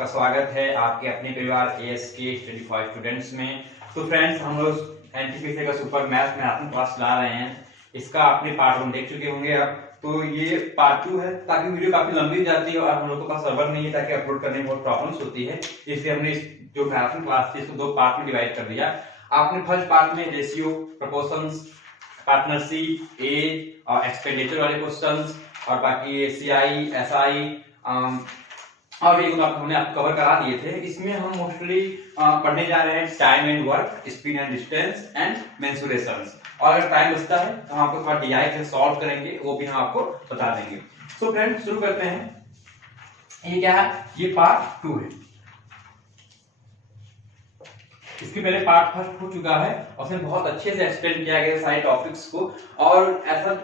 आपका स्वागत है आपके अपने परिवार ASK स्टडी फॉर स्टूडेंट्स में। तो फ्रेंड्स, हम लोग NTPC का सुपर मैथ मैराथन क्लास चला रहे हैं। इसका आपने पार्ट 1 देख चुके होंगे अब, तो ये पार्ट 2 है। ताकि वीडियो काफी लंबी हो जाती है और हम लोग के पास सर्वर नहीं है, ताकि अपलोड करने में बहुत प्रॉब्लम्स होती है, इसलिए हमने इस जो मैराथन क्लास थी इसको 2 पार्ट में डिवाइड कर दिया। आपने फर्स्ट पार्ट में रेशियो, प्रपोर्शंस, पार्टनरशिप, एज और एक्सपेंडिचर वाले क्वेश्चंस और बाकी CI, SI और ये हमने आपको कवर करा दिए थे। इसमें हम मोस्टली पढ़ने जा रहे हैं time and work, speed and distance and mensurations. और अगर टाइम बचता है तो हम आपको थोड़ा DI से सॉल्व करेंगे, वो भी हम आपको बता देंगे। सो फ्रेंड्स, शुरू करते हैं। ये क्या है? ये पार्ट 2 है। इसके पहले पार्ट फर्स्ट हो चुका है और उसमें बहुत अच्छे से एक्सप्लेन किया गया सारे टॉपिक्स को। और ऐसा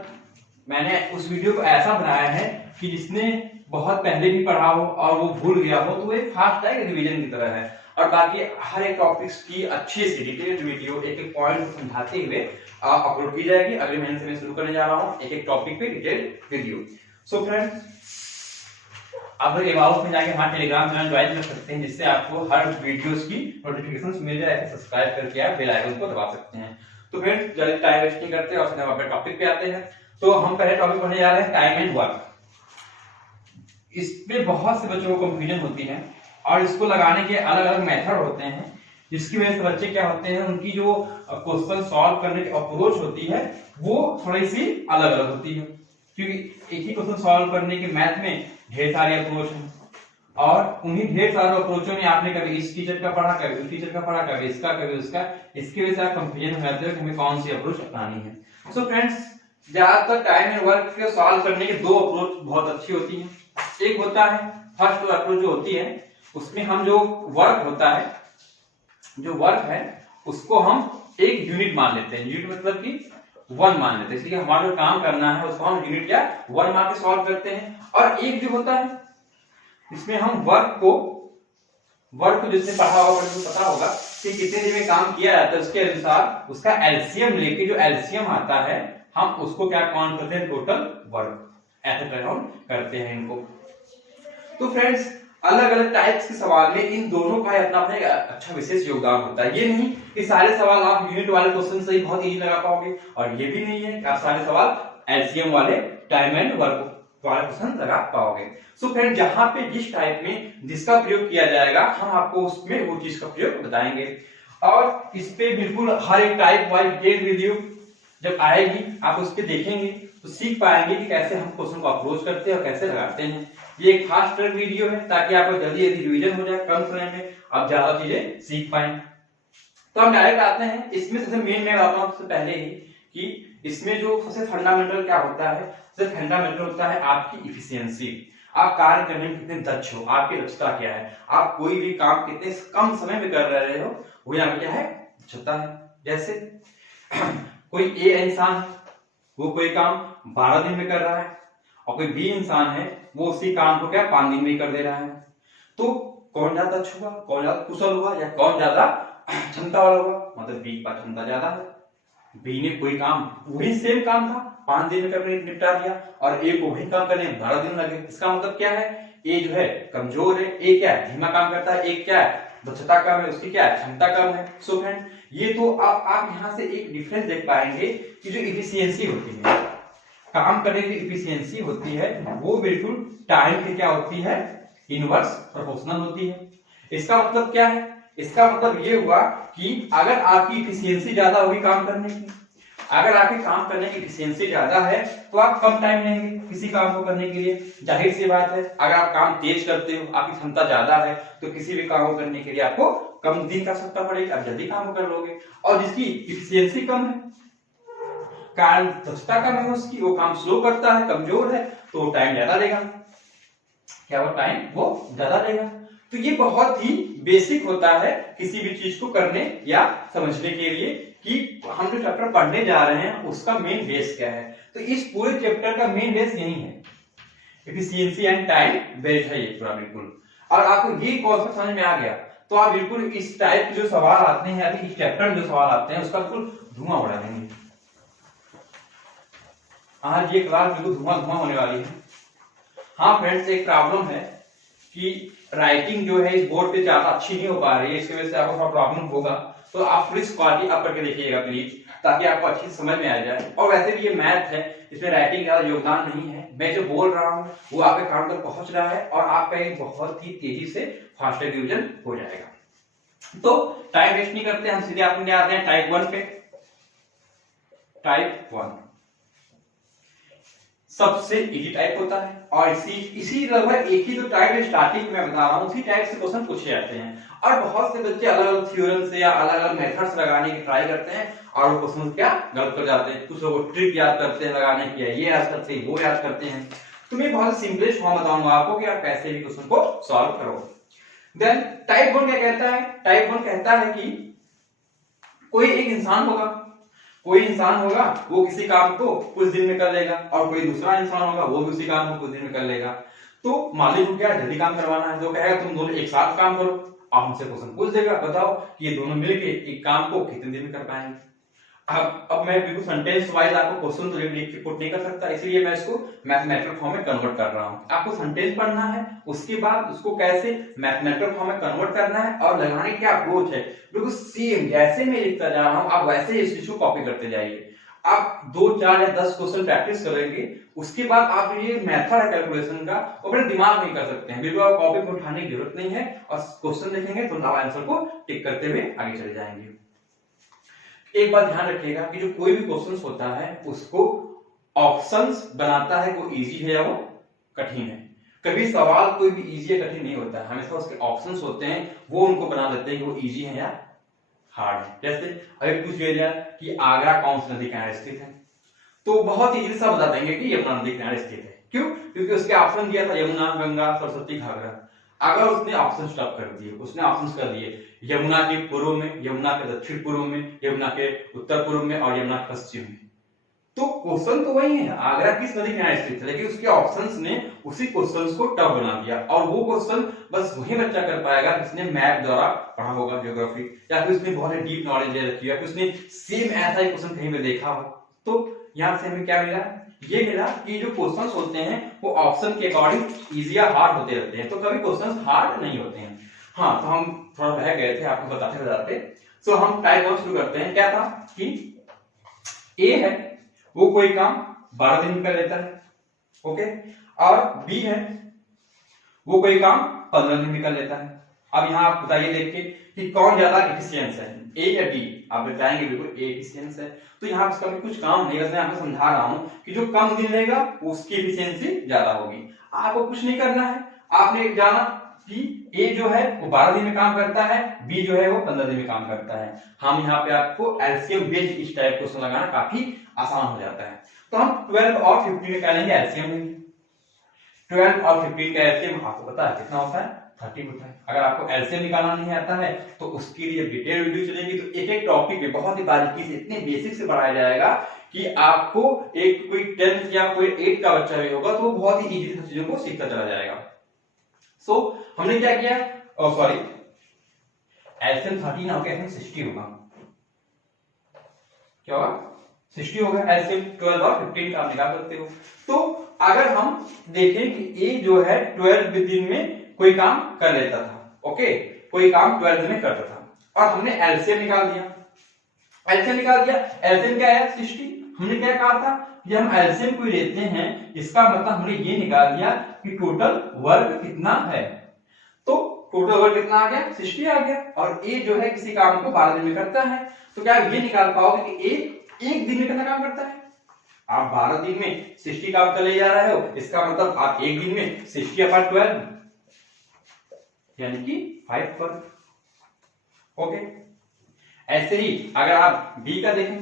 मैंने उस वीडियो को ऐसा बनाया है कि जिसने बहुत पहले भी पढ़ा हो और वो भूल गया हो तो एक फास्ट है, रिवीजन की तरह है। और बाकी हर एक टॉपिक्स की अच्छे से डिटेल्ड वीडियो एक एक पॉइंट समझाते हुए अपलोड की जाएगी। अगले महीने से मैं शुरू करने जा रहा हूँ एक एक टॉपिक पे डिटेल्ड वीडियो। सो फ्रेंड्स, आप लोग अबाउट में जाके हमारे टेलीग्राम चैनल ज्वाइन कर सकते हैं, जिससे आपको हर वीडियोस की नोटिफिकेशंस मिल जाए। सब्सक्राइब करके आप बेल आइकन को दबा सकते हैं। तो फ्रेंड्स, जल्दी टाइम वेस्ट नहीं करते और सीधे हम अपने टॉपिक पे आते हैं। तो हम पहले टॉपिक पढ़ने जा रहे हैं टाइम एंड वर्क। इस पे बहुत से बच्चों को कंफ्यूजन होती है और इसको लगाने के अलग अलग मेथड होते हैं, जिसकी वजह से बच्चे क्या होते हैं, उनकी जो क्वेश्चन सॉल्व करने की अप्रोच होती है वो थोड़ी सी अलग अलग होती है। क्योंकि एक ही क्वेश्चन सॉल्व करने के मैथ में ढेर सारे अप्रोच हैं और उन्हीं ढेर सारे अप्रोचों में आपने कभी इस टीचर का पढ़ा, कभी उस टीचर का पढ़ा, कभी इसका, कभी उसका। इसकी वजह से आप कंफ्यूजन हो जाते हो कि हमें कौन सी अप्रोच अपनानी है। सो फ्रेंड्स, ज्यादातर टाइम एंड वर्क को सॉल्व करने के 2 अप्रोच बहुत अच्छी होती हैं। एक होता है फर्स्ट अप्रोच जो होती है, उसमें हम जो वर्क होता है, जो वर्क है उसको हम एक यूनिट मान लेते हैं। यूनिट मतलब कि 1 मान लेते हैं, इसलिए हमारा जो काम करना है उसको हम यूनिट या 1 मान के सॉल्व करते हैं। और एक जो होता है इसमें हम वर्क को जिसने पढ़ा होगा उसको पता होगा कि कितने दिन में काम किया जाता है, उसके अनुसार उसका एलसीएम लेके जो एलसीएम आता है हम उसको क्या काउंट करते हैं, टोटल वर्क। ऐसे काउंट करते हैं इनको। तो फ्रेंड्स, अलग अलग टाइप्स के सवाल में इन दोनों का अपना अपना अच्छा विशेष योगदान होता है। ये नहीं कि सारे सवाल आप यूनिट वाले क्वेश्चन से ही बहुत इजी लगा पाओगे, और ये भी नहीं है कि आप सारे सवाल एलसीएम वाले टाइम एंड वर्क वाले क्वेश्चन लगा पाओगे। सो फ्रेंड, जहां पे जिस टाइप में जिसका प्रयोग किया जाएगा हम आपको उसमें वो चीज का प्रयोग बताएंगे। और इस पे बिल्कुल हर एक टाइप वाइज डिटेल वीडियो जब आएगी आप उस पे देखेंगे तो सीख पाएंगे कि कैसे हम क्वेश्चन को अप्रोच करते हैं और कैसे लगाते हैं। ये एक फास्ट ट्रैक वीडियो है ताकि आपको जल्दी जल्दी रिवीजन हो जाए, कम समय में आप ज्यादा चीजें सीख पाए। तो हम डायरेक्ट आते हैं। इसमें सबसे मेन मैं बताता हूं सबसे पहले ही कि इसमें जो सबसे फंडामेंटल क्या होता है, सबसे फंडामेंटल होता है आपकी इफिशियंसी। आप कार्य करने में कितने दक्ष हो, आपकी दक्षता क्या है, आप कोई भी काम कितने कम समय में कर रहे हो, वो यहाँ पे क्या है, दक्षता है। जैसे कोई A इंसान है, वो कोई काम 12 दिन में कर रहा है, और कोई B इंसान है वो उसी काम को क्या 5 दिन में कर दे रहा है। तो कौन ज्यादा अच्छा हुआ, कौन ज्यादा कुशल हुआ, या कौन ज्यादा क्षमता वाला हुआ? मतलब B का क्षमता ज्यादा है। B ने कोई काम, वही सेम काम था, 5 दिन में करने निपटा दिया, और A को वही काम करने में 12 दिन लगे। इसका मतलब क्या है, A जो है कमजोर है, A क्या है धीमा काम करता है, A क्या है दक्षता कम है, उसकी क्या है क्षमता कम है। सो फ्रेंड, ये तो आप यहाँ से एक डिफरेंस देख पाएंगे कि जो इफिशियंसी होती है, काम करने की इफिशियंसी होती है, वो बिल्कुल टाइम की क्या होती है, इनवर्स प्रोपोर्शनल होती है। इसका मतलब क्या है, इसका मतलब ये हुआ कि अगर आपकी इफिशियंसी ज्यादा होगी काम करने की, अगर आपके काम करने की इफिशियंसी ज्यादा है तो आप कम टाइम लेंगे किसी काम को करने के लिए। जाहिर सी बात है, अगर आप काम तेज करते हो, आपकी क्षमता ज्यादा है, तो किसी भी काम को करने के लिए आपको कम दिन का आवश्यकता पड़ेगी, आप जल्दी काम कर लोगे। और जिसकी इफिशियंसी कम है, कारण दक्षता कम है उसकी, वो काम स्लो करता है, कमजोर है, तो वो टाइम ज्यादा लेगा। क्या वो टाइम वो ज्यादा लेगा। तो ये बहुत ही बेसिक होता है किसी भी चीज को करने या समझने के लिए कि हम जो चैप्टर पढ़ने जा रहे हैं उसका मेन बेस क्या है। तो इस पूरे चैप्टर का मेन बेस यही है, एफिशिएंसी एंड टाइम बेस्ड है ये पूरा बिल्कुल। और आपको ये कॉन्सेप्ट समझ में आ गया तो आप बिल्कुल इस टाइप के जो सवाल आते हैं या इस चैप्टर में जो सवाल आते हैं उसका बिल्कुल धुआं उड़ा देंगे। आज ये क्लास बिल्कुल धुआं होने वाली है। हाँ फ्रेंड्स, एक प्रॉब्लम है कि राइटिंग जो है इस बोर्ड पे ज्यादा अच्छी नहीं हो पा रही है, इसकी वजह से आपको थोड़ा प्रॉब्लम होगा, तो आप थोड़ी क्वालिटी अप करके देखिएगा प्लीज, ताकि आपको अच्छी समझ में आ जाए। और वैसे भी ये मैथ है, इसमें राइटिंग ज्यादा योगदान नहीं है, मैं जो बोल रहा हूँ वो आपके कान तक पहुंच रहा है और आपका एक बहुत ही तेजी से फास्टर डिवीजन हो जाएगा। तो टाइम वेस्ट नहीं करते, हम सीधे अपने आते हैं टाइप 1 पे। टाइप 1 सबसे इजी टाइप होता है और इसी लगभग एक ही जो टाइप स्टार्टिंग में बता रहा हूँ उसी टाइप से क्वेश्चन पूछे जाते हैं। और बहुत से बच्चे अलग अलग थ्योरम से या अलग अलग मेथड्स लगाने की ट्राई करते हैं और वो क्वेश्चन क्या गलत कर जाते हैं। कुछ लोग ट्रिक याद करते हैं लगाने की, ये याद करते हैं, वो याद करते हैं। तो मैं बहुत सिंपलेस्ट फॉर्म बताऊंगा आपको कि आप कैसे भी क्वेश्चन को सॉल्व करो। देन टाइप 1 क्या कहता है? टाइप 1 कहता है कि कोई एक इंसान होगा, वो किसी काम को कुछ दिन में कर लेगा और कोई दूसरा इंसान होगा वो भी उसी काम को कुछ दिन में कर लेगा। तो मालिक को क्या जल्दी काम करवाना है, तो कहेगा तुम दोनों एक साथ काम करो, आप हमसे क्वेश्चन पूछ देगा, बताओ कि ये दोनों मिलके एक काम को कितने दिन में कर पाएंगे। अब मैं बिल्कुल सेंटेंस वाइज आपको क्वेश्चन तो लिख के पुट नहीं कर सकता, इसलिए मैं इसको मैथमेटिकल फॉर्म में कन्वर्ट कर रहा हूं। आपको सेंटेंस पढ़ना है, उसके बाद उसको कैसे मैथमेटिकल फॉर्म में कन्वर्ट करना है और लगाने की अप्रोच है बिल्कुल सेम जैसे मैं लिखता जा रहा हूं, आप वैसे इस चीज को कॉपी करते जाइए। आप 2, 4 या 10 क्वेश्चन प्रैक्टिस करेंगे, उसके बाद आप ये मेथड है कैलकुलेशन का अपने दिमाग में कर सकते हैं। बिल्कुल आप कॉपी में उठाने की जरूरत नहीं है और क्वेश्चन लिखेंगे तो आप आंसर को टिक करते हुए आगे चले जाएंगे। एक बात ध्यान रखिएगा कि जो कोई भी क्वेश्चन होता है उसको ऑप्शंस बनाता है, वो इजी है या वो कठिन है। कभी सवाल कोई भी इजी या कठिन नहीं होता है, हमेशा उसके ऑप्शंस होते हैं, वो उनको बना देते हैं कि वो इजी है या हार्ड है। जैसे अगर पूछ लिया कि आगरा कौन सी नदी किनारे स्थित है, तो बहुत इजीली सब बता देंगे कि यमुना नदी किनारे स्थित है। क्यों? क्योंकि उसके ऑप्शन दिया था यमुना, गंगा, सरस्वती, घाघरा। अगर उसने ऑप्शन स्टॉप कर दिए, उसने ऑप्शंस कर दिए यमुना के पूर्व में, यमुना के दक्षिण पूर्व में, यमुना के उत्तर पूर्व में और यमुना के पश्चिम में, तो क्वेश्चन तो वही है आगरा किस नदी किनारे स्थित है, लेकिन उसके ऑप्शंस ने उसी क्वेश्चंस को टफ बना दिया। और वो क्वेश्चन बस वही बच्चा कर पाएगा जिसने मैप द्वारा पढ़ा होगा, ज्योग्राफी, या फिर उसने बहुत डीप नॉलेज ले रखी है, उसने सेम ऐसा ही क्वेश्चन कहीं पे देखा हो। तो यहां से हमें क्या मिला? ये मिला कि जो क्वेश्चंस होते हैं वो ऑप्शन के अकॉर्डिंग इजी या हार्ड होते रहते हैं, तो कभी क्वेश्चंस हार्ड नहीं होते हैं। हाँ, तो हम थोड़ा रह गए थे आपको बताते बताते। सो हम टाइप 1 शुरू करते हैं। क्या था कि ए है वो कोई काम 12 दिन में कर लेता है, ओके, और बी है वो कोई काम 15 दिन में कर लेता है। अब यहाँ आप बताइए देख के कि कौन ज्यादा एफिशिएंट है, ए या डी? आप बताएंगे बिल्कुल ए एफिशिएंट है। तो यहाँ इसका भी कुछ काम नहीं, बस मैं आपको समझा रहा हूँ कि जो कम दिन लेगा उसकी एफिशिएंसी ज्यादा होगी। आपको कुछ नहीं करना है, आपने जाना कि ए जो है वो 12 दिन में काम करता है, बी जो है वो 15 दिन में काम करता है। हम यहाँ पे आपको एलसीएम बेस्ड इस टाइप क्वेश्चन लगाना काफी आसान हो जाता है। तो हम 12 और 15 में क्या लेंगे? एलसीएम लेंगे। 12 और 15 का एलसीएम आपको पता है कितना होता है? 30 होता है। अगर आपको एलसीएम निकालना नहीं आता है तो उसके लिए डिटेल वीडियो चलेगी, तो एक एक टॉपिक पे बहुत ही बारीकी से इतने बेसिक से पढ़ाया जाएगा कि आपको एक कोई 10th या कोई 8th का बच्चा भी होगा तो वो बहुत ही इजी से चीजों को सीखता चला जाएगा। सो हमने क्या किया? सॉरी, एलसीएम 30 ना होगा, एलसीएम 60 होगा। क्या होगा? 60 होगा। एलसीएम 12 और 15 का आप निकाल सकते हो। तो अगर हम देखें कि ए जो है 12 दिन में कोई काम कर लेता था, ओके, कोई काम 12 दिन में करता था और हमने एलसीएम निकाल दिया। एलसीएम निकाल दिया, एलसीएम क्या है? 60। हमने क्या कहा था कि हम एलसीएम को लेते हैं, इसका मतलब हमने ये निकाल दिया कि टोटल वर्क कितना है। तो टोटल वर्क कितना आ गया? 60 आ गया। और ए जो है किसी काम को 12 दिन में करता है, तो क्या ये निकाल पाओगे कि ए एक दिन में कितना काम करता है? आप 12 दिन में 60 काम कर ले जा रहे हो, इसका मतलब आप एक दिन में 60 अपॉन 12 यानी कि 5 वर्क, ओके। ऐसे ही अगर आप बी का देखें,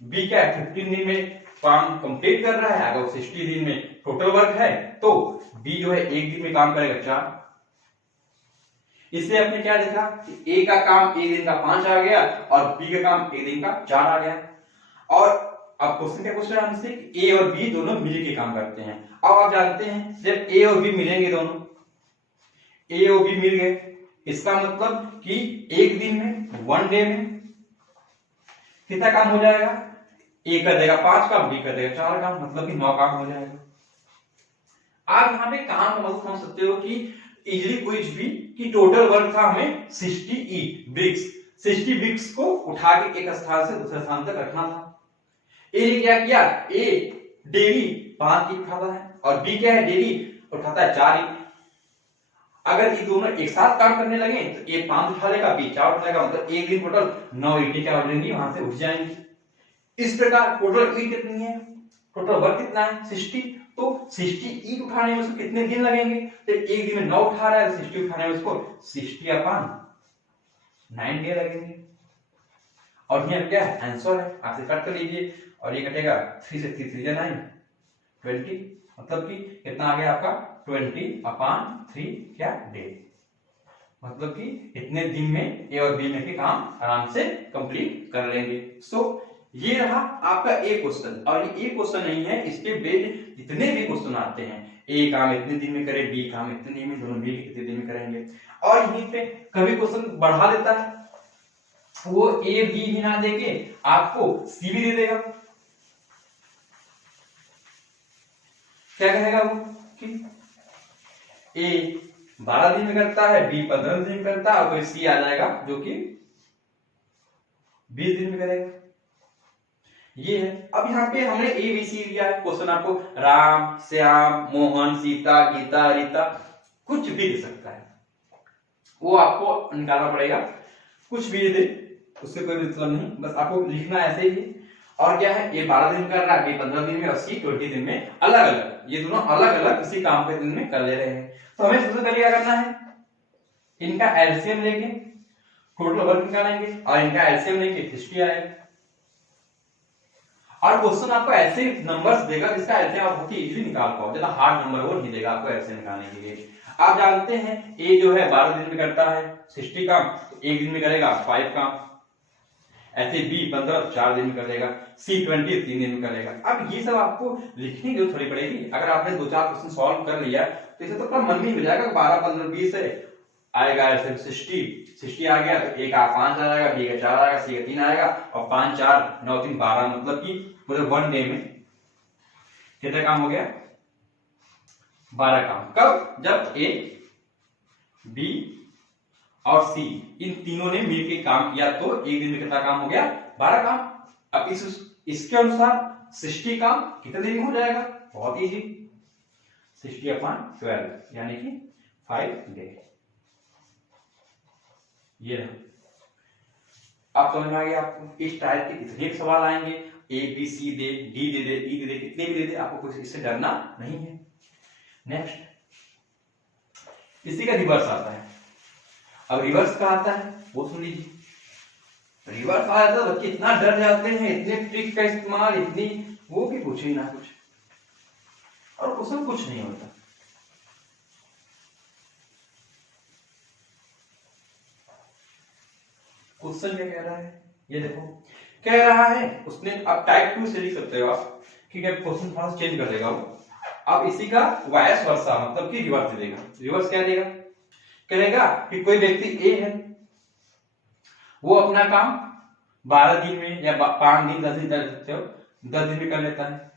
बी क्या है? 15 दिन में काम कंप्लीट कर रहा है। अगर 60 दिन में टोटल वर्क है तो बी जो है एक दिन में काम करेगा 4। इसलिए आपने क्या देखा कि ए का काम एक दिन का 5 आ गया और बी का काम एक दिन का 4 आ गया। और अब क्वेश्चन क्या पूछ रहा है हमसे कि ए और बी दोनों मिल के काम करते हैं। अब आप जानते हैं जब ए और बी मिलेंगे, दोनों ए और बी मिल गए, इसका मतलब कि एक दिन में, 1 डे में कितना काम हो जाएगा? ए कर देगा 5 काम, बी कर देगा 4 काम, मतलब कि 9 काम हो जाएगा। आप यहाँ पे काम का मतलब समझ सकते हो कि इजिली कुछ भी कि टोटल वर्क था हमें 60 ब्रिक्स। 60 ब्रिक्स को उठा के एक स्थान से दूसरे स्थान तक रखना था। ए ने क्या किया, ए डेली 5 ईंट उठाता है और बी क्या है, डेली उठाता है 4 ईंट। अगर ये दोनों एक साथ काम करने लगे तो ए 5 उठा लेगा, बी 4 उठाएगा, मतलब एक दिन टोटल 9 ईंटें क्या हो जाएंगी, वहां से उठ जाएंगी। इस प्रकार टोटल ईंट कितनी है, टोटल वर्क कितना है 60, तो 60 ईंट उठाने में उसको कितने दिन लगेंगे, तो एक दिन में 9 उठा रहा है, 60 उठाने में उसको 60/9 डे लगेंगे। और ये क्या है, आंसर है, आप से कट कर लीजिए और ये कटेगा 3 से 3 जा 9 20, मतलब कि कितना आ गया आपका 20/3 क्या डे, मतलब कि इतने दिन में ए और बी में के काम आराम से कंप्लीट कर लेंगे। सो ये रहा आपका ए क्वेश्चन, और ये एक क्वेश्चन नहीं है, इसके बेस्ड जितने भी क्वेश्चन आते हैं, ए काम इतने दिन में करे, बी काम इतने दिन में, दोनों मिलकर कितने दिन में करेंगे। और यहीं पे कभी क्वेश्चन बढ़ा देता है, वो ए बी भी ना देके आपको सी भी दे देगा। क्या कहेगा वो कि ए 12 दिन में करता है, बी 15 दिन में करता है, और कोई सी आ जाएगा जो कि 20 दिन में करेगा। ये है। अब यहाँ पे हमने ए बी सी दिया है, क्वेश्चन आपको राम श्याम मोहन सीता गीता रीता कुछ भी दे सकता है, वो आपको निकालना पड़ेगा। कुछ भी दे उससे कोई मतलब नहीं, बस आपको लिखना ऐसे ही। और क्या है, ये 12 दिन कर रहा है, बी 15 दिन में और सी 20 दिन में, अलग अलग, ये दोनों अलग अलग किसी काम के दिन में कर ले रहे हैं। तो हमें सबसे पहले क्या करना है, इनका एलसीएम लेके टोटल वर्क निकालेंगे, और इनका एलसीएम लेके 60 आएगा। और क्वेश्चन आपको ऐसे नंबर्स देगा जिसका एलसीएम आप बहुत ही इजीली निकाल पाओ, ज्यादा हार्ड नंबर वो नहीं देगा आपको एलसीएम निकालने के लिए। आप जानते हैं ए जो है 12 दिन में करता है 60 काम, तो एक दिन में करेगा 5 काम। ऐसे बी 15 4 दिन में करेगा, सी 20 3 दिन में करेगा। अब ये सब आपको लिखने की जरूरत थोड़ी पड़ेगी, अगर आपने 2-4 क्वेश्चन सॉल्व कर लिया तो इसे तो अपना मन में मिल जाएगा। 12 15 20 है आएगा, ऐसे 60 आ गया तो ए का 5 आ जाएगा, बी का 4 आएगा, सी का 3 आएगा, और 5 4 9 3 12, मतलब कि पूरे 1 डे में कितना काम हो गया, 12 काम। कब, जब ए बी और सी इन तीनों ने मिलकर काम किया तो एक दिन में कितना काम हो गया, 12 काम। अब इसके अनुसार 60 काम कितने दिन में हो जाएगा, बहुत इजी, 60/12 यानी कि 5 डे। ये रहा, आप समझ में आ गया आपको। इस टाइप के इतने सवाल आएंगे, A B C they, D दे दे, ई दे दे, कितने भी दे दे, आपको कुछ इससे डरना नहीं है। नेक्स्ट, इसी का रिवर्स आता है। अब रिवर्स का आता है वो सुन लीजिए। रिवर्स आ जाता है, बच्चे इतना डर जाते हैं, इतने ट्रिक का इस्तेमाल, इतनी वो भी पूछे ही ना कुछ, और क्वेश्चन कुछ नहीं होता। क्वेश्चन क्या कह रहा है, ये देखो कह रहा है उसने, अब टाइप 2 से लिख सकते हो आप, ठीक है, क्वेश्चन थोड़ा सा चेंज कर देगा वो। अब इसी का वायस वर्सा, मतलब कि रिवर्स देगा। रिवर्स क्या देगा, कहेगा कि कोई व्यक्ति ए है, वो अपना काम 12 दिन में या 5 दिन 10 दिन कर सकते हो, 10 दिन में कर लेता है।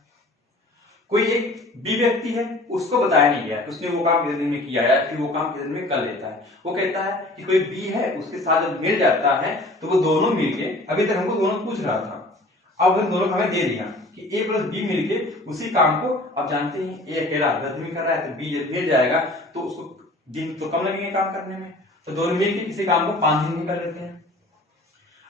कोई एक बी व्यक्ति है, उसको बताया नहीं गया उसने वो काम कितने दिन में किया है, फिर वो काम कितने दिन में कर लेता है। वो कहता है कि कोई बी है, उसके साथ जब मिल जाता है तो वो दोनों मिलके, अभी तक हमको दोनों पूछ रहा था, अब उन दोनों हमें दे दिया कि ए प्लस बी मिलके उसी काम को, अब जानते हैं ए अकेला 10 दिन में कर रहा है, तो बी जब मिल जाएगा तो उसको दिन तो कम लगेंगे काम करने में, तो दोनों मिलके किसी काम को 5 दिन में कर लेते हैं।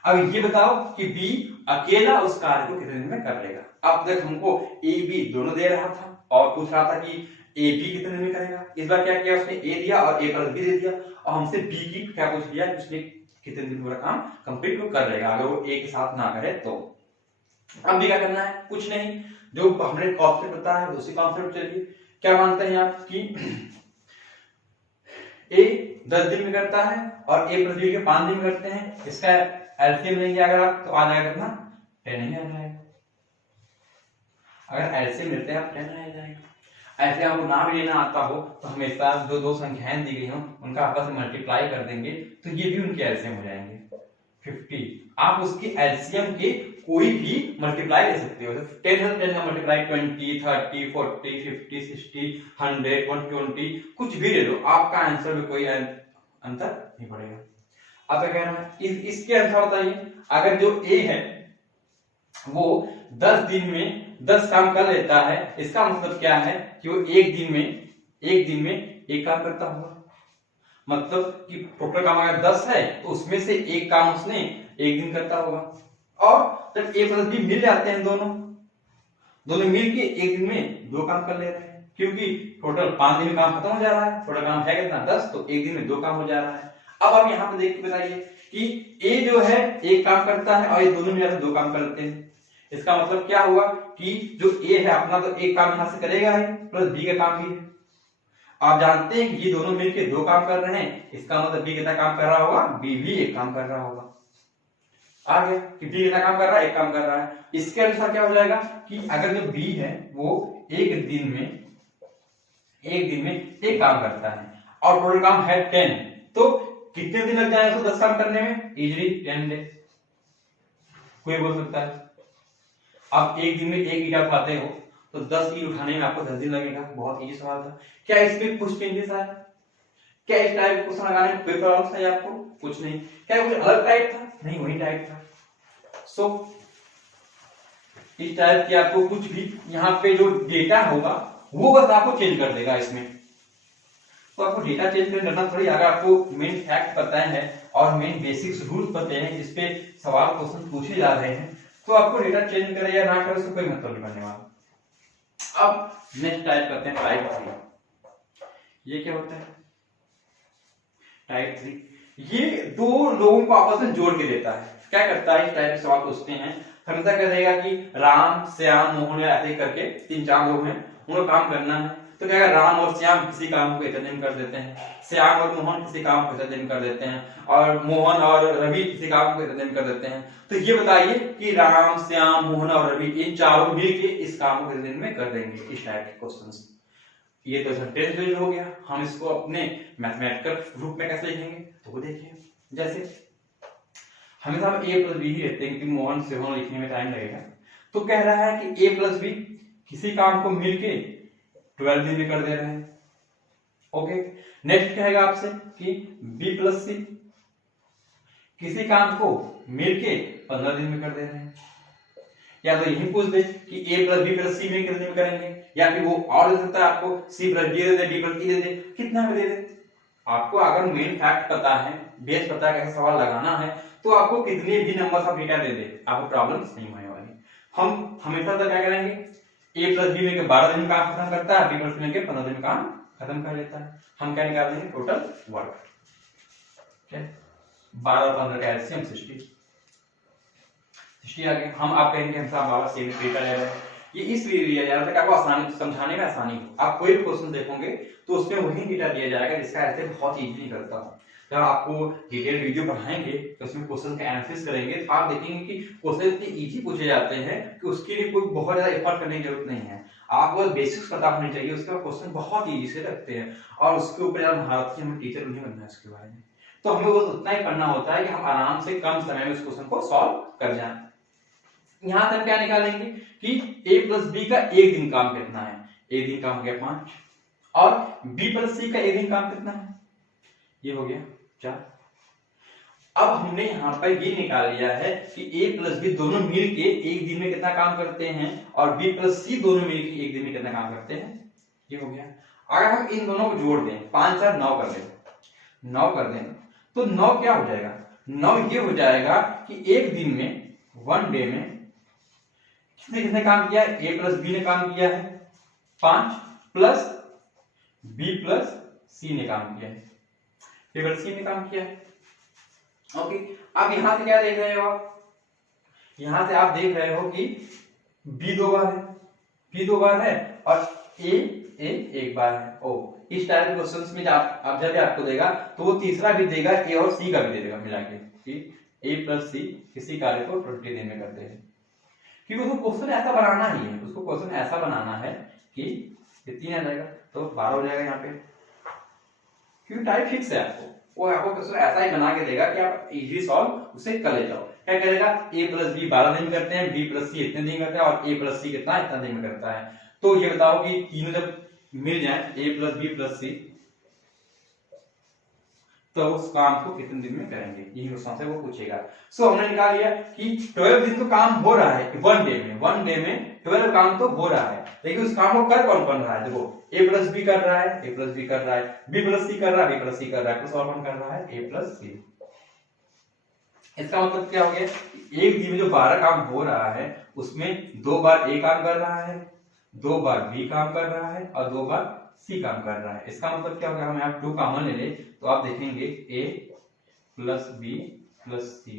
अब ये बताओ कि बी अकेला उस कार्य को कितने दिन में कर लेगा। अब तक हमको ए बी दोनों दे रहा था और पूछ रहा था कि ए बी कितने दिन में करेगा। इस बार क्या किया उसने, ए दिया और ए प्लस बी दे दिया, और हमसे बी की क्या पूछ लिया कि उसने कितने दिन पूरा काम कंप्लीट वो कर लेगा, अगर वो ए के साथ ना करे तो। अब भी क्या करना है, कुछ नहीं, जो हमने कॉन्सेप्ट बताया है उसी कॉन्सेप्ट चलिए। क्या मानते हैं आप कि ए 10 दिन में करता है और ए प्लस बी के 5 दिन में करते हैं, इसका एलसीएम लेंगे अगर आप तो आ जाएगा कितना, 10 ही आ जाएगा। अगर एलसीएम लेते हैं आप 10 आ जाएगा। ऐसे आपको ना भी लेना आता हो तो हमेशा जो दो संख्याएं दी गई हो उनका आपस में मल्टीप्लाई कर देंगे, तो ये भी उनके एलसीएम हो जाएंगे। 50 आप उसके एलसीएम के कोई भी मल्टीप्लाई ले सकते हो। 10 से 10 का मल्टीप्लाई 20, 30, 40, 50, 60, 100, 120 कुछ भी ले लो, आपका आंसर में कोई अंतर नहीं पड़ेगा। अब क्या कह रहा है इसके अनुसार बताइए, अगर जो ए है वो 10 दिन में 10 काम कर लेता है, इसका मतलब क्या है कि वो एक दिन में एक काम करता होगा। मतलब कि टोटल काम अगर 10 है तो उसमें से एक काम उसने एक दिन करता होगा। और जब ए प्लस बी मिल जाते हैं, दोनों मिल के एक दिन में 2 काम कर ले रहे हैं, क्योंकि टोटल 5 दिन में काम खत्म हो जा रहा है। टोटल काम है कितना 10, तो एक दिन में 2 काम हो जा रहा है। अब आप यहाँ पे देख के बताइए कि ए जो है एक काम करता है और ये दोनों मिलकर 2 काम करते हैं। इसका मतलब क्या हुआ कि जो ए है अपना तो एक काम यहां से करेगा ही, प्लस बी का काम भी है। आप जानते हैं कि ये दोनों मिलकर 2 काम कर रहे हैं, इसका मतलब बी कितना काम कर रहा होगा, बी भी एक काम कर रहा होगा। आ गया कि बी कितना काम कर रहा है, एक काम कर रहा है। इसके अनुसार क्या हो जाएगा कि अगर जो बी है वो एक दिन में एक काम करता है और टोटल काम है 10, तो कितने दिन लग जाएगा उसको 10 काम करने में, इजीली 10 डे। कोई बोल सकता है आप एक दिन में एक ईटा उठाते हो तो 10 ईट उठाने में आपको 10 दिन लगेगा। बहुत इजी सवाल था। क्या इसमें कुछ चेंजेस आए, क्या इस टाइप क्वेश्चन लगाने में कोई प्रॉब्लम था आपको, कुछ नहीं। क्या कुछ अलग टाइप था, नहीं वही टाइप था। सो इस टाइप की आपको कुछ भी यहाँ पे जो डेटा होगा वो बस आपको चेंज कर देगा इसमें। तो आपको डेटा चेंज करना थोड़ी, अगर आपको मेन फैक्ट पता है और मेन बेसिक्स रूल्स पता है जिसपे सवाल क्वेश्चन पूछे जा रहे हैं, तो आपको डेटा चेंज करे या ना करे उससे कोई मतलब नहीं पड़ने वाला। अब नेक्स्ट टाइप करते हैं टाइप 3। ये क्या होता है टाइप 3? ये दो लोगों को आपस में जोड़ के देता है। क्या करता है, इस टाइप के सवाल पूछते हैं, हमेशा कहेगा कि राम, श्याम, मोहन ऐसे करके 3-4 लोग हैं, उनको काम करना है। तो क्या राम और श्याम किसी काम को इतने दिन कर देते हैं, श्याम और मोहन किसी काम को इतने दिन कर देते हैं, और मोहन और रवि किसी काम को इतने दिन कर देते हैं। तो ये बताइए कि राम, श्याम, मोहन और रवि इन चारों मिलके इस काम को कितने दिन में कर देंगे। इस टाइप के क्वेश्चंस। ये तो सेंटेंस बेस्ड हो गया। हम इसको अपने मैथमेटिकल रूप में कैसे लिखेंगे तो वो देखिए। जैसे हमेशा हम ए प्लस बी ही लेते हैं कि मोहन से होना लिखने में टाइम लगेगा। तो कह रहा है कि ए प्लस बी किसी काम को मिलके 12 दिन में कर दे रहे हैं। ओके, नेक्स्ट कहेगा आपसे कि बी प्लस सी किसी काम को मिलके 15 दिन में कर दे रहे हैं। या तो यही पूछ दे कि ए प्लस बी प्लस सी में कितने में करेंगे, या फिर वो और दे सकता है आपको सी प्लस डी दे दे, डी प्लस ई दे दे, कितना में दे दे। आपको अगर मेन फैक्ट पता है, बेस पता है कैसे सवाल लगाना है, तो आपको कितने भी नंबर ऑफ डेटा दे दे आपको प्रॉब्लम नहीं होने वाली। हम हमेशा तो क्या करेंगे, ए प्लस बी में 12 दिन में काम खत्म करता है, बी प्लस में 15 दिन में काम खत्म कर लेता है। हम क्या निकाल देंगे, टोटल वर्क। 12 और 15 का एलसीएम 60 आ गया। हम आप कहेंगे हम साहब बाबा सेम डेटा ले रहे हैं, ये इसलिए लिया जा रहा है कि आपको आसानी समझाने में आसानी हो। आप कोई भी क्वेश्चन देखोगे तो उसमें वही डेटा दिया जाएगा जिसका ऐसे बहुत इजीली करता हूं। जब आपको डिटेल वीडियो पढ़ाएंगे तो उसमें क्वेश्चन का एनालिसिस करेंगे तो आप देखेंगे कि क्वेश्चन इतने इजी पूछे जाते हैं कि उसके लिए कोई बहुत ज्यादा एफर्ट करने की जरूरत नहीं है। आपको बेसिक्स पता होनी चाहिए, उसके बाद क्वेश्चन बहुत इजी से रखते हैं और उसके ऊपर ज्यादा महारत हमें टीचर नहीं बनना है उसके बारे में। तो हमें बस उतना ही पढ़ना होता है कि हम आराम से कम समय में उस क्वेश्चन को सॉल्व कर जाएं। यहां तक क्या निकालेंगे कि a प्लस बी का एक दिन काम कितना है, एक दिन काम हो गया 5, और b प्लस सी का एक दिन काम कितना है, ये हो गया 4। अब हमने यहां पर ये निकाल लिया है कि a प्लस बी दोनों मिलके एक दिन में कितना काम करते हैं और b प्लस सी दोनों मिलके एक दिन में कितना काम करते हैं, ये हो गया। अगर हम इन दोनों को जोड़ दें, 5 4 9 कर दें, 9 कर दें तो 9 क्या हो जाएगा, 9 ये हो जाएगा कि एक दिन में, वन डे में किसने काम किया है, a प्लस बी ने काम किया है 5 प्लस b प्लस सी ने काम किया है, a प्लस सी ने काम किया है। ओके, अब यहां से क्या देख रहे हो आप, यहां से आप देख रहे हो कि b 2 बार है, b 2 बार है और a एक बार है। ओ, इस टाइप के क्वेश्चंस में जब भी आपको देगा तो वो तीसरा भी देगा, a और c का भी दे देगा मिला के कि a प्लस सी किसी कार्य को 20 दिन में करते हैं। क्योंकि उसको क्वेश्चन ऐसा बनाना ही है, उसको क्वेश्चन ऐसा बनाना है कि ये 3 आ जाएगा तो 12 हो जाएगा यहाँ पे, क्योंकि टाइप फिक्स है आपको। वो आपको क्वेश्चन ऐसा ही बना के देगा कि आप इजीली सॉल्व उसे कर ले जाओ। क्या करेगा, a प्लस बी 12 दिन करते हैं, b प्लस सी इतने दिन करता है और a प्लस सी कितना इतना दिन में करता है। तो ये बताओ कि तीनों जब मिल जाए a प्लस बी प्लस सी तो उस काम को कितने दिन में करेंगे, यही क्वेश्चन से वो पूछेगा। सो हमने निकाल लिया कि 12 दिन तो काम हो रहा है वन डे में 12 काम तो हो रहा है, लेकिन उस काम को कर कौन रहा है, देखो a प्लस बी कर रहा है, a प्लस बी कर रहा है, b प्लस सी कर रहा है, b प्लस सी कर रहा है, तो और कौन कर रहा है, a प्लस सी। इसका मतलब क्या हो गया, एक दिन में जो 12 काम हो रहा है उसमें 2 बार a काम कर रहा है, 2 बार b काम कर रहा है और 2 बार c काम कर रहा है। इसका मतलब क्या होगा, हम यहाँ 2 कॉमन ले ले तो आप देखेंगे a plus B plus C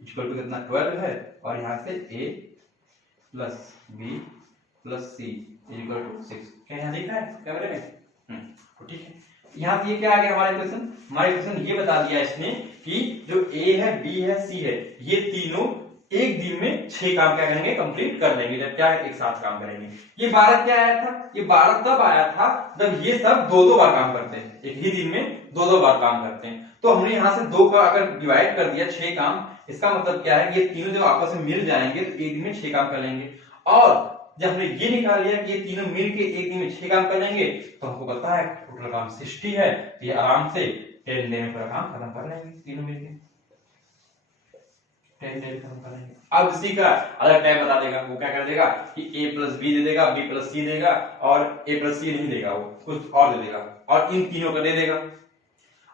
equal to कितना 12 है, और यहाँ से a plus B plus C equal to 6। क्या यहाँ दिख रहा है कैमरे में? तो ठीक है, यहाँ ये क्या आ गया हमारा क्वेश्चन ये बता दिया इसने कि जो a है b है c है ये तीनों एक दिन में 6 काम क्या करेंगे, कंप्लीट कर लेंगे, जब क्या एक साथ काम करेंगे। ये 12 क्या आया था, ये 12 तब आया था जब ये सब 2-2 बार काम करते हैं, एक ही दिन में 2-2 बार काम करते हैं। तो हमने यहाँ से 2 का अगर डिवाइड कर दिया 6 काम, इसका मतलब क्या है, ये तीनों जब आपस में मिल जाएंगे तो एक दिन में 6 काम कर लेंगे। और जब हमने ये निकाल लिया कि ये तीनों मिलके एक दिन में 6 काम कर लेंगे, तो हमको पता है टोटल काम 60 है, तो ये आराम से 10 डे में पूरा काम खत्म कर लेंगे तीनों मिलके, 10 डे खत्म कर लेंगे। अब इसी का अलग टाइप बता देगा, वो क्या कर देगा कि a प्लस बी दे देगा, b प्लस सी देगा और a प्लस सी नहीं देगा, वो कुछ और दे देगा और इन तीनों का दे देगा।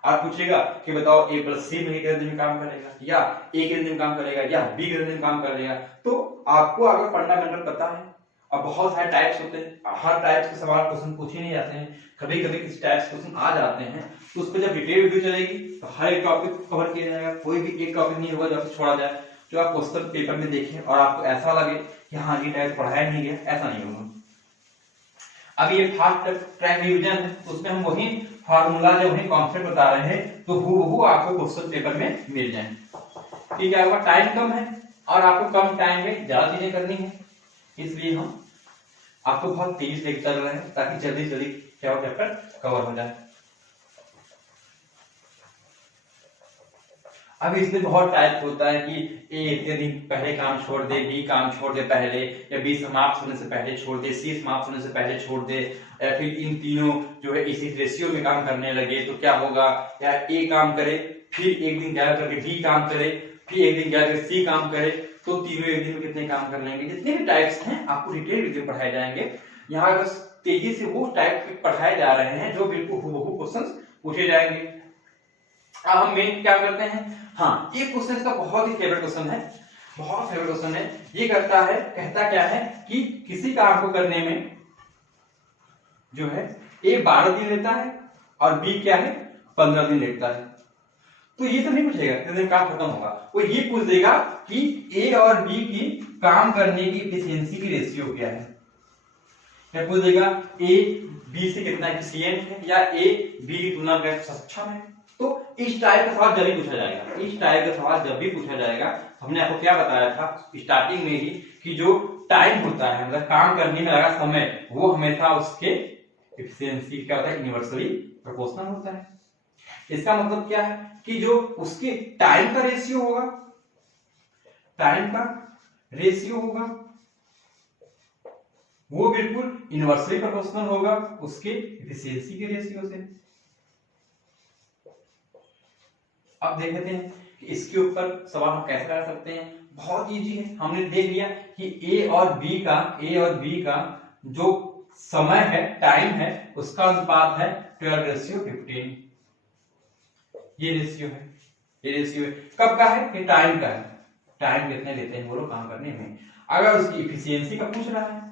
और पूछेगा कि बताओ a प्लस सी में कितने दिन में काम करेगा, या a कितने दिन काम करेगा, या b कितने दिन काम करेगा। तो आपको अगर फंडामेंटल पता है, अब बहुत सारे टाइप्स होते हैं, हर टाइप्स के सवाल क्वेश्चन पूछे नहीं जाते हैं, कभी कभी किसी टाइप्स क्वेश्चन आ जाते हैं, तो उस पर जब डिटेल वीडियो चलेगी तो हर एक टॉपिक कवर किया जाएगा, कोई भी एक टॉपिक नहीं होगा जो आपसे छोड़ा जाए, जो आप क्वेश्चन पेपर में देखें और आपको ऐसा लगे कि हाँ ये टाइप पढ़ाया नहीं गया, ऐसा नहीं होगा। अब ये फास्ट ट्रैक रिवीजन है, उसमें हम वही फार्मूला जो वही कॉन्सेप्ट बता रहे हैं, तो वो आपको क्वेश्चन पेपर में मिल जाए। ठीक है, आपका टाइम कम है और आपको कम टाइम में ज्यादा चीजें करनी है, इसलिए हम आपको बहुत तेज लेकर चल रहे हैं ताकि जल्दी जल्दी क्या हो पेपर कवर हो जाए। अब इसमें बहुत टाइप होता है कि ए इतने दिन पहले काम छोड़ दे, बी काम छोड़ दे पहले, या बी समाप्त होने से पहले छोड़ दे, सी समाप्त होने से पहले छोड़ दे, या फिर इन तीनों जो है इसी रेशियो में काम करने लगे तो क्या होगा, या ए काम करे फिर एक दिन क्या करके बी काम करे, फिर एक दिन क्या करके सी काम करे, तो तीनों एक दिन में कितने काम कर लेंगे। जितने भी टाइप्स हैं आपको डिटेल वीडियो पढ़ाए जाएंगे, यहाँ बस तेजी से वो टाइप पढ़ाए जा रहे हैं जो बिल्कुल हूबहू क्वेश्चंस पूछे जाएंगे। अब हम मेन क्या करते हैं, हाँ ये क्वेश्चन का बहुत ही फेवरेट क्वेश्चन है, बहुत फेवरेट क्वेश्चन है। ये कहता क्या है कि किसी काम को करने में जो है ए 12 दिन लेता है और बी क्या है 15 दिन लेता है। तो ये तो नहीं पूछेगा कितने दिन काम खत्म होगा, वो ये पूछ देगा कि ए और बी की काम करने की एफिशिएंसी की रेशियो क्या है। क्या पूछ देगा, ए बी से कितना एफिशिएंट है या ए बी की तुलना में सक्षम है। तो इस टाइप का सवाल जब भी पूछा जाएगा, इस टाइप का सवाल जब भी पूछा जाएगा, हमने आपको क्या बताया था स्टार्टिंग में ही कि जो टाइम होता है मतलब काम करने में लगा समय, वो हमेशा उसके एफिशिएंसी क्या होता है यूनिवर्सली प्रोपोर्शनल होता है। इसका मतलब क्या है कि जो उसके टाइम का रेशियो होगा, टाइम का रेशियो होगा वो बिल्कुल इनवर्सली प्रोपोर्शनल होगा उसके एफिशिएंसी के रेशियो से। अब देखते हैं कि इसके ऊपर सवाल हम कैसे कर सकते हैं। बहुत इजी है, हमने देख लिया कि ए और बी का जो समय है, टाइम है, उसका अनुपात है 12:15। ये रेशियो है, ये रेशियो है कब का है कि टाइम का है, टाइम कितने लेते हैं वो लोग काम करने में। अगर उसकी इफिशियंसी का पूछ रहा है,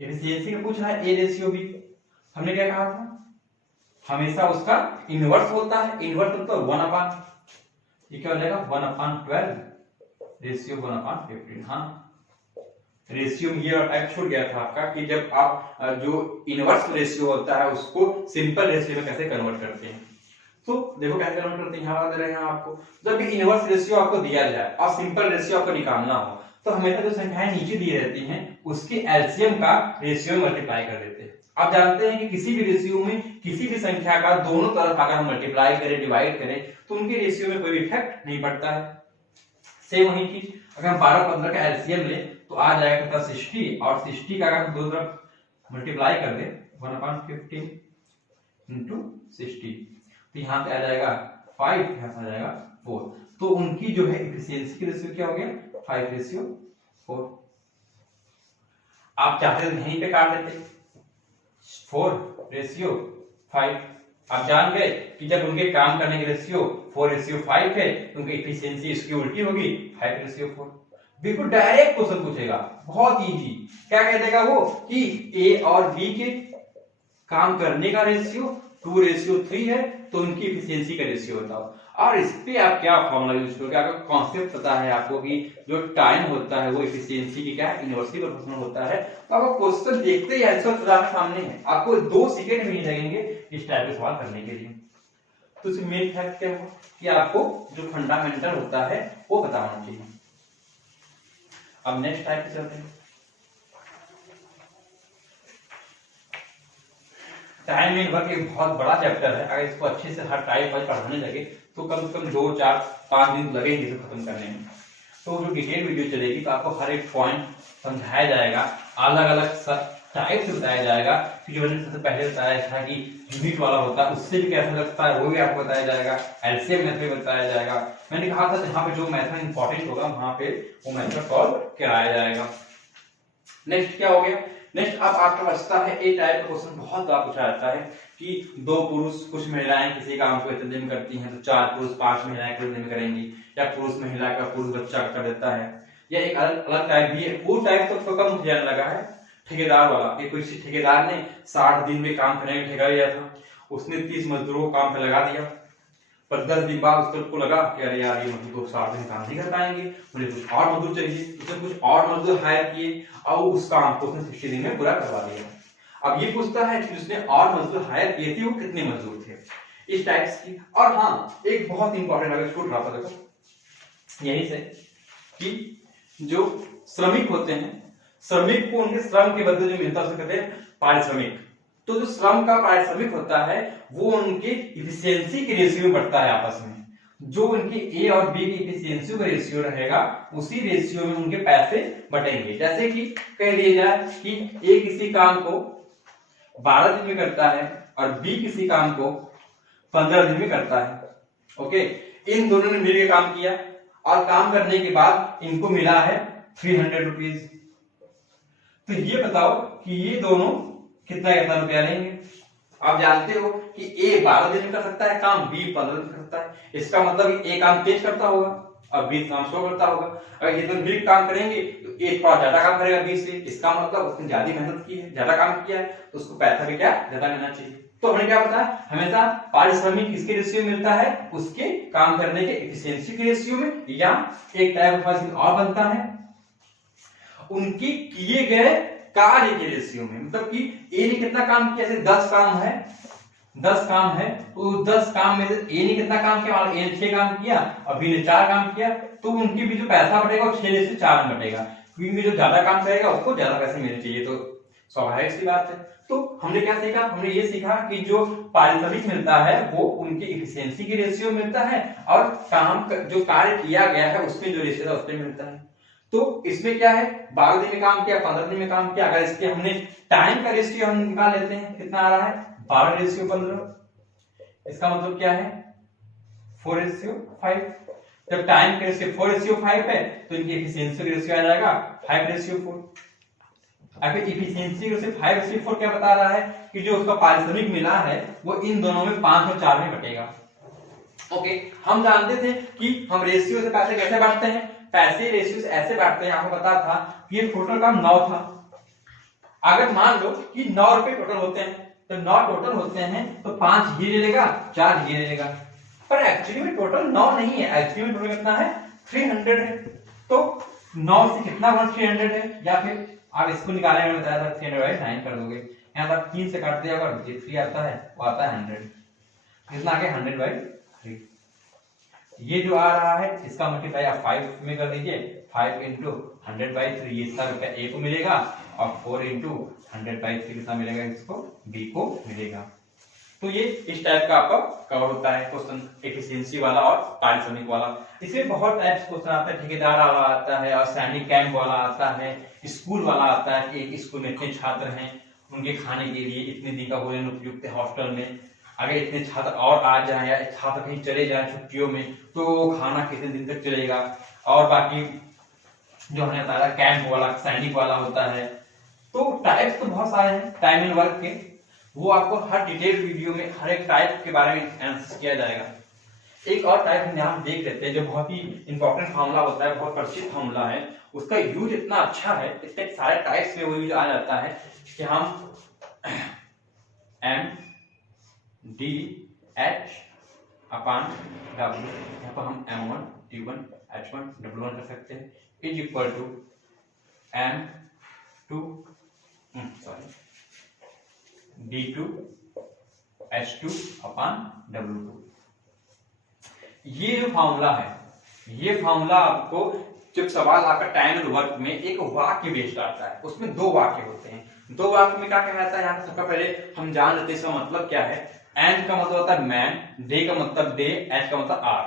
एफिशिएंसी का पूछ रहा है ए रेशियो बी, हमने क्या कहा था हमेशा उसका इनवर्स होता है, इनवर्स मतलब 1/, ये क्या हो जाएगा 1/12 रेशियो 1/15। हाँ रेशियो में ये टाइप छूट गया था आपका कि जब आप जो इनवर्स रेशियो होता है उसको सिंपल रेशियो में कैसे कन्वर्ट करते हैं। तो देखो कैसे कन्वर्ट करते हैं, यहाँ दे रहे हैं आपको, जब भी इनवर्स रेशियो आपको दिया जाए और सिंपल रेशियो आपको निकालना हो तो हमेशा जो संख्याएं नीचे दी रहती हैं उसके एलसीएम का रेशियो में मल्टीप्लाई कर देते हैं। आप जानते हैं कि किसी भी रेशियो में किसी भी संख्या का दोनों तरफ अगर हम मल्टीप्लाई करें, डिवाइड करें, तो उनके रेशियो में कोई भी इफेक्ट नहीं पड़ता है। सेम वही चीज अगर हम 12 15 का एलसीएम ले तो आ जाएगा कितना 60, और 60 का अगर दोनों तरफ मल्टीप्लाई कर दे 1/15 into 60, तो यहाँ पे आ जाएगा 5, यहाँ पे आ जाएगा 4। तो उनकी जो है इफिशियंसी की रेशियो क्या हो गया 5:4। आप चाहते तो यहीं पे काट देते 4:5। आप जान गए कि जब उनके काम करने की रेशियो 4:5 है तो उनकी इफिशियंसी इसकी उल्टी होगी 5:4। बिल्कुल डायरेक्ट क्वेश्चन पूछेगा, बहुत इजी। क्या कह देगा वो कि ए और बी के काम करने का रेशियो 2:3 है, तो उनकी इफिशियंसी का रेशियो बताओ। और इस पे आप क्या फॉर्मूला यूज करोगे, आपका कॉन्सेप्ट पता है आपको कि जो टाइम होता है वो इफिशियंसी की क्या है इनवर्सली प्रोपोर्शनल होता है। तो आपको क्वेश्चन देखते ही आंसर खुदा सामने है, आपको 2 सेकंड भी नहीं लगेंगे इस टाइप के सवाल करने के लिए। तो इसमें मेन फैक्ट क्या होगा कि आपको जो फंडामेंटल होता है वो पता होना चाहिए। अब नेक्स्ट टाइप पे चलते हैं। टाइम नेटवर्क एक बहुत बड़ा चैप्टर है, अगर इसको अच्छे से हर टाइप वाइज पढ़ाने लगे तो कम से कम 2 4 5 दिन लगेंगे इसे खत्म करने में। तो जो डिटेल वीडियो चलेगी तो आपको हर एक पॉइंट समझाया जाएगा, अलग अलग टाइप से बताया जाएगा। जो मैंने सबसे पहले बताया था कि यूनिट वाला होता है उससे भी कैसा लगता है वो भी आपको बताया जाएगा, एलसीएम मेथड बताया जाएगा। मैंने कहा था जहाँ पे जो मेथड इंपॉर्टेंट होगा वहां पे वो मेथड सॉल्व कराया जाएगा। नेक्स्ट क्या हो गया, नेक्स्ट अब आपका बचता है ए टाइप का क्वेश्चन, बहुत बार पूछा जाता है कि 2 पुरुष कुछ महिलाएं किसी काम को इतने दिन करती हैं तो 4 पुरुष 5 महिलाएं कितने दिन में करेंगी, या पुरुष महिला का पुरुष बच्चा कर देता है। या एक अलग टाइप भी है, वो टाइप तो कम मुझे लगा है ठेकेदार वाला। एक कोई ठेकेदार ने 60 दिन में काम करने का ठेका लिया था, उसने 30 मजदूरों को काम पे लगा दिया, पर 10 दिन बाद उसको लगा कि अरे यार ये मजदूर तो 60 दिन काम नहीं कर पाएंगे, मुझे कुछ और मजदूर चाहिए। उसने कुछ और मजदूर हायर किए और उस काम को उसने 60 दिन में पूरा करवा दिया। अब ये पूछता है कि उसने और मजदूर हायर किए थे वो कितने मजदूर थे, इस टाइप की। और हाँ एक बहुत इंपॉर्टेंट अगर इसको उठा देखो यही से कि जो श्रमिक होते हैं, श्रमिक को उनके श्रम के बदले जो मिलता है उसे कहते हैं पारिश्रमिक। तो जो श्रम का पारिश्रमिक होता है वो उनके इफिशियंसी के रेशियो में बढ़ता है आपस में। जो उनके ए और बी की इफिशियंसी का रेशियो रहेगा उसी रेशियो में उनके पैसे बटेंगे। जैसे कि कह लिया जाए कि ए किसी काम को 12 दिन में करता है और बी किसी काम को 15 दिन में करता है। ओके, इन दोनों ने मिलकर काम किया और काम करने के बाद इनको मिला है 300 रुपीज। तो ये बताओ कि ये दोनों कितना रुपया लेंगे। आप जानते हो कि ए 12 दिन में कर सकता है काम, बी 15 दिन कर सकता है। इसका मतलब ए काम तेज करता होगा और बी काम स्लो करता होगा। अगर ये दोनों मिलकर काम करेंगे तो ए थोड़ा ज्यादा काम करेगा बी से, इसका मतलब उसने ज्यादा मेहनत की है, ज्यादा काम किया है, तो उसको पैसा भी क्या ज्यादा मिलना चाहिए। तो हमने क्या बताया, हमेशा पारिश्रमिक किसके रेशियो में मिलता है, उसके काम करने के एफिशिएंसी के रेशियो में, या एक टाइप और बनता है उनकी किए गए कार्य के रेशियो में। मतलब कि ए ने कितना काम किया, जैसे 10 काम है, 10 काम है तो 10 काम में से ए ने कितना काम किया, ए ने 6 काम किया और बी ने 4 काम किया, तो उनकी भी जो पैसा बटेगा वो 6 से 4 में बटेगा, क्योंकि जो ज्यादा काम करेगा उसको ज्यादा पैसे मिलने चाहिए। तो स्वाभाविक सी बात है। तो हमने क्या सीखा, हमने ये सीखा कि जो पारिश्रमिक मिलता है वो उनके इफिशियंसी के रेशियो में मिलता है और काम जो कार्य किया गया है उसमें जो रेशियो है उसमें मिलता है। तो इसमें क्या है, 12 दिन में काम किया, 15 दिन में काम किया। अगर इसके हमने टाइम का रेशियो हम निकाल लेते हैं, कितना आ रहा है 12:15। इसका मतलब क्या है 4:5। जब टाइम का रेशियो 4:5 है तो इनकी इफिशियंसी का रेशियो आ जाएगा 5:4। अगर इफिशियंसी रेशियो 5:4 क्या बता रहा है कि जो उसका पारिश्रमिक मिला है वो इन दोनों में 5 और 4 में बटेगा। ओके, हम जानते थे कि हम रेशियो से पैसे कैसे बांटते हैं, पैसे रेशियो से ऐसे बांटते हैं। आपको पता था कि ये टोटल काम 9 था। अगर मान लो कि 9 रुपए टोटल होते हैं तो 9 टोटल होते हैं तो 5 ये ले लेगा, 4 ये ले लेगा, पर एक्चुअली में टोटल 9 नहीं है, एक्चुअली में टोटल कितना है 300 है। तो 9 से कितना गुना 300 है, या फिर आप इसको निकालने में बताया था 300/9 कर दोगे, यहाँ पर 3 से काट दिया अगर 3 आता है वो आता है 100, कितना आ गया 100/3। ये जो आ रहा है इसका मल्टीप्लाई आप 5 में कर दीजिए, 5 इंटू 100/3 ये इसका रुपया ए को मिलेगा, और 4 इंटू 100/3 कितना मिलेगा, इसको बी को मिलेगा। तो ये इस टाइप का आपका कवर होता है क्वेश्चन, एफिशिएंसी वाला और पारिश्रमिक वाला। इसमें बहुत टाइप्स क्वेश्चन आता है, ठेकेदार वाला आता है, और सैनिक कैंप वाला आता है, स्कूल वाला आता है कि एक स्कूल में इतने छात्र हैं, उनके खाने के लिए इतने दिन का भोजन उपयुक्त है हॉस्टल में, अगर इतने छात्र और आ जाए या छात्र कहीं चले जाए छुट्टियों में तो खाना कितने दिन तक चलेगा। और बाकी जो हमने बताया कैंप वाला, सैनिक वाला होता है। तो टाइप्स तो बहुत सारे हैं टाइम एंड वर्क के, वो आपको हर डिटेल वीडियो में हर एक टाइप के बारे में आंसर किया जाएगा। एक और टाइप हम यहाँ देख लेते हैं जो बहुत ही इंपॉर्टेंट फॉर्मूला होता है, बहुत प्रसिद्ध फॉर्मूला है, उसका यूज इतना अच्छा है, इतने सारे टाइप्स में वो यूज आ जाता है कि हम M D H upon W, यहाँ पर हम M1 T1 H1 W1 कर सकते हैं, is equal to D2 H2 upon W2। ये जो फॉर्मूला है, ये फॉर्मूला आपको जब सवाल आपका टाइम एंड वर्क में एक वाक्य बेस्ड आता है, उसमें दो वाक्य होते हैं, दो वाक्य में क्या कहलाता है, यहाँ सबसे पहले हम जान लेते हैं इसका मतलब क्या है। एम का मतलब होता है मैन, डे का मतलब डे, एच का मतलब आर,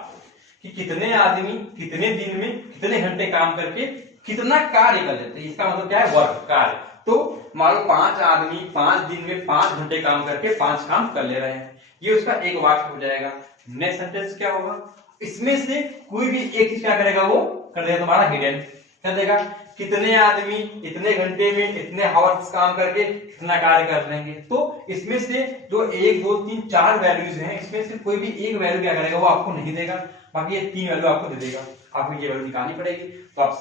कि कितने आदमी कितने दिन में कितने घंटे काम करके कितना कार्य कर लेते हैं, इसका मतलब क्या है, वर्क, कार्य। तो मान लो 5 आदमी 5 दिन में 5 घंटे काम करके 5 काम कर ले रहे हैं, ये उसका एक वाक्य हो जाएगा। नेक्स्ट सेंटेंस क्या होगा, इसमें से कोई भी एक चीज क्या करेगा, वो कर देगा तुम्हारा हिडन, कर देगा कितने आदमी इतने घंटे में इतने हावर्स काम करके कितना कार्य कर लेंगे। तो इसमें से जो 1 2 3 4 वैल्यूज हैं, इसमें से कोई भी एक वैल्यू क्या करेगा, वो आपको नहीं देगा, बाकी ये 3 वैल्यू आपको दे देगा, आपको ये वैल्यू निकालनी पड़ेगी। तो आप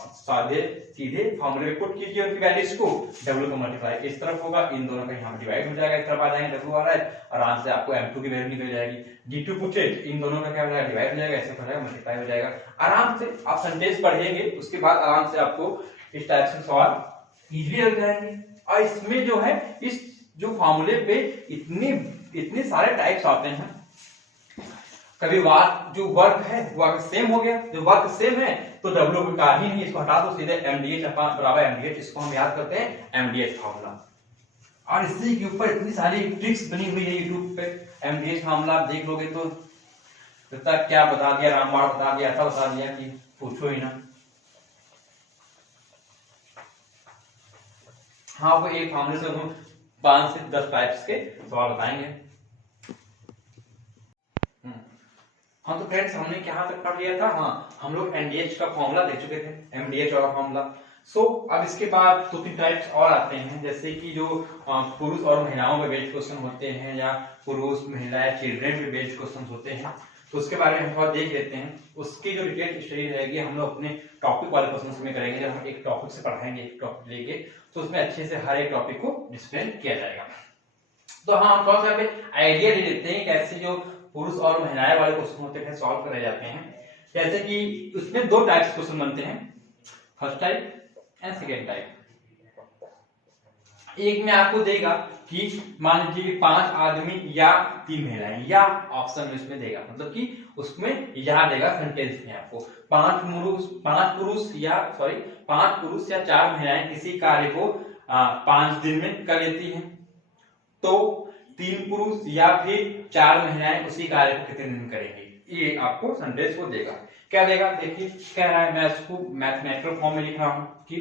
सीधे फॉर्मूले में पुट कीजिए उनकी वैल्यूज को, W का मल्टीप्लाई इस तरफ होगा, इन दोनों का यहाँ डिवाइड हो जाएगा, इस तरफ आ जाएंगे, W आ रहा है, आराम से आपको M2 की वैल्यू निकल जाएगी, D2 पूछे इन दोनों का क्या हो जाएगा, डिवाइड हो जाएगा, ऐसे हो जाएगा, मल्टीप्लाई हो जाएगा। आराम से आप सेंटेंस पढ़ेंगे, उसके बाद आराम से आपको इस टाइप से सवाल इजीली लग जाएंगे। और इसमें जो है, इस जो फॉर्मूले पे इतने सारे टाइप्स आते हैं, कभी जो वर्क है वो अगर सेम हो गया, जो वर्क सेम है तो W को का ही नहीं, इसको हटा दो, सीधे MDH बराबर MDH, इसको हम याद करते हैं MDH फॉर्मूला। और इसी के ऊपर इतनी सारी ट्रिक्स बनी हुई है यूट्यूब पे, MDH फॉर्मूला आप देख लोगे तो क्या बता दिया, रामबाण बता दिया, ऐसा बता दिया कि पूछो ही ना। हाँ, वो एक फॉर्मूले से हम 5 से 10 टाइप्स के सवाल बताएंगे। हाँ तो फ्रेंड्स, हमने क्या तक पढ़ लिया था, हाँ हम लोग एनडीएच का फॉर्मूला देख चुके थे, एमडीएच वाला फॉर्मूला। सो अब इसके बाद 2-3 टाइप्स और आते हैं, जैसे कि जो पुरुष और महिलाओं पे बेस्ड क्वेश्चन होते हैं, या पुरुष महिलाएं चिल्ड्रेन पे बेस्ड क्वेश्चन होते हैं, तो उसके बारे में हम थोड़ा देख लेते हैं। उसकी जो डिटेल स्टडी रहेगी हम लोग अपने टॉपिक वाले क्वेश्चन में करेंगे, जब हम एक टॉपिक से पढ़ाएंगे, एक टॉपिक लेके, तो उसमें अच्छे से हर एक टॉपिक को डिस्प्लेन किया जाएगा। तो हाँ, हम थोड़ा सा आइडिया ले लेते हैं कैसे जो पुरुष और महिलाएं वाले क्वेश्चन होते हैं सॉल्व करे जाते हैं। जैसे कि उसमें 2 टाइप्स क्वेश्चन बनते हैं, first type and second type. एक में आपको देगा कि मान लीजिए 5 आदमी या 3 महिलाएं, या ऑप्शन में उसमें देगा, मतलब कि उसमें या देगा सेंटेंस में आपको 5 पुरुष या 4 महिलाएं किसी कार्य को 5 दिन में कर लेती हैं, तो 3 पुरुष या फिर 4 महिलाएं उसी कार्य को कितने दिन करेंगे, ये आपको सेंटेंस को देगा। क्या देगा, देखिए कह रहा है, मैं इसको मैथमेटिकल फॉर्म में लिख रहा हूं कि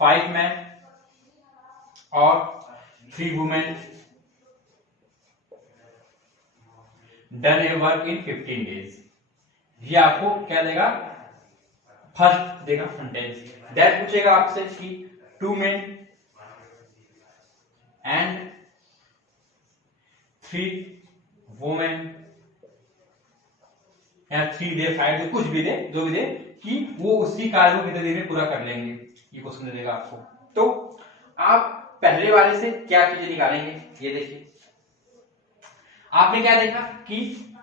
5 मैन और 3 women done A work in 15 days. ये आपको क्या देगा, फर्स्ट देगा सेंटेंस। दैट पूछेगा आपसे कि 2 मेन एंड 3 वुमेन या 3 दे 5 दे, कुछ भी दे, जो भी दे, कि वो उसी कार्य को कितने दिन में पूरा कर लेंगे, ये क्वेश्चन देगा आपको। तो आप पहले वाले से क्या चीजें निकालेंगे, ये देखिए। आपने क्या देखा कि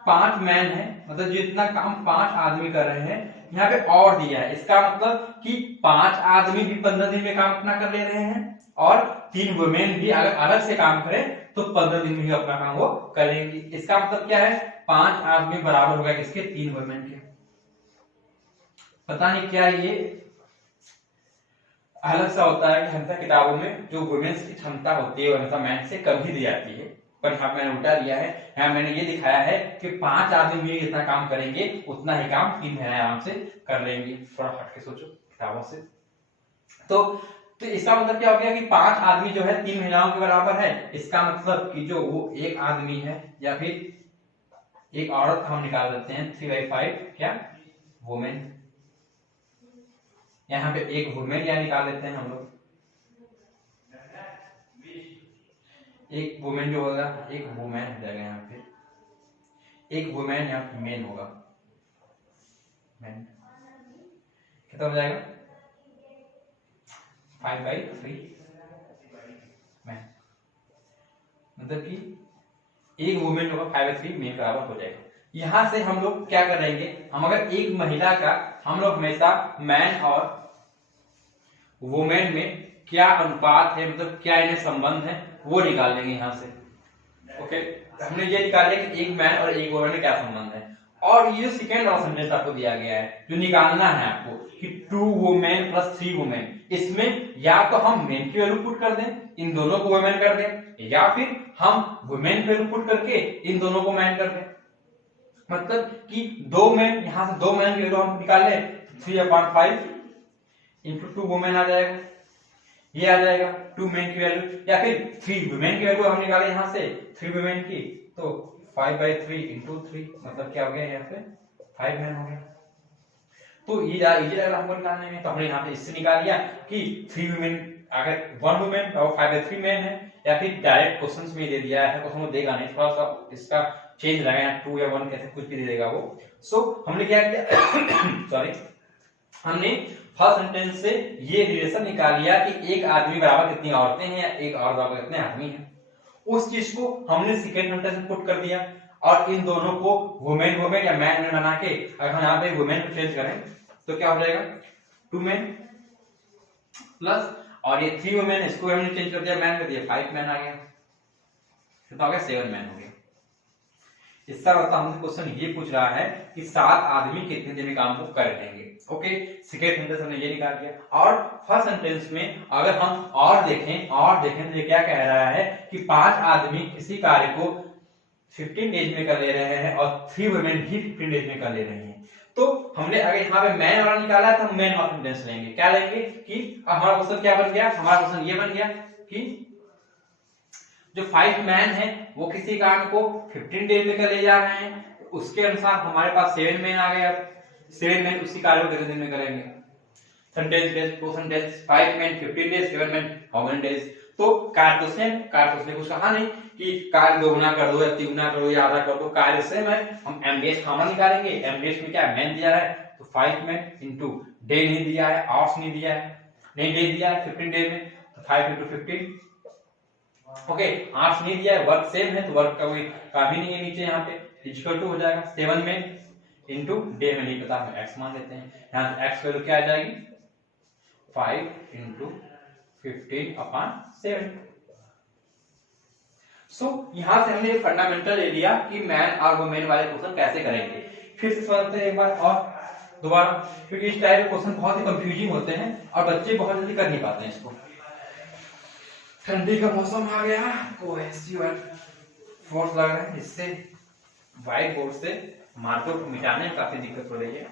5 मैन है, मतलब जितना काम 5 आदमी कर रहे हैं, यहाँ पे और दिया है, इसका मतलब कि 5 आदमी भी 15 दिन में काम अपना कर ले रहे हैं, और 3 वुमेन भी अगर अलग से काम करें तो 15 दिन में ही अपना काम वो करेंगी। इसका मतलब क्या है, 5 आदमी बराबर हो गया किसके, 3 वुमेन के। पता नहीं क्या ये अलग सा होता है कि हमेशा किताबों में जो वुमेन्स की क्षमता होती है वो हमेशा मैन से कम ही दी जाती है, पर यहाँ मैंने उल्टा दिया है। यहाँ मैंने ये दिखाया है कि 5 आदमी मिलकर जितना काम करेंगे उतना ही काम 3 महिलाएं आराम से कर लेंगी। थोड़ा हट के सोचो किताबों से। तो इसका मतलब क्या हो गया कि 5 आदमी जो है 3 महिलाओं के बराबर है। इसका मतलब कि जो वो एक आदमी है या फिर एक औरत हम निकाल देते हैं 3/5 क्या वुमेन, यहाँ पे एक वुमेन या निकाल देते हैं हम लोग, एक वुमेन जो होगा एक वुमेन हो जाएगा, यहाँ पे एक वुमेन यहाँ पे मेन होगा, मैन कितना हो जाएगा 5/3 मैन, मतलब कि एक वुमेन होगा 5/3 मेन बराबर हो जाएगा। यहां से हम लोग क्या करेंगे, हम अगर एक महिला का हम लोग हमेशा मैन और वुमेन में क्या अनुपात है, मतलब क्या इन्हें संबंध है वो निकाल लेंगे यहाँ से। ओके, हमने ये निकाल लिया कि एक मैन और एक वुमेन में क्या संबंध है। और ये सेकेंड वाला सेंटेंस आपको दिया गया है जो निकालना है आपको कि 2 वुमेन + 3 वुमेन, इसमें या तो हम मेन की वैल्यू पुट कर दें, इन दोनों को वुमेन कर दें, या फिर हम वुमेन की वैल्यू पुट करके इन दोनों को मैन कर दें। मतलब कि 2 मैन, यहां से 2 मैन की वैल्यू हम निकाल लें 3/5 इंटू 2 वुमेन आ जाएगा, ये आ जाएगा 2 मैन की वैल्यू, या फिर 3 वुमेन की वैल्यू हम निकाले यहां से 3 वुमेन की, तो 5/3 इंटू 3 मतलब क्या हो गया यहाँ पे 5 मैन हो गया। तो ये इजी लग रहा हमको निकालने में, तो हमने यहाँ पे इससे निकाल लिया कि 3 वुमेन अगर 1 वुमेन और 5/3 मैन है, या फिर डायरेक्ट क्वेश्चंस में दे दिया है, क्वेश्चन में देगा नहीं, थोड़ा सा इसका चेंज लगाया 2 या 1 कैसे कुछ भी दे देगा वो। सो हमने क्या किया सॉरी, हमने फर्स्ट सेंटेंस से ये रिलेशन निकाल लिया कि एक आदमी बराबर कितनी औरतें हैं या एक औरत बराबर कितने आदमी हैं। उस चीज को हमने सेकेंड सेंटेंस में पुट कर दिया, और इन दोनों को वुमेन वुमेन या मैन मैन बना के अगर हम यहाँ पे वुमेन को चेंज करें तो क्या हो जाएगा 2 मैन प्लस, और ये 3 वुमेन इसको हमने चेंज कर दिया मैन कर दिया 5 मैन आ गया, कितना हो गया 7 मैन हो गया। इसका मतलब हमसे क्वेश्चन ये पूछ रहा है कि 7 आदमी कितने दिन में काम को कर लेंगे। ओके, सेकेंड सेंटेंस हमने ये निकाल दिया। और फर्स्ट सेंटेंस में अगर हम और देखें तो ये क्या कह रहा है कि 5 आदमी किसी कार्य को 15 डेज में कर ले रहे हैं और 3 वुमेन भी 15 डेज में कर ले रही हैं। तो हमने अगर यहाँ पे मैन वाला निकाला है तो हम मैन वाला सेंटेंस लेंगे, क्या लेंगे कि हमारा क्वेश्चन क्या बन गया, हमारा क्वेश्चन ये बन गया कि जो 5 मैन है वो किसी काम को 15 डेज में कर ले जा रहे हैं, उसके अनुसार हमारे पास 7 मैन आ गया, 7 मैन उसी कार्य को कितने दिन में करेंगे। Sentence based to sentence 5 man 15 days 7 man how many days. तो कार्य तो सेम, कार्य तो उसने कुछ कहा नहीं कि कार्य 2 गुना कर दो या 3 गुना कर दो या आधा कर दो, कार्य सेम है। हम एमडीएस कॉमन निकालेंगे, एमडीएस में क्या मैन दिया है तो 5 मैन इनटू डे नहीं दिया है, आवर्स नहीं दिया है, नहीं डे दिया है 15 डे में तो 5 इंटू 15। ओके, आवर्स नहीं दिया है, वर्क सेम है तो वर्क का कोई काम ही नहीं है नीचे, यहाँ पे इक्वल टू हो जाएगा 7 में इंटू डे में नहीं पता, हम एक्स मान लेते हैं। यहाँ से एक्स वैल्यू क्या आ जाएगी 5 इंटू 15/7। सो यहां से हमने फंडामेंटल ले लिया कि मैन और वुमेन वाले क्वेश्चन कैसे करेंगे। फिर से समझते हैं एक बार और दोबारा, क्योंकि इस टाइप के क्वेश्चन बहुत ही कंफ्यूजिंग होते हैं और बच्चे बहुत जल्दी कर नहीं पाते हैं इसको। ठंडी का मौसम आ गया, कोहेसिव फोर्स लग रहा है, इससे व्हाइट बोर्ड से मार्कर को मिटाने में काफी दिक्कत हो रही है।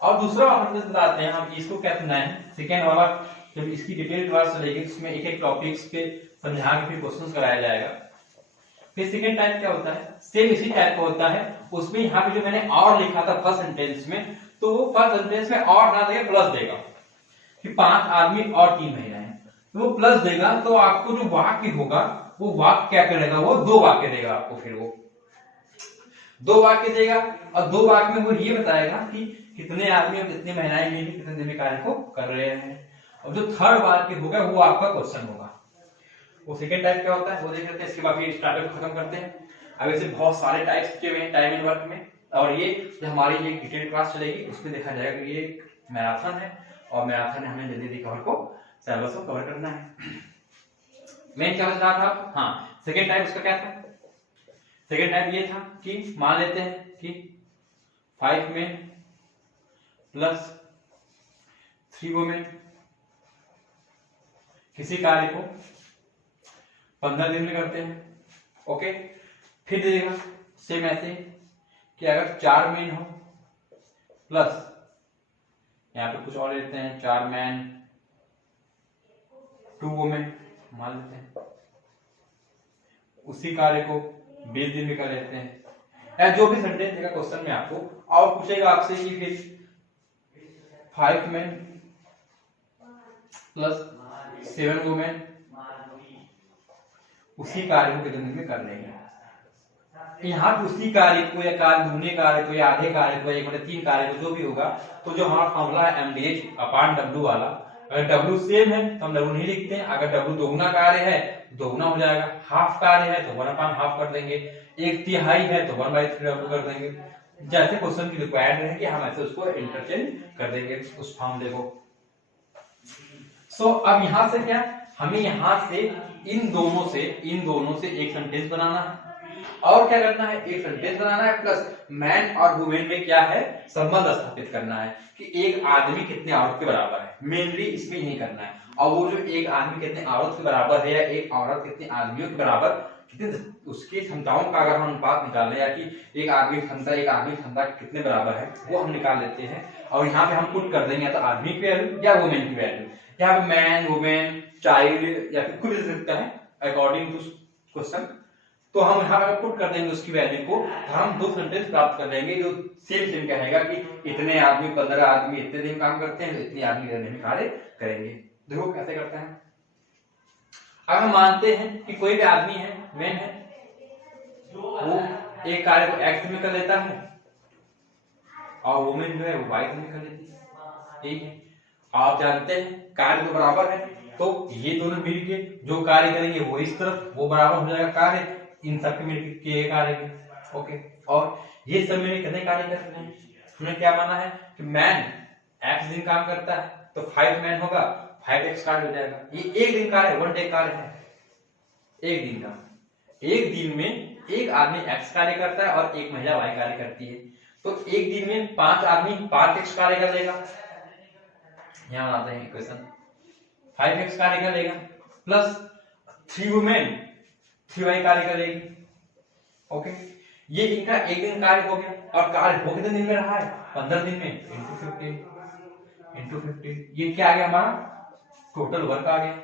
और दूसरा हम बताते हैं हम इसको क्या समझाएं, सेकेंड वाला जब इसकी डिटेल क्लास चलेगी उसमें एक एक टॉपिक्स पे समझा के फिर क्वेश्चंस कराया जाएगा। फिर सेकेंड टाइप क्या होता है, सेम इसी टाइप का होता है, उसमें यहाँ पे जो मैंने और लिखा था फर्स्ट सेंटेंस में, तो वो फर्स्ट सेंटेंस में और ना देगा प्लस देगा कि 5 आदमी और 3 महिलाएं, तो वो प्लस देगा। तो आपको जो वाक्य होगा वो वाक्य क्या करेगा, वो 2 वाक्य देगा आपको, फिर वो 2 वाक्य देगा और 2 वाक्य में वो ये बताएगा कि कितने आदमी और कितनी महिलाएं मिलकर कितने दिन में कार्य को कर रहे हैं। और जो थर्ड वाक्य होगा वो आपका क्वेश्चन होगा। वो सेकंड टाइप क्या होता है वो देख लेते हैं, इसके बाद फिर स्टार्टर खत्म करते हैं। अब ऐसे बहुत सारे टाइप्स के हैं टाइम एंड वर्क में, और ये जो हमारी ये डिटेल क्लास चलेगी उसमें देखा जाएगा कि ये मैराथन है और मैराथन में हमें जल्दी कवर को सिलेबस को कवर करना है। मेन क्या बच रहा था? हाँ, सेकेंड टाइप उसका क्या था? सेकेंड टाइप ये था कि मान लेते हैं कि 5 मेन प्लस 3 वुमेन किसी कार्य को 15 दिन में करते हैं। ओके, फिर देगा सेम ऐसे कि अगर 4 मेन हो प्लस यहाँ पे कुछ और लेते हैं, 4 मैन 2 वुमेन मान लेते हैं, उसी कार्य को 20 दिन में कर लेते हैं, या जो भी सेंटेंस देगा क्वेश्चन में आपको, और पूछेगा आपसे कि फिर 5 मैन प्लस 7 वुमेन उसी कार्य को कितने दिन में कर लेंगे। यहाँ पे उसी कार्य को या कार्य दूने कार्य को या आधे कार्य को या 1/3 कार्य को जो भी होगा, तो जो हमारा फॉर्मूला है mdh अपॉन w वाला, अगर w सेम है तो हम w नहीं लिखते हैं, अगर w दोगुना कार्य है तो दोगुना हो जाएगा, हाफ कार्य है तो 1/2 कर देंगे, 1/3 है तो 1/3 कर देंगे, जैसे क्वेश्चन की रिक्वायर्ड है कि हम ऐसे उसको इंटरचेंज कर देंगे उस फॉर्मूले को। सो अब यहाँ से क्या, हमें यहाँ से इन दोनों से एक सेंटेंस बनाना है, और क्या करना है, एक सेंटेंस बनाना है, प्लस मैन और वुमेन में क्या है, संबंध स्थापित करना है कि एक आदमी कितने औरत के बराबर है, मेनली इसमें यही करना है। और वो जो एक आदमी कितने औरत के बराबर है या एक औरत कितने आदमियों के बराबर, कितने उसकी क्षमताओं का अगर हम अनुपात निकालें, या कि एक आदमी की क्षमता एक आदमी की क्षमता कितने बराबर है वो हम निकाल लेते हैं, और यहाँ पे हम पुट कर देंगे या तो आदमी की वैल्यू या वुमेन की वैल्यू, यहाँ पे मैन वुमेन चाइल्ड या फिर कुछ भी सकता है अकॉर्डिंग टू क्वेश्चन, तो हम यहाँ पे पुट कर देंगे उसकी वैल्यू को, तो हम दो सेंटेंस प्राप्त कर लेंगे जो सेम कहेगा कि इतने आदमी 15 आदमी इतने दिन काम करते हैं, तो इतने आदमी इतने दिन कार्य करेंगे। देखो कैसे करते हैं। अगर हम मानते हैं कि कोई भी आदमी है, मैन है, वो एक कार्य को एक्स में कर लेता है और वुमेन जो है वो वाई में कर लेती है, ठीक है। आप जानते हैं कार्य तो बराबर है, तो ये दोनों मिलके जो कार्य करेंगे वो इस तरफ, वो बराबर हो जाएगा कार्य इन सब के मिलके कार्य के। ओके, और ये सब मिलकर कितने कार्य कर रहे हैं, हमने क्या माना है कि मैन एक्स दिन काम करता है तो 5 मैन होगा, 5x कार्य हो जाएगा। ये एक दिन कार्य है, 1 डे कार्य है, एक दिन का। एक दिन में एक आदमी x कार्य करता है और एक महिला y कार्य करती है, तो एक दिन में 5 आदमी 5x कार्य कर लेगा, यहां लाते हैं इक्वेशन, 5x कार्य कर लेगा प्लस 3 वुमेन 3y कार्य करेगी। ओके, ये इनका एक दिन कार्य हो गया, और कार्य हो कितने दिन में रहा है, 15 दिन में, इंटू 15, ये क्या आ गया हमारा टोटल वर्क आ गया।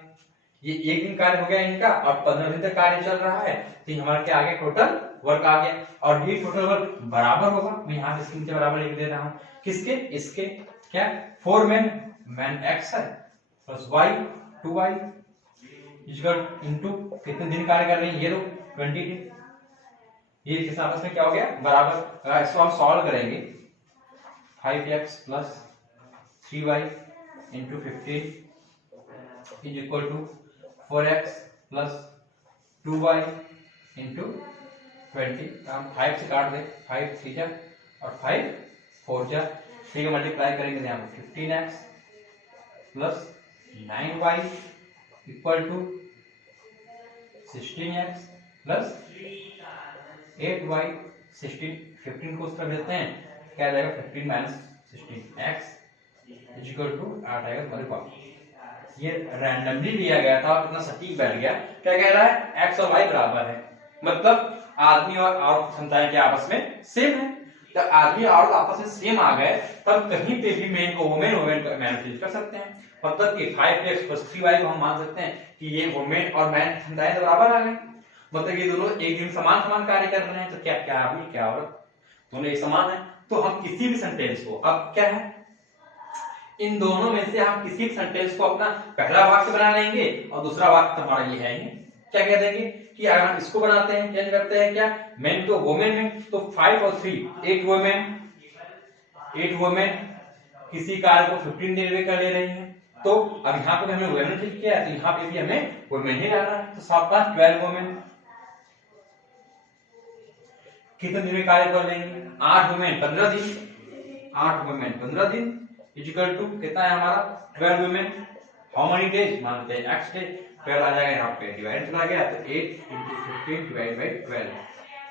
ये एक दिन कार्य हो गया इनका और 15 दिन तक कार्य चल रहा है, तो हमारा क्या आ गया, टोटल वर्क आ गया। और ये टोटल वर्क बराबर होगा, मैं यहाँ पे इसके नीचे बराबर लिख दे रहा हूँ, किसके, इसके, क्या 4 मैन x है प्लस y 2y इनटू कितने दिन कार्य कर रहे हैं ये लोग, 20 दिन। ये इसके आपस में क्या हो गया, बराबर। इसको हम सॉल्व करेंगे, 5x plus 3y into 15 is equal to 4x plus 2y into 20। हम 5 से काट दे, 5 3 जा और 5 4 जा, ठीक है, मल्टीप्लाई करेंगे यहाँ पे 15x plus 9y equal to 16x plus 8y। 15 को उस तरफ देते हैं, क्या आ जाएगा 15 माइनस 16x इक्वल टू 8 आएगा तुम्हारे पास। ये रैंडमली लिया गया था और इतना सटीक बैठ गया। क्या कह रहा है, x और y बराबर है, मतलब आदमी और औरत क्षमताएं क्या आपस में सेम है। जब आदमी और औरत आपस में सेम आ गए तब कहीं पे भी मेन को वुमेन को मैन चेंज कर सकते हैं, मतलब कि 5x प्लस 3y को हम मान सकते हैं कि ये वुमेन और मैन क्षमताएं तो बराबर आ गई, मतलब ये दोनों एक दिन समान कार्य कर रहे हैं, तो क्या क्या आदमी क्या औरत दोनों एक समान है। तो हम किसी भी सेंटेंस को, अब क्या है, इन दोनों में से हम किसी भी सेंटेंस को अपना पहला वाक्य बना लेंगे और दूसरा वाक्य हमारा ये है, क्या कह देंगे कि अगर हम इसको बनाते हैं, चेंज करते हैं, क्या मैन तो वुमेन में, तो 5 और 3 8 वुमेन किसी कार्य को 15 दिन में कर ले रही हैं, तो अब यहाँ पे हमने वुमेन क्लिक किया है तो यहाँ पे भी हमें वुमेन ही डालना है, तो 7 5 12 वुमेन कितने दिन में कार्य कर लेंगे, 8 वुमेन 15 दिन, 8 वुमेन 15 दिन इक्वल टू कितना है हमारा 12 वुमेन, हाउ मेनी डेज मानते हैं x डे, 12 आ जाएगा यहाँ पे, डिवाइड चला गया तो 8 × 15 divide by 12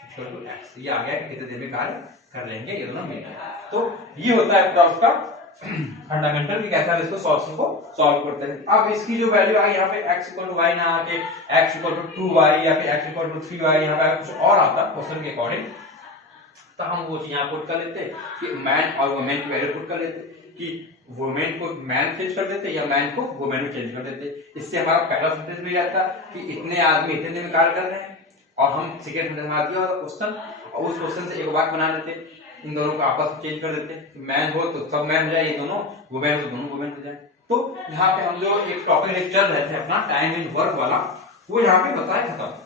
equal to x। ये आ गया कितने देर में कार्य कर लेंगे ये दोनों मिलकर। तो ये होता है पूरा उसका फंडामेंटल कि कैसे हम इसको सॉल्यूशन को सॉल्व करते हैं। अब इसकी जो वैल्यू आई यहाँ पे x = y ना आके x = 2y या फिर x = 3y, यहाँ पे कुछ और आता क्वेश्चन के अकॉर्डिंग, तो हम वो चीज यहाँ पुट कर लेते कि मैन और वुमेन की वैल्यू पुट कर लेते कि वुमेन को मैन चेंज कर देते या मैन को वुमेन में चेंज कर देते। इससे हमारा पहला सेंटेंस मिल जाता कि इतने आदमी इतने दिन में कार्य कर रहे हैं, और हम सेकंड सेंटेंस में दिया होता क्वेश्चन, और उस क्वेश्चन से एक वाक्य बना लेते, इन दोनों को आपस में चेंज कर देते। मैन हो तो सब मैन हो जाए, ये दोनों वुमेन हो तो दोनों वुमेन हो जाए। तो यहाँ पे हम जो एक टॉपिक लेक्चर रहे थे अपना टाइम एंड वर्क वाला, वो यहाँ पे बताया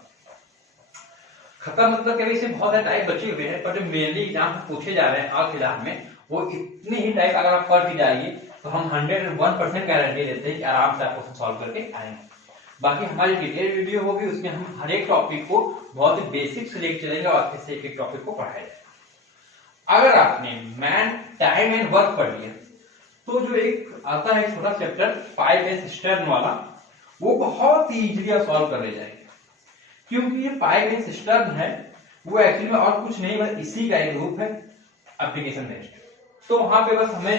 खत्म मतलब कि इससे बहुत सारे टाइप बचे हुए हैं, पर जो मेनली एग्जाम पूछे जा रहे हैं हाल फिलहाल में, वो इतने ही टाइप अगर आप पढ़ के जाइए तो हम 101% गारंटी देते हैं कि आराम से आप क्वेश्चन सॉल्व करके आएंगे। बाकी हमारी डिटेल वीडियो होगी, उसमें हम हर एक टॉपिक को बहुत ही बेसिक से लेकर चलेंगे और अच्छे से एक एक टॉपिक को पढ़ाएंगे। अगर आपने मैन टाइम एंड वर्क पढ़ लिया तो जो एक आता है छोटा चैप्टर 5s सिस्टर्न वाला, वो बहुत ही इजीली आप सॉल्व कर ले जाएंगे, क्योंकि ये 5s सिस्टर्न है वो एक्चुअली में और कुछ नहीं बस इसी का एक रूप है एप्लीकेशन बेस्ड। तो वहां पे बस हमें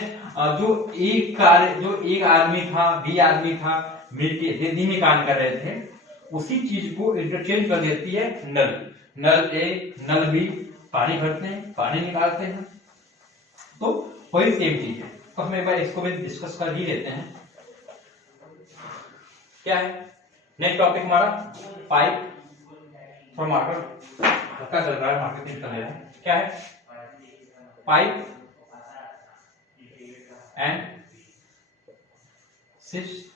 जो एक आदमी था, बी आदमी था, मिलके दिल्ली में काम कर रहे थे, उसी चीज को इंटरचेंज कर देती है नल ए नल बी, पानी भरते हैं पानी निकालते हैं, तो वही सेम चीज है। तो हम एक बार इसको भी डिस्कस कर ही लेते हैं। क्या है नेक्स्ट टॉपिक हमारा पाइप फ्रॉम मार्कर, पक्का चल रहा है मार्केटिंग कर रहे हैं। क्या है पाइप एंड सिस्टम,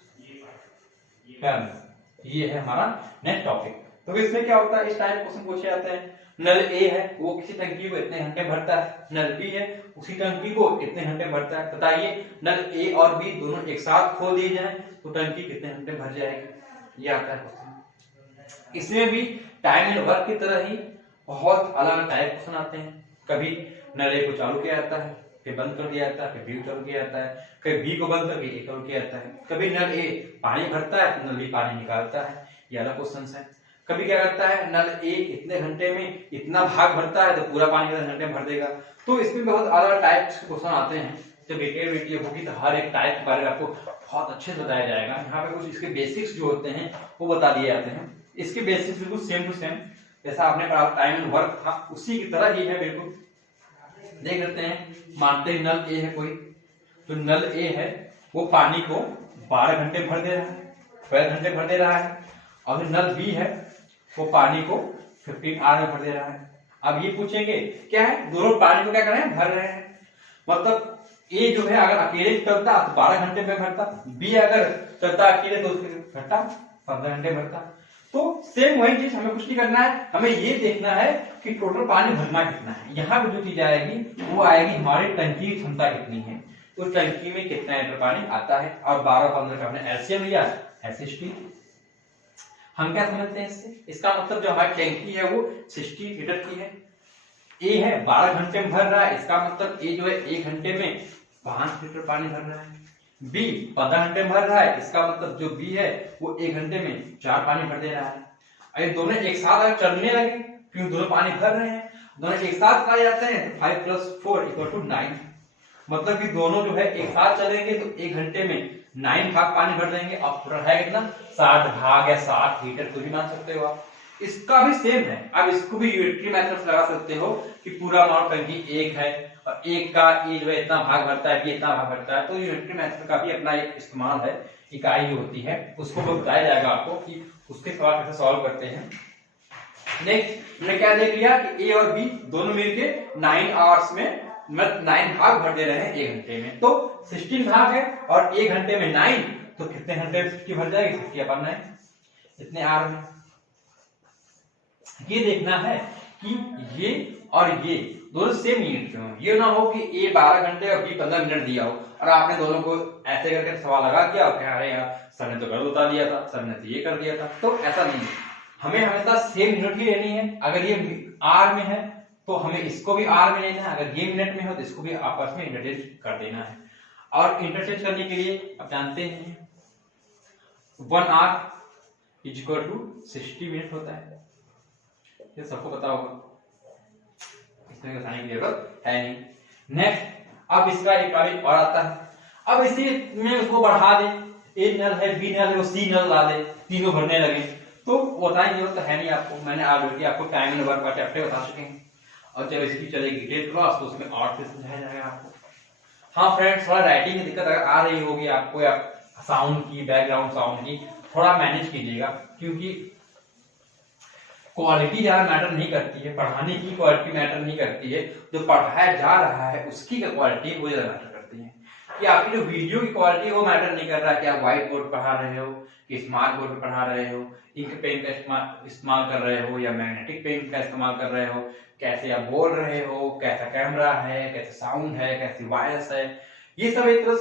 ये है हमारा नेक्स्ट टॉपिक। तो इसमें क्या होता है, इस टाइप क्वेश्चन पूछे जाते हैं। नल ए है वो किसी टंकी को इतने घंटे भरता है, नल बी है उसी टंकी को इतने घंटे भरता है। बताइए नल ए और बी दोनों एक साथ खोल दिए जाए तो टंकी कितने घंटे भर जाएगी, ये आता है क्वेश्चन। इसमें भी टाइम एंड वर्क की तरह ही बहुत अलग अलग टाइप क्वेश्चन आते हैं। कभी नल ए को चालू किया जाता है, फिर बंद कर दिया जाता है, फिर बी को चालू किया जाता है, कभी बी को बंद करके ए चालू किया जाता है। कभी नल ए पानी भरता है तो नल बी पानी निकालता है, ये अलग क्वेश्चन है। कभी क्या करता है नल ए इतने घंटे में इतना भाग भरता है तो पूरा पानी कितने घंटे में भर देगा। तो इसमें बहुत अलग टाइप के क्वेश्चन आते हैं। जब डिटेल वीडियो होगी तो हर एक टाइप के बारे में आपको बहुत अच्छे से बताया जाएगा। यहाँ पे कुछ इसके बेसिक्स जो होते हैं वो बता दिए जाते हैं। इसके बेसिक्स बिल्कुल सेम टू सेम जैसा आपने पढ़ा टाइम एंड वर्क था उसी की तरह ही है बिल्कुल। देख लेते हैं, मानते हैं नल ए है कोई, तो नल ए है वो पानी को 12 घंटे भर दे रहा है, 12 घंटे भर दे रहा है, और नल बी है वो पानी को 15 आवर में भर दे रहा है। अब ये पूछेंगे क्या है, दोनों पानी को क्या कर रहे हैं, भर रहे हैं। मतलब ए जो है अगर अकेले चलता तो 12 घंटे में भरता, बी अगर चलता अकेले तो उसके घंटा 15 घंटे भरता। तो सेम वही चीज हमें कुछ नहीं करना है, हमें ये देखना है कि टोटल पानी भरना कितना है। यहाँ पे जो चीज आएगी वो आएगी हमारी टंकी की क्षमता कितनी है, तो टंकी में कितना लीटर पानी आता है। और 12-15 का हमने एलसीएम लिया, एसएसटी। हम क्या समझते हैं इससे, इसका मतलब जो हमारी टंकी है वो 60 लीटर की है। ए है 12 घंटे में भर रहा है, इसका मतलब ए जो है 1 घंटे में 5 लीटर पानी भर रहा है। बी 15 घंटे में भर रहा है, इसका मतलब जो बी है वो 1 घंटे में 4 पानी भर दे रहा है। अरे दोनों एक साथ अगर चलने लगे क्योंकि दोनों पानी भर रहे हैं, दोनों एक साथ चले जाते हैं तो 5 + 4 = 9। मतलब कि दोनों जो है एक साथ चलेंगे तो 1 घंटे में 9 भाग पानी भर देंगे। अब टोटल है कितना, 60 भाग या 60 लीटर, तो भी मान सकते हो आप। इसका भी सेम है, अब इसको भी यूनिटरी मेथड से लगा सकते हो कि पूरा अमाउंट टंकी 1 है और 1 का ए जो है इतना भाग भरता है, बी इतना भाग भरता है। तो यूनिटरी मेथड का भी अपना एक इस्तेमाल है, इकाई होती है, उसको बताया जाएगा आपको कि उसके सवाल कैसे सॉल्व करते हैं। नेक्स्ट हमने क्या देख लिया कि ए और बी दोनों मिलके 9 आवर्स में 9 भाग भर दे रहे हैं 1 घंटे में। तो 16 भाग है और 1 घंटे में 9, तो कितने घंटे में 60 भर जाएगी, 60/9 इतने आवर में। ये देखना है कि ये और ये दोनों सेम यूनिट के हों। ये ना हो कि ए 12 घंटे और बी 15 मिनट दिया हो और आपने दोनों को ऐसे करके सवाल लगा दिया और कह रहे यार सर ने तो गलत बता दिया था, सर ने तो ये कर दिया था। तो ऐसा नहीं है, हमें हमेशा सेम यूनिट ही लेनी है। अगर ये आर में है तो हमें इसको भी आर में लेना है, अगर ये मिनट में हो तो इसको भी आपस में इंटरचेंज कर देना है। और इंटरचेंज करने के लिए आप जानते हैं 1 आवर इक्वल टू 60 मिनट होता है। ये सबको पता होगा, इसमें बताने की जरूरत है नहीं। नेक्स्ट, अब इसका एक कार्य और आता है। अब इसी में उसको बढ़ा दे, ए नल है, बी नल है, वो सी नल ला दे, तीनों भरने लगे, तो बताने की जरूरत है नहीं आपको। मैंने ऑलरेडी आपको टाइम एंड वर्क का चैप्टर बता चुके हैं, और जब इसकी चलेगी डिटेल क्लास तो उसमें और से समझाया जाएगा आपको। हाँ फ्रेंड्स, थोड़ा राइटिंग में दिक्कत अगर आ रही होगी आपको, या साउंड की, बैकग्राउंड साउंड की, थोड़ा मैनेज कीजिएगा, क्योंकि क्वालिटी ज्यादा मैटर नहीं करती है, पढ़ाने की क्वालिटी मैटर नहीं करती है, जो पढ़ाया जा रहा है उसकी क्वालिटी वो ज्यादा मैटर करती है। कि आपकी जो वीडियो की क्वालिटी वो मैटर नहीं कर रहा है कि आप व्हाइट बोर्ड पढ़ा रहे हो कि स्मार्ट बोर्ड पर पढ़ा रहे हो, इंक पेन का इस्तेमाल कर रहे हो या मैग्नेटिक पेन का इस्तेमाल कर रहे हो, कैसे आप बोल रहे हो, कैसा कैमरा है, कैसे साउंड है, कैसी वॉइस है, ये सब एक तरह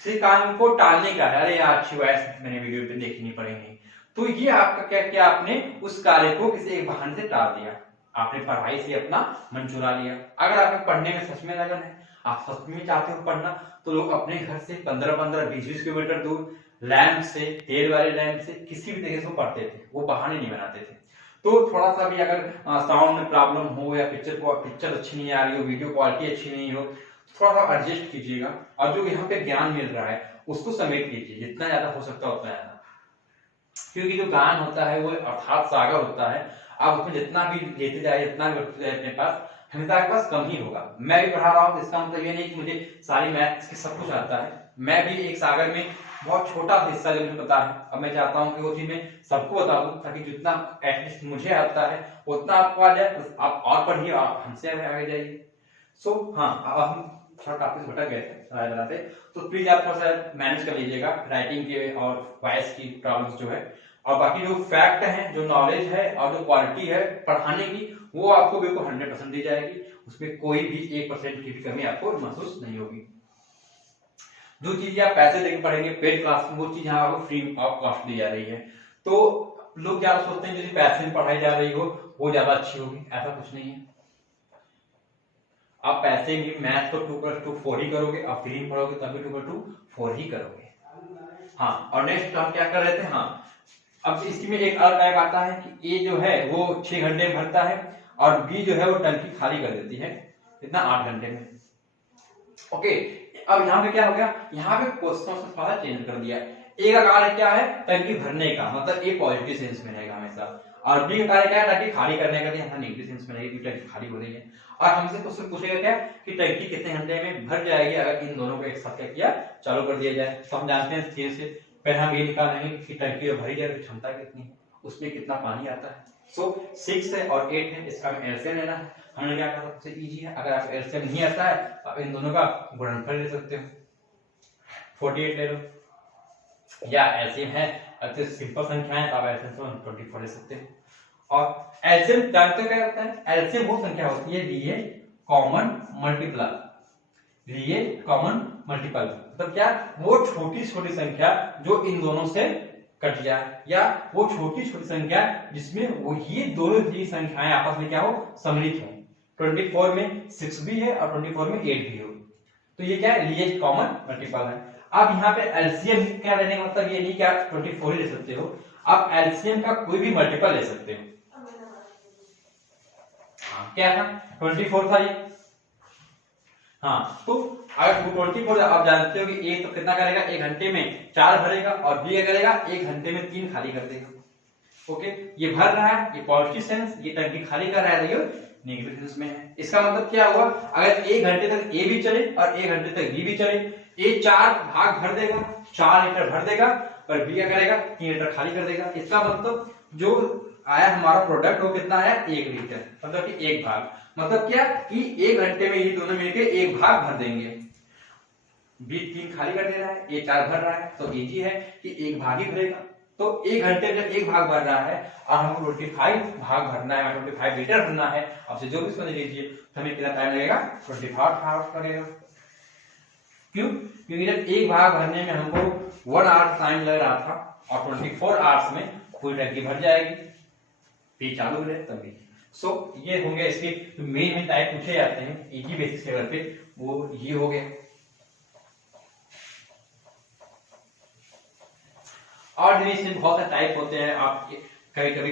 से काम को टालने का है। अरे यार अच्छी वॉइस मैंने वीडियो पे देखनी पड़ेगी, तो ये आपका क्या क्या आपने उस कार्य को किसी एक बहाने से टाल दिया, आपने पढ़ाई से अपना मन चुरा लिया। अगर आपको पढ़ने में सच में लगन है, आप सच में चाहते हो पढ़ना, तो लोग अपने घर से 15-15, 20-20 किलोमीटर दूर लैंप से, तेल वाले लैंप से, किसी भी तरीके से पढ़ते थे, वो बहाने नहीं बनाते थे। तो थोड़ा सा भी अगर साउंड में प्रॉब्लम हो या पिक्चर अच्छी नहीं आ रही हो, वीडियो क्वालिटी अच्छी नहीं हो, थोड़ा सा एडजस्ट कीजिएगा, और जो यहाँ पे ज्ञान मिल रहा है उसको समेट लीजिए, जितना ज्यादा हो सकता है उतना ज्यादा, क्योंकि जो ज्ञान होता है वो अर्थात सागर होता है। आप उसमें जितना भी लेते जाए, जितना भी रखते जाए अपने पास, हमेशा आपके पास कम ही होगा। मैं भी पढ़ा रहा हूँ तो इसका मतलब ये नहीं कि मुझे सारी मैथ्स की सब कुछ आता है, मैं भी एक सागर में बहुत छोटा सा हिस्सा जो मुझे पता है, अब मैं चाहता हूँ कि वो चीज मैं सबको बता दूं, ताकि जितना एटलीस्ट मुझे आता है उतना आपको आ जाए, तो आप और पढ़िए, आप हमसे आगे जाइए। सो हाँ, अब हम थोड़ा टॉपिक भटक गए थे, तो प्लीज आप थोड़ा सा मैनेज कर लीजिएगा राइटिंग के और वॉइस की प्रॉब्लम्स जो है, और बाकी जो फैक्ट है, जो नॉलेज है और जो क्वालिटी है पढ़ाने की, वो आपको बिल्कुल 100% दी जाएगी, उसमें कोई भी 1% की भी कमी आपको महसूस नहीं होगी। जो चीजें आप पैसे देकर पढ़ेंगे पेड क्लास में, वो चीज यहाँ आपको फ्री ऑफ कॉस्ट दी जा रही है। तो लोग ज्यादा सोचते हैं जो पैसे में पढ़ाई जा रही हो वो ज्यादा अच्छी होगी, ऐसा कुछ नहीं है। आप पैसे में मैथ को 2+2 4 ही करोगे, आप फ्री में पढ़ोगे तभी 2+2 4 ही करोगे। हाँ, और नेक्स्ट हम क्या कर रहे थे, हाँ अब इसमें एक और टाइप आता है कि ए जो है वो 6 घंटे में भरता है, और बी जो है वो टंकी खाली कर देती है इतना 8 घंटे में। ओके, अब यहाँ पे क्या हो गया, यहाँ पे क्वेश्चन से थोड़ा चेंज कर दिया। ए का कार्य क्या है, टंकी भरने का, मतलब ए पॉजिटिव सेंस में रहेगा हमेशा, और बी का कार्य क्या है, टंकी खाली करने का, यहाँ नेगेटिव सेंस में रहेगी, टंकी खाली हो रही है। और हमसे क्वेश्चन पूछेगा क्या कि टंकी कितने घंटे में भर जाएगी अगर इन दोनों को एक साथ क्या किया, चालू कर दिया जाए। तो हम जानते हैं धीरे से पहले हम ये निकालेंगे कि टंकी भरी जाए तो क्षमता कितनी है, उसमें कितना पानी आता है। सो 6 है और 8 है, इसका एलसीएम लेना है। हमने क्या कहा, सबसे इजी है, अगर आपको एलसीएम नहीं आता है तो आप इन दोनों का गुणनफल ले सकते हो, 48 ले लो, या एलसीएम है अच्छे सिंपल संख्या है तो आप एलसीएम से 124 ले सकते हो। और एलसीएम जानते हो क्या होता है, एलसीएम वो संख्या होती है लिए कॉमन मल्टीपल, लिए कॉमन मल्टीपल मतलब क्या, वो छोटी छोटी संख्या जो इन दोनों से कट जाए, या वो छोटी छोटी संख्या जिसमें वो ये दोनों ही संख्याएं आपस में क्या हो, सम्मिलित हो। 24 में 6 भी है और 24 में 8 भी हो, तो ये क्या है, लीस्ट कॉमन मल्टीपल है। अब यहाँ पे एलसीएम क्या लेने का मतलब ये नहीं कि आप 24 ही ले सकते हो, आप एलसीएम का कोई भी मल्टीपल ले सकते हो। क्या था, 24 था ये, हाँ, तो अगर 24 आप जानते हो कि ए तो कितना करेगा, 1 घंटे में 4 भरेगा, और बी करेगा 1 घंटे में 3 खाली कर देगा। ओके, ये भर रहा है, ये पॉजिटिव सेंस, ये टंकी खाली कर रहा है, ये नेगेटिव सेंस में है। इसका मतलब क्या हुआ, अगर 1 घंटे तक ए भी चले और 1 घंटे तक बी भी चले, ए 4 भाग भर देगा, 4 लीटर भर देगा, और बी क्या करेगा, 3 लीटर खाली कर देगा। इसका मतलब जो आया हमारा प्रोडक्ट वो कितना आया, 1 लीटर, मतलब कि 1 भाग, मतलब क्या कि 1 घंटे में ये दोनों मिलकर 1 भाग भर देंगे। बी 3 खाली कर दे रहा है, ए 4 भर रहा है, तो इजी है कि 1 भाग ही भरेगा। तो 1 घंटे में 1 भाग भर रहा है और हमको 25 भाग भरना है, 25 लीटर भरना है, आपसे जो भी समझ लीजिए, हमें कितना टाइम लगेगा, 25 आवर्स लगेगा। क्यों, क्योंकि जब 1 भाग भरने में हमको 1 आवर टाइम लग रहा था, और 24 आवर्स में पूरी टंकी भर जाएगी, पी चालू रहे तभी। सो ये होंगे इसके मेन टाइप पूछे जाते हैं इजी बेसिस लेवल पे, वो ये हो गए। ऑर्डिनेंस में बहुत सारे टाइप होते हैं। आप कभी कभी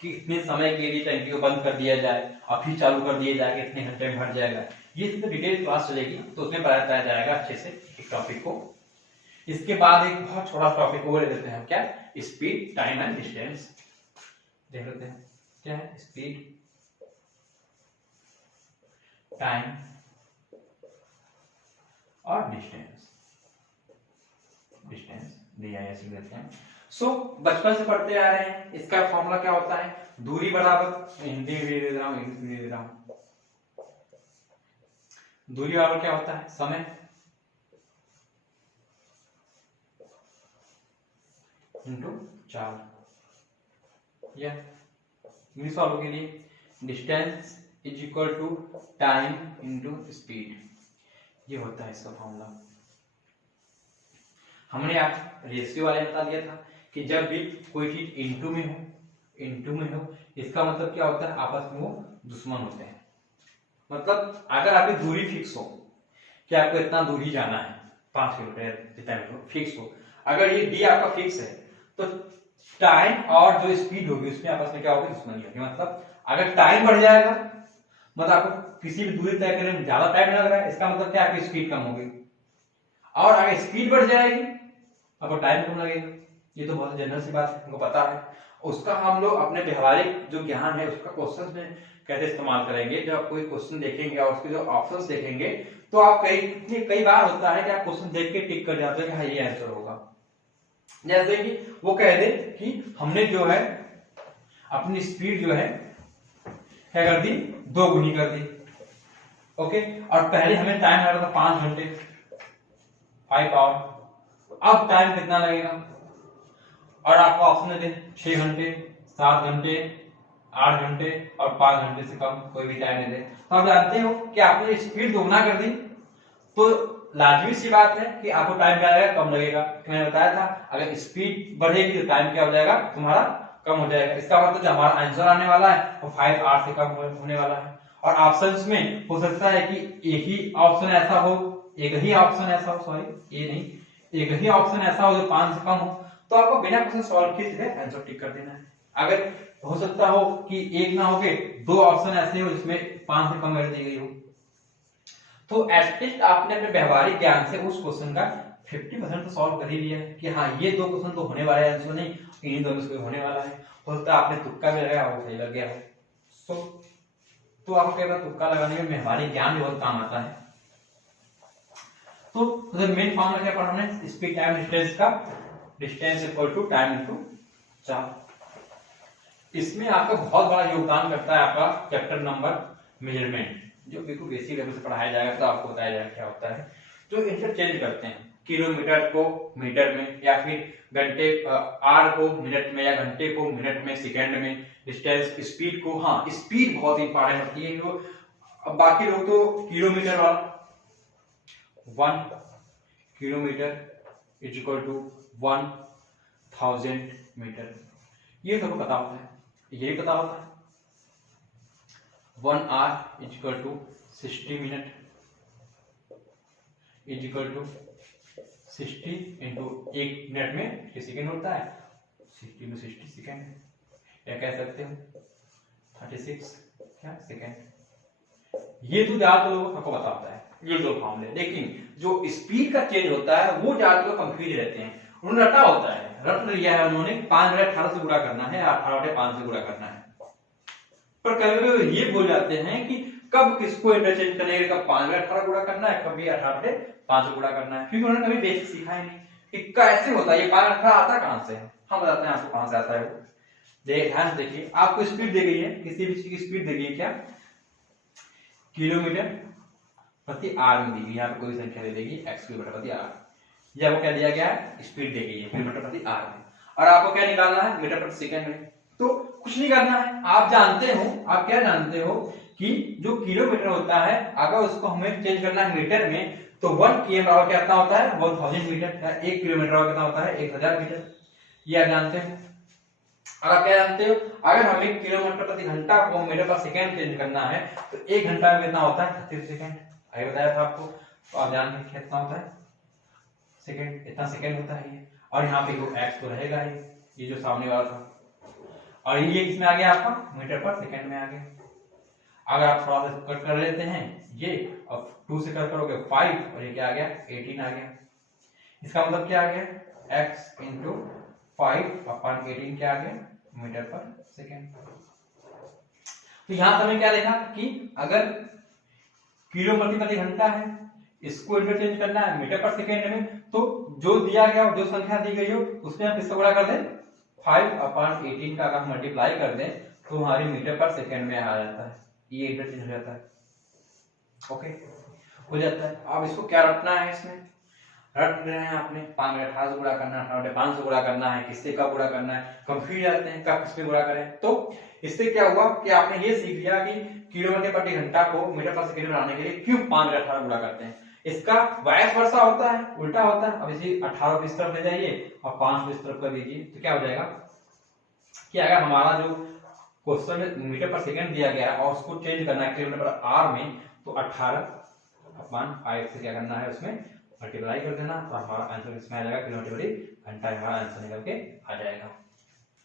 कितने समय के लिए टंकी को बंद कर दिया जाए और फिर चालू कर दिया जाए, कितने घंटे में भर जाएगा, ये सब डिटेल क्लास चलेगी तो उसमें बताया जाएगा अच्छे से एक टॉपिक को। इसके बाद एक बहुत छोटा टॉपिक को ले लेते हैं, क्या, स्पीड, टाइम एंड डिस्टेंस। देख लेते हैं क्या है स्पीड, टाइम और डिस्टेंस। डिस्टेंस DIS लिख लेते हैं। सो बचपन से पढ़ते आ रहे हैं, इसका फॉर्मूला क्या होता है, दूरी बराबर, हिंदी में दे रहा हूं, इंग्लिश में दे रहा हूं, दूरी बराबर क्या होता है, समय इंटू 4, या इंग्लिश वालों के लिए distance is equal to time into speed, ये होता है इसका फॉर्मूला। हमने आप रेशियो वाले बता दिया था कि जब भी कोई चीज इनटू में हो इसका मतलब क्या होता है, आपस में वो दुश्मन होते हैं। मतलब अगर आपकी दूरी फिक्स हो कि आपको इतना दूरी जाना है 5 किलोमीटर जितना फिक्स हो, अगर ये डी आपका फिक्स है तो टाइम और जो स्पीड होगी उसमें आपस में क्या होगी, दुश्मनी होगी। मतलब अगर टाइम बढ़ जाएगा मतलब आपको किसी भी दूरी तय करने में ज्यादा टाइम लग रहा है, इसका मतलब क्या, आपकी स्पीड कम होगी। और अगर स्पीड बढ़ जाएगी आपको टाइम कम लगेगा। ये तो बहुत जनरल सी बात है, हमको पता है। उसका हम लोग अपने व्यवहारिक जो ज्ञान है उसका क्वेश्चन में कैसे इस्तेमाल करेंगे। जब आप कोई क्वेश्चन देखेंगे और उसके जो ऑप्शंस देखेंगे तो आप कई बार होता है कि आप क्वेश्चन देख के टिक कर जाते हैं कि हाँ ये आंसर होगा। जैसे कि वो कह दे कि हमने जो है अपनी स्पीड जो है क्या कर दी, 2 गुनी कर दी, ओके। और पहले हमें टाइम लगा था 5 घंटे, 5 आवर, अब टाइम कितना लगेगा, और आपको ऑप्शन दे 6 घंटे, 7 घंटे, 8 घंटे और 5 घंटे से कम कोई भी टाइम नहीं दे, तो आप जानते हो कि आपने स्पीड दोगुना कर दी तो लाजमी सी बात है कि आपको टाइम क्या लगेगा, कम लगेगा। मैंने बताया था अगर स्पीड बढ़ेगी तो टाइम क्या हो जाएगा तुम्हारा, कम हो जाएगा। इसका मतलब जो हमारा आंसर आने वाला है वो 5 आवर से कम होने वाला है। और ऑप्शंस में हो सकता है कि एक ही ऑप्शन ऐसा हो, एक ही ऑप्शन ऐसा हो, सॉरी ये नहीं, एक ही ऑप्शन ऐसा हो जो 5 से कम हो, तो आपको बिना क्वेश्चन सॉल्व किए सीधे आंसर टिक कर देना है। अगर हो सकता हो कि एक ना हो के 2 ऑप्शन ऐसे हो जिसमें 5 से कम वैल्यू दी गई हो, तो एटलीस्ट आपने अपने व्यवहारिक ज्ञान से उस क्वेश्चन का 50% तो सॉल्व कर ही लिया कि हाँ ये 2 क्वेश्चन तो होने वाले हैं, आंसर नहीं, इन्हीं दोनों से होने वाला है। हो सकता है आपने तुक्का भी लगाया हो, सही लग गया हो। तो आपको कई बार तुक्का लगाने में व्यवहारिक ज्ञान भी बहुत काम आता है। तो मेन फॉर्मूला क्या पढ़ा हमने, स्पीड टाइम डिस्टेंस का, distance equal to time into 4। इसमें आपका बहुत बड़ा योगदान करता है आपका चैप्टर नंबर मेजरमेंट, जो बिल्कुल बेसिक लेवल से पढ़ाया जाएगा, तो आपको बताया जाएगा क्या होता है। जो इंटरचेंज करते हैं किलोमीटर को मीटर में, या फिर घंटे आर को मिनट में, या घंटे को मिनट में, सेकंड में, डिस्टेंस स्पीड को, हाँ स्पीड बहुत इंपॉर्टेंट होती है। अब बाकी लोग तो किलोमीटर वाला 1 kilometre is equal to 1000 metre, ये सबको पता होता है, ये पता होता है। 1 hour is equal to 60 minute is equal to 60 into 1 minute में 60 सेकेंड होता है, 60 इंटू 60 सेकेंड, या कह सकते हो 36 क्या सेकेंड। ये तो ज्यादातर लोगों को पता होता है ये 2 फॉर्मूले, लेकिन जो स्पीड का चेंज होता है वो ज्यादातर लोग कंफ्यूज रहते हैं। उन्होंने रटा होता है, रट लिया है उन्होंने, 5/18 से गुणा करना है, 18/5 से गुणा करना है, पर कभी ये बोल जाते हैं कि कब किसको इंटरचेंज करना है, कब 5/18 गुणा करना है, कभी 18/5 से गुणा करना है, क्योंकि उन्होंने कभी बेसिक सीखा ही नहीं कि कैसे होता है ये 5/18 आता कहां से है। हम बताते हैं आपको कहां से आता है वो। ध्यान से देखिए, आपको स्पीड दी गई है, किसी भी चीज की स्पीड दी गई है क्या, किलोमीटर प्रति आर में दी गई, यहाँ पे कोई संख्या दे देगी x किलोमीटर प्रति आर, या वो क्या दिया गया है, स्पीड दी गई है किलोमीटर प्रति आर में, और आपको क्या निकालना है, मीटर प्रति सेकंड में। तो कुछ नहीं करना है, आप जानते हो, आप क्या जानते हो कि जो किलोमीटर होता है अगर उसको हमें चेंज करना है मीटर में, तो 1 km बराबर कितना होता है, 1000 मीटर, 1 किलोमीटर बराबर कितना होता है, 1000 मीटर, ये आप जानते हो। और आप क्या जानते हो, अगर हमें किलोमीटर प्रति घंटा को मीटर पर सेकंड चेंज करना है तो 1 घंटा में कितना होता है, 36 सेकंड, आगे बताया था आपको। तो आप जानते हैं कितना होता है सेकंड, इतना सेकंड होता है ये। और यहाँ पे वो x तो रहेगा ही, ये जो सामने वाला था, और ये इसमें आ गया आपका मीटर पर सेकेंड में आ गया। अगर आप थोड़ा सा कट कर लेते हैं ये, अब 2 से कट करोगे 5 और ये क्या आ गया 18 आ गया। इसका मतलब क्या आ गया x इंटू 5/18 क्या आ गया मीटर पर सेकेंड। तो यहां से हमें क्या देखा कि अगर किलो प्रति घंटा है, इसको इंटरचेंज करना है मीटर पर सेकेंड में, तो जो दिया गया जो संख्या दी गई हो उसमें हम किससे गुणा कर दें 5/18 का अगर हम मल्टीप्लाई कर दें तो हमारी मीटर पर सेकेंड में आ जाता है, ये इंटरचेंज हो जाता है। ओके हो जाता है। अब इसको क्या रखना है, इसमें रख रहे हैं आपने 5/18 से गुणा करना है, 5 से गुणा करना है, किससे कब गुणा करना है, कंफ्यूज जाते हैं कब किसमें गुणा करें। तो इससे क्या हुआ कि आपने ये सीख लिया कि किलोमीटर प्रति घंटा को मीटर पर सेकंड बनाने के लिए क्यों 5/18 गुणा करते हैं। इसका वाइस वर्सा होता है, उल्टा होता है। अब इसे 18 को इस तरफ ले जाइए और 5 को इस तरफ कर दीजिए, तो क्या हो जाएगा कि अगर हमारा जो क्वेश्चन में मीटर पर सेकंड दिया गया है और उसको चेंज करना है किलोमीटर पर आर में, तो 18/5 से क्या करना है उसमें मल्टीप्लाई कर देना, तो हमारा आंसर इसमें आ जाएगा किलोमीटर प्रति घंटा, हमारा आंसर निकल के आ जाएगा।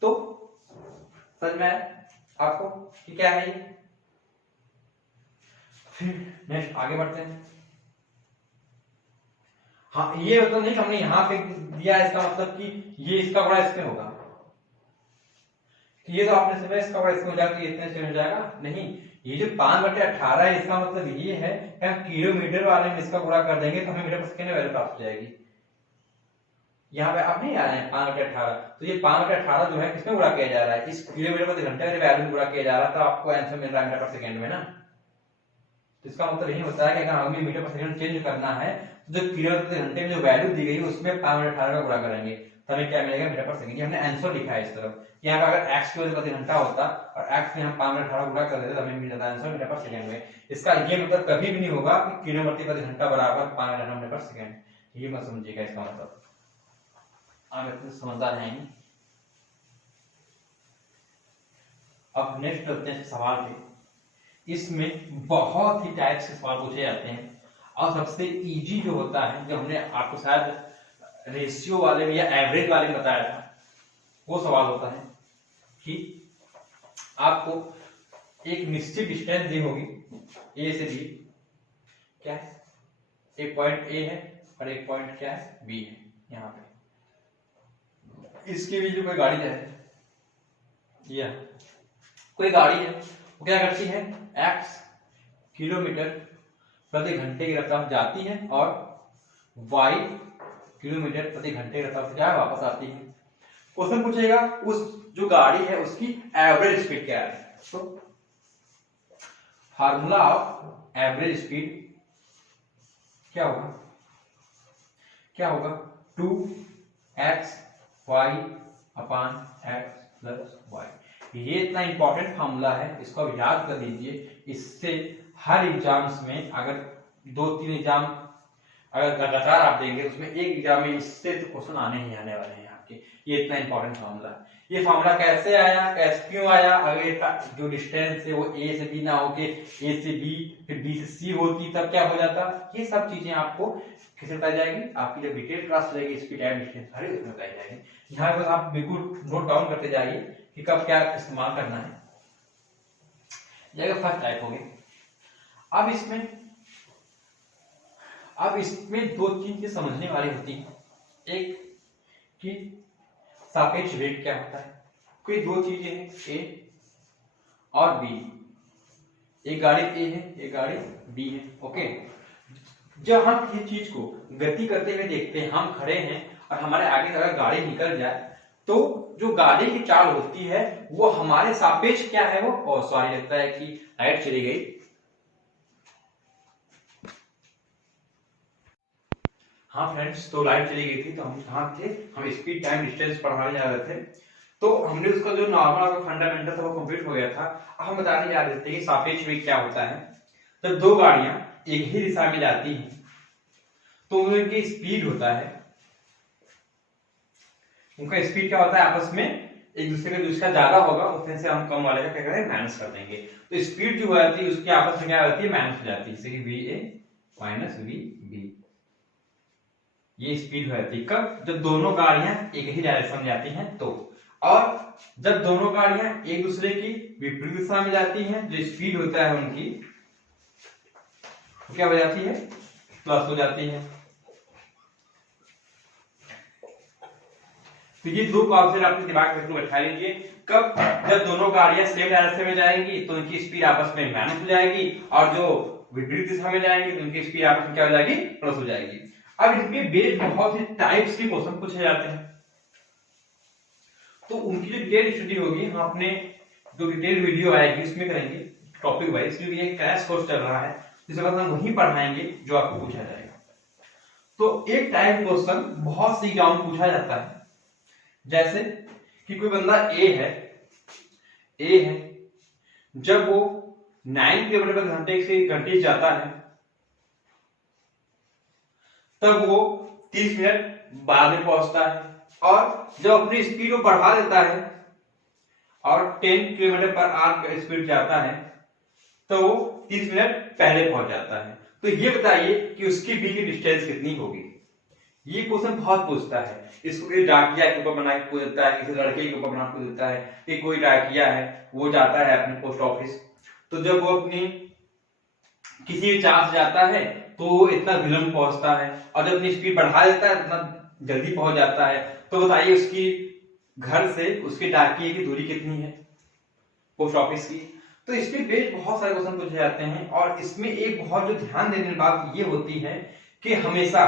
तो समझ में आपको कि क्या है ये। फिर नेक्स्ट आगे बढ़ते हैं। हाँ ये मतलब नहीं हमने यहाँ पे दिया, इसका मतलब कि ये इसका बड़ा इसमें होगा, ये तो आपने समझा इसका बड़ा इसमें हो जाएगा, इतने से हो जाएगा नहीं। ये जो 5/18 है इसका मतलब ये है कि हम किलोमीटर वाले में इसका गुणा कर देंगे तो हमें मीटर पर सेकंड में वैल्यू प्राप्त हो जाएगी। यहाँ पे आप नहीं आ रहे हैं 5/18, तो ये 5/18 जो है किसमें गुणा किया जा रहा है, इस किलोमीटर प्रति घंटे वाले वैल्यू में गुणा किया जा रहा है, तो आपको आंसर मिल रहा है मीटर पर सेकंड में ना। तो इसका मतलब यही होता है कि अगर हमें मीटर पर सेकंड चेंज करना है तो जो किलोमीटर प्रति घंटे में जो वैल्यू दी गई है उसमें 5/18 का गुणा करेंगे तो हमें क्या मिलेगा मीटर पर सेकंड। ये हमने आंसर लिखा है इस तरफ। यहाँ पे अगर x किलोमीटर प्रति घंटा होता और x में हम 5/18 गुणा कर देते तो हमें मिल जाता आंसर मीटर पर सेकंड में। इसका ये मतलब कभी भी नहीं होगा कि किलोमीटर प्रति घंटा बराबर 5/18 मीटर पर सेकंड, ये मत समझिएगा इसका मतलब। आप इतने समझदार हैं नहीं। अब नेक्स्ट करते हैं सवाल पे। इसमें बहुत ही टाइप्स के सवाल पूछे जाते हैं और सबसे इजी जो होता है, जो हमने आपको शायद रेशियो वाले में या एवरेज वाले में बताया था, वो सवाल होता है कि आपको एक निश्चित डिस्टेंस दी होगी ए से बी, क्या है एक पॉइंट ए है और एक पॉइंट क्या है बी है। यहाँ पे इसके बीच में कोई गाड़ी है या कोई गाड़ी है, वो क्या करती है x किलोमीटर प्रति घंटे की रफ्तार जाती है और y किलोमीटर प्रति घंटे की रफ्तार से क्या वापस आती है। क्वेश्चन पूछेगा उस जो गाड़ी है उसकी एवरेज स्पीड क्या है। तो फार्मूला ऑफ एवरेज स्पीड क्या होगा, क्या होगा 2x y अपान x प्लस y। ये इतना इंपॉर्टेंट फार्मूला है, इसको अब याद कर लीजिए। इससे हर एग्जाम्स में अगर 2-3 एग्जाम अगर लगातार आप देंगे उसमें एक एग्जाम में इससे तो क्वेश्चन आने ही आने वाले हैं आपके। ये इतना इंपॉर्टेंट फार्मूला है। ये फार्मूला कैसे आया, कैसे क्यों आया, अगर जो डिस्टेंस है वो ए से बी ना होके ए से बी फिर बी से सी होती तब क्या हो जाता, ये सब चीजें आपको किसे बताई जाएगी, आपकी जब डिटेल क्लास रहेगी स्पीड टाइम डिस्टेंस हर एक उसमें बताई जाएगी। यहाँ पर आप बिल्कुल नोट डाउन करते जाइए कि कब क्या इस्तेमाल करना है। जगह फर्स्ट टाइप हो गई। अब इसमें दो चीजें समझने वाली होती है। एक कि सापेक्ष वेग क्या होता है। कोई दो चीजें हैं ए और बी, एक गाड़ी ए है एक गाड़ी बी है। ओके, जब हम किसी चीज को गति करते हुए देखते हैं, हम खड़े हैं और हमारे आगे अगर गाड़ी निकल जाए तो जो गाड़ी की चाल होती है वो हमारे सापेक्ष क्या है वो सॉरी लगता है कि लाइट चली गई। हाँ फ्रेंड्स, तो लाइट चली गई थी तो हम कहाँ थे, हम स्पीड टाइम डिस्टेंस पढ़ाने जा रहे थे। तो हमने उसका जो नॉर्मल फंडामेंटल था वो कंप्लीट हो गया था। अब हम बताने जा रहे थे कि सापेक्ष वेग क्या होता है। जब दो गाड़ियां एक ही दिशा में जाती हैं तो उनकी स्पीड होता है, उनका स्पीड क्या होता है आपस में एक दूसरे का जिसका ज्यादा होगा उसमें से हम कम वाले का क्या करें माइनस कर देंगे। तो स्पीड जो होती है उसकी आपस में क्या होती है माइनस हो जाती है, जैसे कि V A minus V B. ये स्पीड हो जाती है कब, जब दोनों गाड़ियां एक ही डायरेक्शन में जाती हैं तो, और जब दोनों गाड़ियां एक दूसरे की विपरीत दिशा में जाती हैं, जो स्पीड होता है उनकी क्या हो जाती है, प्लस हो जाती है। तो ये दो कॉन्सेप्ट अपने दिमाग में बैठा लीजिए। कब, जब दोनों गाड़ियां सेम डायरेक्शन में जाएंगी तो उनकी स्पीड आपस में माइनस हो जाएगी, और जो विपरीत दिशा में जाएंगी तो उनकी स्पीड आपस में क्या हो जाएगी, प्लस हो जाएगी। अब इसके बेस्ड बहुत से टाइप्स के क्वेश्चन पूछे जाते हैं, तो उनकी जो डिटेल स्टडी होगी हम अपने जो डिटेल वीडियो आएगी उसमें करेंगे टॉपिक वाइज, क्योंकि ये क्रैश कोर्स चल रहा है, जिसके बाद हम वही पढ़ाएंगे जो आपको पूछा जाएगा। तो एक टाइप क्वेश्चन बहुत सी एग्जाम में पूछा जाता है, जैसे कि कोई बंदा ए है, जब वो 9 किलोमीटर पर घंटे से घंटे जाता है तब वो 30 मिनट बाद में पहुंचता है, और जब अपनी स्पीड को बढ़ा देता है और 10 किलोमीटर पर आवर का स्पीड जाता है तो वो 30 मिनट पहले पहुंच जाता है। तो ये बताइए कि उसके बीच की डिस्टेंस कितनी होगी। ये क्वेश्चन बहुत पूछता है, इसको कोई डाकिया के ऊपर बना के पूछ देता है, किसी लड़के के ऊपर बना पूछ देता है कि कोई डाकिया है वो जाता है अपने पोस्ट ऑफिस, तो जब वो अपनी किसी भी चार्ज जाता है तो वो इतना विलंब पहुंचता है, और जब अपनी स्पीड बढ़ा देता है इतना जल्दी पहुंच जाता है। तो बताइए उसकी घर से उसके डाकिये की दूरी कितनी है पोस्ट ऑफिस की। तो इसमें बेस्ड बहुत सारे क्वेश्चन पूछे जाते हैं, और इसमें एक बहुत जो ध्यान देने की बात ये होती है कि हमेशा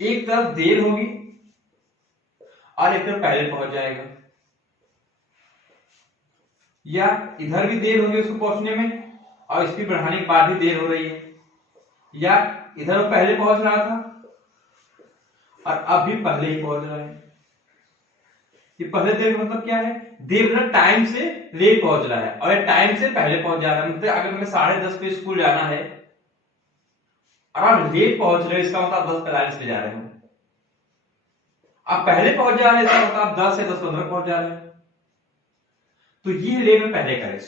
एक तरफ देर होगी और एक तरफ पहले पहुंच जाएगा, या इधर भी देर होगी उसको पहुंचने में और स्पीड बढ़ाने के बाद भी देर हो रही है, या इधर वो पहले पहुंच रहा था और अब भी पहले ही पहुंच रहा है। ये पहले देर का मतलब क्या है, देर मतलब टाइम से लेट पहुंच रहा है, और टाइम से पहले पहुंच जा रहा है। मतलब अगर मैं 10:30 पे स्कूल जाना है और आप लेट पहुंच रहे हो, इसका मतलब आप 10:45 पे जा रहे हो। आप पहले पहुंच जा रहे हैं, इसका मतलब आप 10 से 10:15 पहुंच जा रहे हैं। तो ये लेट में पहले करें।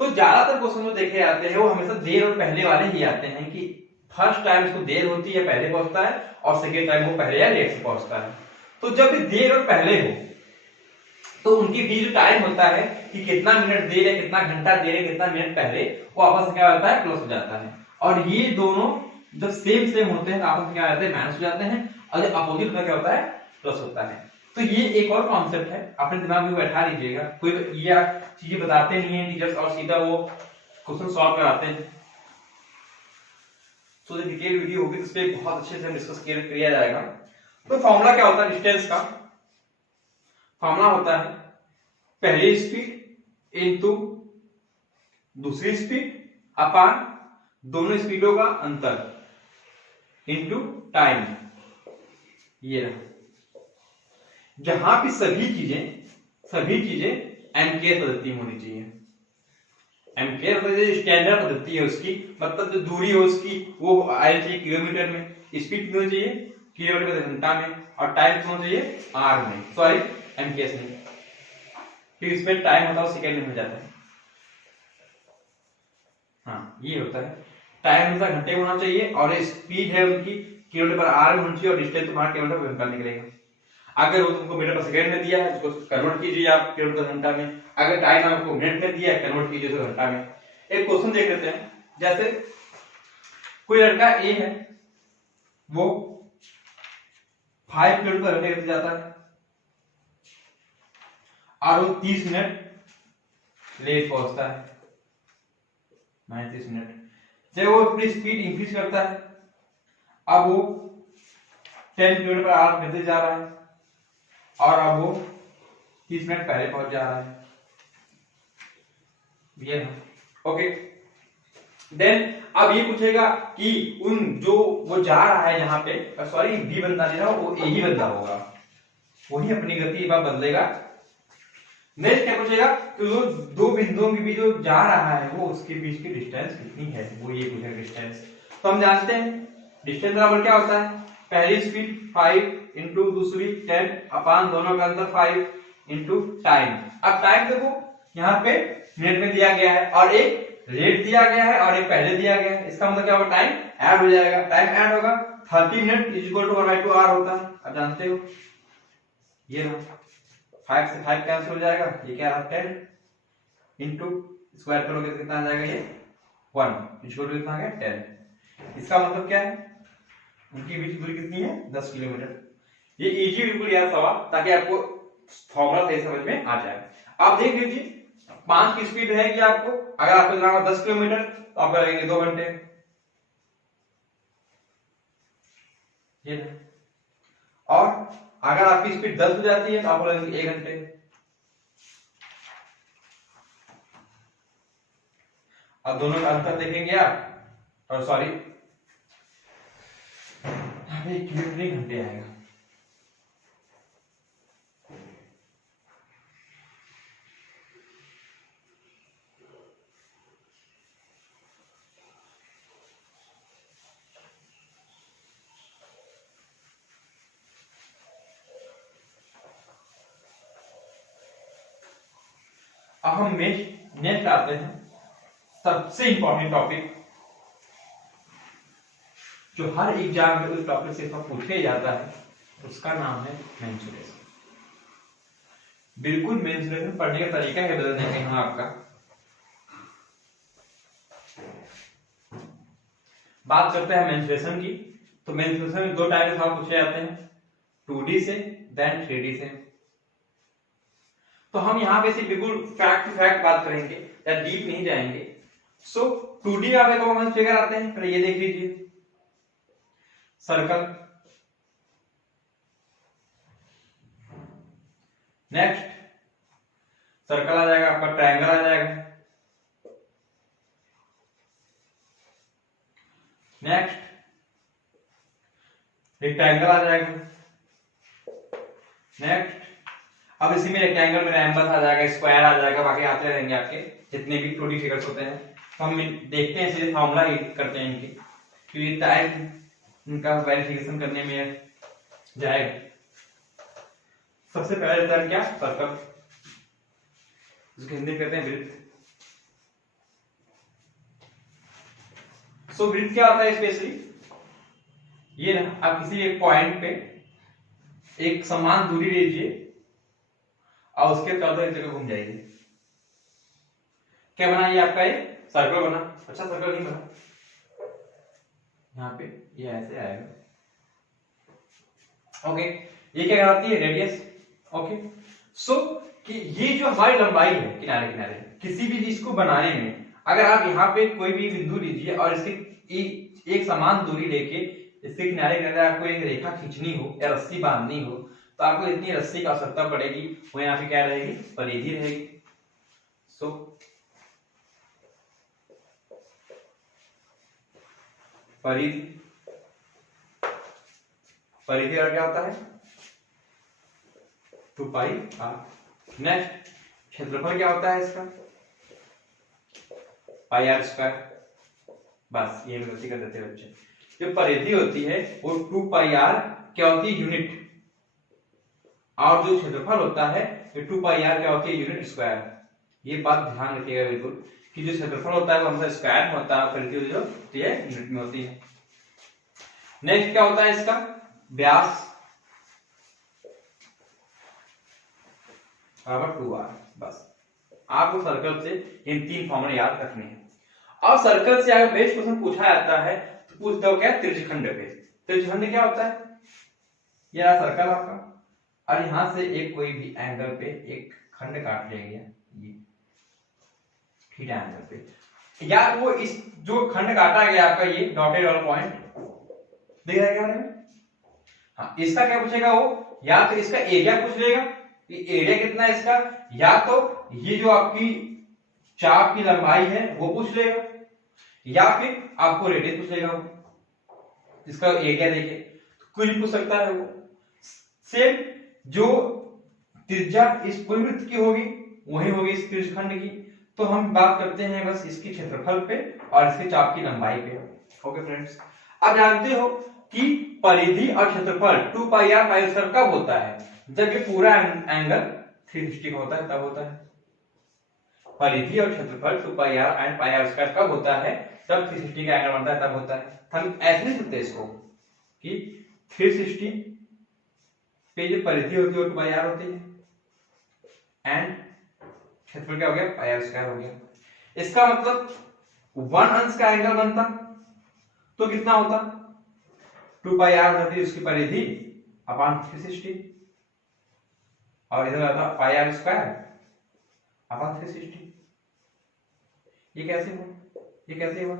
तो ज्यादातर क्वेश्चन जो देखे जाते हैं वो हमेशा देर और पहले वाले ही आते हैं, कि फर्स्ट टाइम इसको देर होती है पहले पहुंचता है, और सेकेंड टाइम वो पहले या लेट से पहुंचता है। तो जब भी देर और पहले हो तो उनके बीच जो टाइम होता है कि कितना मिनट देर है, कितना घंटा देर है, कितना मिनट पहले, वो आपस में क्या होता है, प्लस हो जाता है। और ये दोनों जब सेम होते हैं तो आपस में क्या होता है, माइनस हो जाते हैं, और जब अपोजिट में क्या होता है, प्लस होता है। तो ये एक और कॉन्सेप्ट है, अपने दिमाग में बैठा लीजिएगा। कोई ये चीजें बताते नहीं है टीचर्स और सीधा वो क्वेश्चन सॉल्व कराते हैं। तो जो डिटेल वीडियो होगी उस पर बहुत अच्छे से हम डिस्कस किया जाएगा। तो फॉर्मूला क्या होता है डिस्टेंस का, फॉर्मूला होता है पहली स्पीड इनटू दूसरी स्पीड अपान दोनों स्पीडों का अंतर इनटू टाइम। ये रहा, जहां पे सभी चीजें एम्पियर पद्धति में होनी चाहिए। एम्पियर पद्धति स्टैंडर्ड पद्धति है उसकी, मतलब जो दूरी है उसकी वो आनी चाहिए किलोमीटर में, स्पीड कितनी होनी चाहिए किलोमीटर प्रति घंटा में, और टाइम कितना होना चाहिए आर में, सॉरी एम्पियर में। फिर इसमें टाइम होता है सेकंड में हो जाता है। हाँ ये होता है, टाइम हमेशा घंटे में होना चाहिए, और स्पीड है उनकी किलोमीटर पर आवर में होनी चाहिए, और डिस्टेंस तुम्हारा किलोमीटर पर घंटा निकलेगा। अगर वो तुमको मीटर पर सेकंड में दिया है उसको कन्वर्ट कीजिए आप किलोमीटर पर घंटा में, अगर टाइम आपको मिनट में दिया है कन्वर्ट कीजिए तो घंटा में। एक क्वेश्चन देख लेते हैं, जैसे कोई लड़का ए है, वो 5 किलोमीटर पर घंटे जाता है और वो 30 मिनट लेट पहुंचता है, 30 मिनट। जब वो अपनी स्पीड इंक्रीज करता है, अब वो 10 किलोमीटर पर आवर बढ़ते जा रहा है, और अब वो 30 मिनट पहले पहुंच जा रहा है। ये ओके। देन अब ये पूछेगा कि उन जो वो जा रहा है यहाँ पे, सॉरी बी बंदा नहीं रहा, वो ए ही बंदा होगा, वही अपनी गति बार बदलेगा। नेक्स्ट क्या पूछेगा कि जो दो बिंदुओं के बीच जो जा रहा है वो उसके बीच की डिस्टेंस कितनी है, वो ये पूछेगा डिस्टेंस। तो हम जानते हैं डिस्टेंस बराबर क्या होता है, पहली स्पीड 5 इंटू दूसरी 10 अपान दोनों का अंतर 5 इंटू टाइम। अब टाइम देखो यहाँ पे मिनट में दिया गया है, और एक लेट दिया गया है और एक पहले दिया गया है, इसका मतलब क्या होगा टाइम ऐड हो जाएगा। टाइम ऐड होगा 30 minute is equal to 1/2 hour होता है, आप जानते हो। ये ना 5 से 5 कैंसिल हो जाएगा, ये क्या रहा 10 इंटू स्क्वायर करोगे तो कितना आ जाएगा, ये 1 इज इक्वल टू कितना आ गया 10। इसका मतलब क्या है, उनकी बीच दूरी कितनी है 10 किलोमीटर। ये इजी बिल्कुल यार सवाल, ताकि आपको फॉर्मूला सही समझ में आ जाए। आप देख लीजिए 5 की स्पीड रहेगी आपको, अगर आपको चलाना 10 किलोमीटर तो आपको लगेंगे 2 घंटे। ये और अगर आपकी स्पीड 10 हो जाती है तो आपको लगेंगे 1 घंटे। अब दोनों का अंतर देखेंगे आप, और सॉरी यहाँ पे किलोमीटर 1 घंटे आएगा। अब हम नेक्स्ट आते हैं, सबसे इंपॉर्टेंट टॉपिक जो हर एग्जाम में उस टॉपिक से पूछे जाता है, उसका नाम है मेंसुरेशन। बिल्कुल मेंसुरेशन पढ़ने का तरीका है बदलने का यहाँ आपका। बात करते हैं मेंसुरेशन की, तो मेंसुरेशन में 2 टाइप के सवाल पूछे जाते हैं, 2D से देन 3D से। तो हम यहाँ पे सिर्फ बिल्कुल फैक्ट टू फैक्ट बात करेंगे, या डीप नहीं जाएंगे। सो 2D में कौन फिगर आते हैं, पहले ये देख लीजिए, सर्कल, नेक्स्ट सर्कल आ जाएगा आपका, ट्रायंगल आ जाएगा, नेक्स्ट रेक्टेंगल आ जाएगा, नेक्स्ट अब इसी में रेक्टेंगल में रैम्बस आ जाएगा, स्क्वायर आ जाएगा, बाकी आते रहेंगे आपके जितने भी 2D फिगर्स होते हैं। तो हम देखते हैं, सीधे फॉर्मूला ही करते हैं इनकी, क्योंकि टाइम इनका वेरिफिकेशन करने में जाएगा। सबसे पहले रहता है क्या, सर्कल, इसको हिंदी कहते हैं वृत्त। सो वृत्त क्या होता है स्पेशली, ये ना आप किसी एक पॉइंट पे एक समान दूरी लीजिए और उसके चारों एक जगह घूम जाएगी। क्या बना, ये आपका एक सर्कल बना। अच्छा सर्कल नहीं बना, यहाँ पे ये ऐसे आएगा। ओके, ये क्या कहलाती है, रेडियस। ओके, सो कि ये जो हमारी लंबाई है किनारे किनारे किसी भी चीज को बनाने में, अगर आप यहाँ पे कोई भी बिंदु लीजिए और इसके एक समान दूरी लेके इसके किनारे किनारे आपको एक रेखा खींचनी हो या रस्सी बांधनी हो, तो आपको इतनी रस्सी की आवश्यकता पड़ेगी। वो यहाँ पे क्या रहेगी, परिधि रहेगी। सो परिधि, परिधि का क्या होता है 2πr। नेक्स्ट क्षेत्रफल क्या होता है इसका, πr²। बस ये गलती कर देते हैं बच्चे, जो परिधि होती है वो 2πr क्या होती है, यूनिट, और जो क्षेत्रफल होता है ये 2πr क्या होती है, यूनिट स्क्वायर। ये बात ध्यान रखिएगा बिल्कुल, कि जो क्षेत्रफल होता है वो हमेशा स्क्वायर में होता है, परिधि जो होती है यूनिट में होती है। नेक्स्ट क्या होता है इसका, व्यास बराबर 2r। बस आपको सर्कल से इन 3 फॉर्मूले याद रखने हैं। और सर्कल से अगर बेस्ट क्वेश्चन पूछा जाता है तो पूछ दो क्या, त्रिज्यखंड पे। त्रिज्यखंड क्या होता है, ये रहा सर्कल आपका, और यहां से एक कोई भी एंगल पे एक खंड काट लेंगे, ये थीटा एंगल पे, या वो इस जो खंड काटा गया आपका ये डॉटेड वाला पॉइंट दिख रहा है क्या हमें। हाँ, इसका क्या पूछेगा वो, या तो इसका एरिया पूछ लेगा कि एरिया कितना है इसका, या तो ये जो आपकी चाप की लंबाई है वो पूछ लेगा, या फिर आपको रेडियस पूछ लेगा वो, इसका एरिया देखे कुछ भी पूछ सकता है वो। सेम जो त्रिज्या इस पूरे वृत्त की होगी वही होगी इस त्रिज्यखंड की। तो हम बात करते हैं बस इसके क्षेत्रफल पे और इसके चाप की लंबाई पे। ओके फ्रेंड्स, आप जानते हो कि परिधि और क्षेत्रफल 2πr² कब होता है, जब ये पूरा एंगल 360 का होता है तब होता है। परिधि और क्षेत्रफल 2πr एंड πr² कब होता है, जब 360 का एंगल बनता है तब होता है। हम ऐसे नहीं लिखते इसको, कि 360 पे जो परिधि होती है वो 2πr होती है एंड क्षेत्रफल क्या हो गया पाई आर स्क्वायर हो गया। इसका मतलब 1 अंश का एंगल बनता तो कितना होता 2πr होती उसकी परिधि अपॉन 360 और इधर आता पाई आर स्क्वायर अपॉन 360। ये कैसे हुआ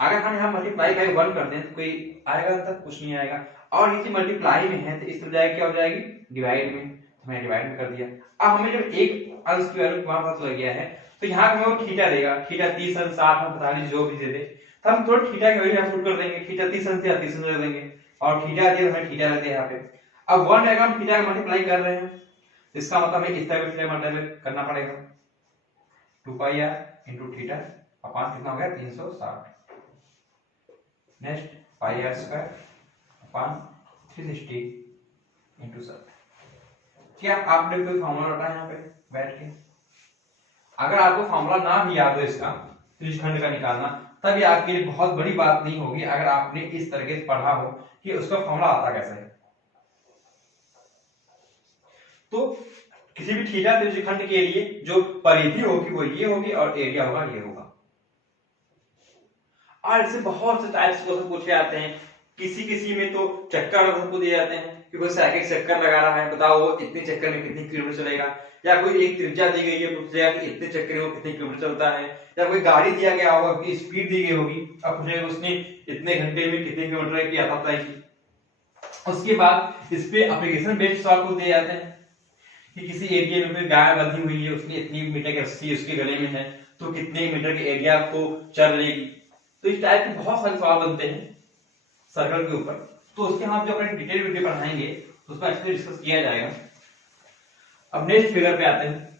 अगर हम यहाँ मल्टीप्लाई बाई 1 कर दें तो कोई आएगा अंतर कुछ नहीं आएगा और ये मल्टीप्लाई में है तो इस तरह जाएगी क्या हो जाएगी डिवाइड में, तो मैंने डिवाइड में कर दिया। अब हमें जब एक अंश की वैल्यू वहां पता लग गया है तो यहाँ पे वो थीटा देगा, थीटा 30 अंश 60 अंश 45 जो भी दे दे तो हम थोड़ा थीटा की वैल्यू यहाँ पुट कर देंगे, थीटा 30 अंश या 30 अंश रख देंगे और थीटा दिया हमें थीटा रख दिया यहाँ पे। अब 1 रहेगा हम थीटा का मल्टीप्लाई कर रहे हैं इसका मतलब हमें इस तरह से मल्टीप्लाई करना पड़ेगा 2πr इनटू थीटा अपॉन कितना हो गया 360 next pi R square upon 360 into 60। क्या आपने कोई फार्मूला रटा यहाँ पे बैठ के? अगर आपको फार्मूला ना भी याद हो इसका त्रिज्यखंड का निकालना तब ये आपके लिए बहुत बड़ी बात नहीं होगी अगर आपने इस तरीके से पढ़ा हो कि उसका फार्मूला आता कैसे है। तो किसी भी थीटा त्रिज्यखंड के लिए जो परिधि होगी वो ये होगी और एरिया होगा ये होगा। और इससे बहुत से टाइप्स क्वेश्चन पूछे जाते हैं, किसी में तो चक्कर को दिए जाते हैं कि कोई साइकिल चक्कर लगा रहा है बताओ वो इतने चक्कर में कितनी किलोमीटर चलेगा, या कोई एक त्रिज्या दी गई है पूछेगा कि इतने चक्कर में वो कितने किलोमीटर चलता है, या कोई गाड़ी दिया गया होगा कि स्पीड दी गई होगी अब पूछेगा उसने इतने घंटे में कितने किलोमीटर की यात्रा तय की। उसके बाद इस पे एप्लीकेशन बेस्ड सवाल को दिए जाते हैं कि किसी एरिया में कोई गाय बंधी हुई है उसने इतनी मीटर की रस्सी उसके गले में है तो कितने मीटर के एरिया को चल लेगी। तो इस टाइप के बहुत सारे सवाल बनते हैं सर्कल के ऊपर, तो उसके हम जो अपने डिटेल वीडियो पढ़ाएंगे तो उसको अच्छे से डिस्कस किया जाएगा। अब नेक्स्ट फिगर पे आते हैं।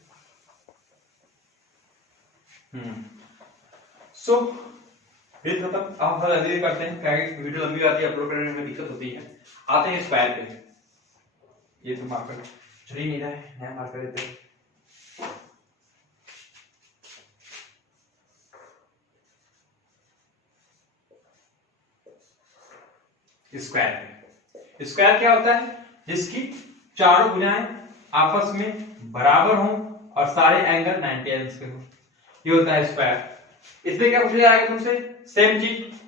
सो फिर खत्म, आप थोड़ा जल्दी करते हैं क्या वीडियो लंबी आती है अपलोड करने में दिक्कत होती है। आते हैं स्क्वायर पे, ये तो मार्कर चल ही नहीं रहा है, नया मार्कर देते हैं। स्क्वायर क्या होता है? जिसकी चारों भुजाएं आपस में बराबर हों और सारे एंगल 90 अंश के हों, ये होता है स्क्वायर। इसमें क्या पूछा जाएगा तुमसे? सेम चीज,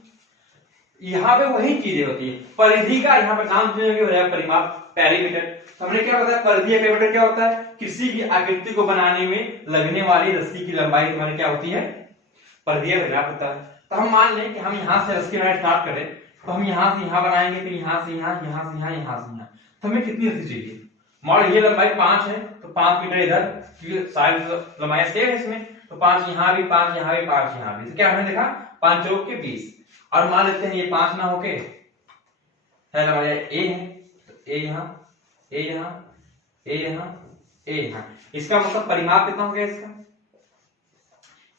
यहाँ पे वही चीजें होती है। परिधि का यहाँ पर नाम हो जाएगा परिमाप, पेरीमीटर। तो हमने क्या बताया परिधि या पेरीमीटर क्या होता है? किसी भी आकृति को बनाने में लगने वाली रस्सी की लंबाई तुम्हारी क्या होती है? परिधि या परिमाप होता है। तो हम मान लें कि हम यहाँ से रस्सी बनाना स्टार्ट करें तो हम यहाँ से यहाँ बनाएंगे, फिर यहाँ से यहाँ, यहाँ से यहाँ, यहाँ से यहाँ, तो हमें कितनी रस्सी चाहिए? मान ये लंबाई 5 है तो 5 मीटर इधर, क्योंकि सारी लंबाई सेम है इसमें, तो 5 यहाँ भी, 5 यहाँ भी, 5 यहाँ भी। तो क्या हमने देखा 5 चौक के 20। और मान लेते हैं ये 5 ना होके हमारे ए है तो ए यहाँ, ए यहाँ, ए यहाँ, ए यहाँ। इसका मतलब परिमाप कितना हो गया इसका?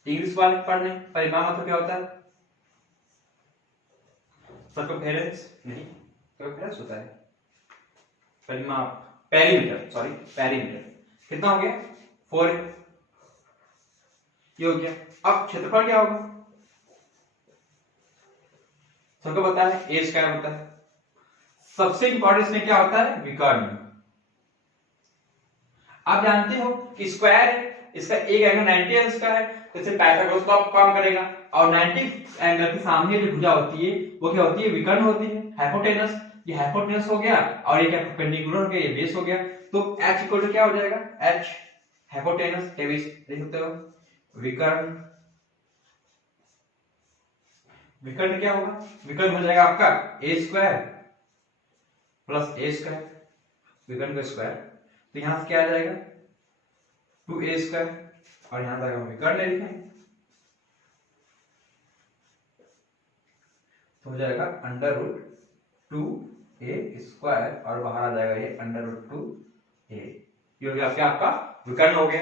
इंग्लिश वाले पढ़ लें, परिमाप मतलब क्या होता है? सर्कमफेरेंस नहीं, सर्कमफेरेंस होता है परिमाप, पेरीमीटर, सॉरी पेरीमीटर। कितना हो गया? 4 ये हो गया। अब क्षेत्रफल क्या होगा? सबको पता है ए स्क्वायर होता है। सबसे इंपॉर्टेंट इसमें क्या होता है? विकर्ण। आप जानते हो कि स्क्वायर इसका एक एंगल 90 अंश का है, तो इसे पाइथागोरस का काम करेगा। और 90 एंगल के सामने जो भुजा होती है वो क्या होती है? विकर्ण होती है, हाइपोटेनस। ये हाइपोटेनस हो गया और ये क्या परपेंडिकुलर हो गया, ये बेस हो गया। तो h इक्वल टू क्या हो जाएगा? h हाइपोटेनस के बेस देख सकते हो, विकर्ण। विकर्ण क्या होगा? विकर्ण हो जाएगा आपका a square plus a square, विकर्ण का स्क्वायर। तो यहां से क्या आ जाएगा? 2a स्क्वायर और यहां तक हम विकर्ण लिखेंगे तो हो जाएगा √2a स्क्वायर और बाहर आ जाएगा ये √2a। ये हो गया आपका विकर्ण हो गया।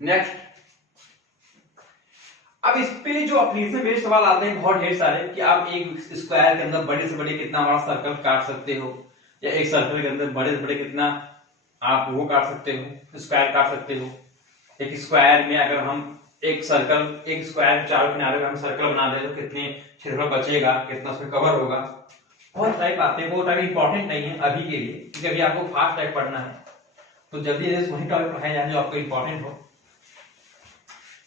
नेक्स्ट, अब इस पे जो एप्लीकेशन बेस्ड सवाल आते हैं बहुत ढेर सारे कि आप एक स्क्वायर के अंदर बड़े से बड़े कितना बड़ा सर्कल काट सकते हो, या एक सर्कल के अंदर बड़े से बड़े कितना आप वो काट सकते हो, स्क्वायर काट सकते हो। एक स्क्वायर में अगर हम एक सर्कल, एक स्क्वायर चारों किनारे में हम सर्कल बना दे तो कितने क्षेत्रफल बचेगा, कितना उसमें कवर होगा। बहुत टाइप आते हैं, वो टाइप इंपॉर्टेंट नहीं है अभी के लिए, क्योंकि अभी आपको फास्ट टाइप पढ़ना है, तो जल्दी जल्दी वही टॉपिक पढ़ाए जाए जो आपको इंपॉर्टेंट हो।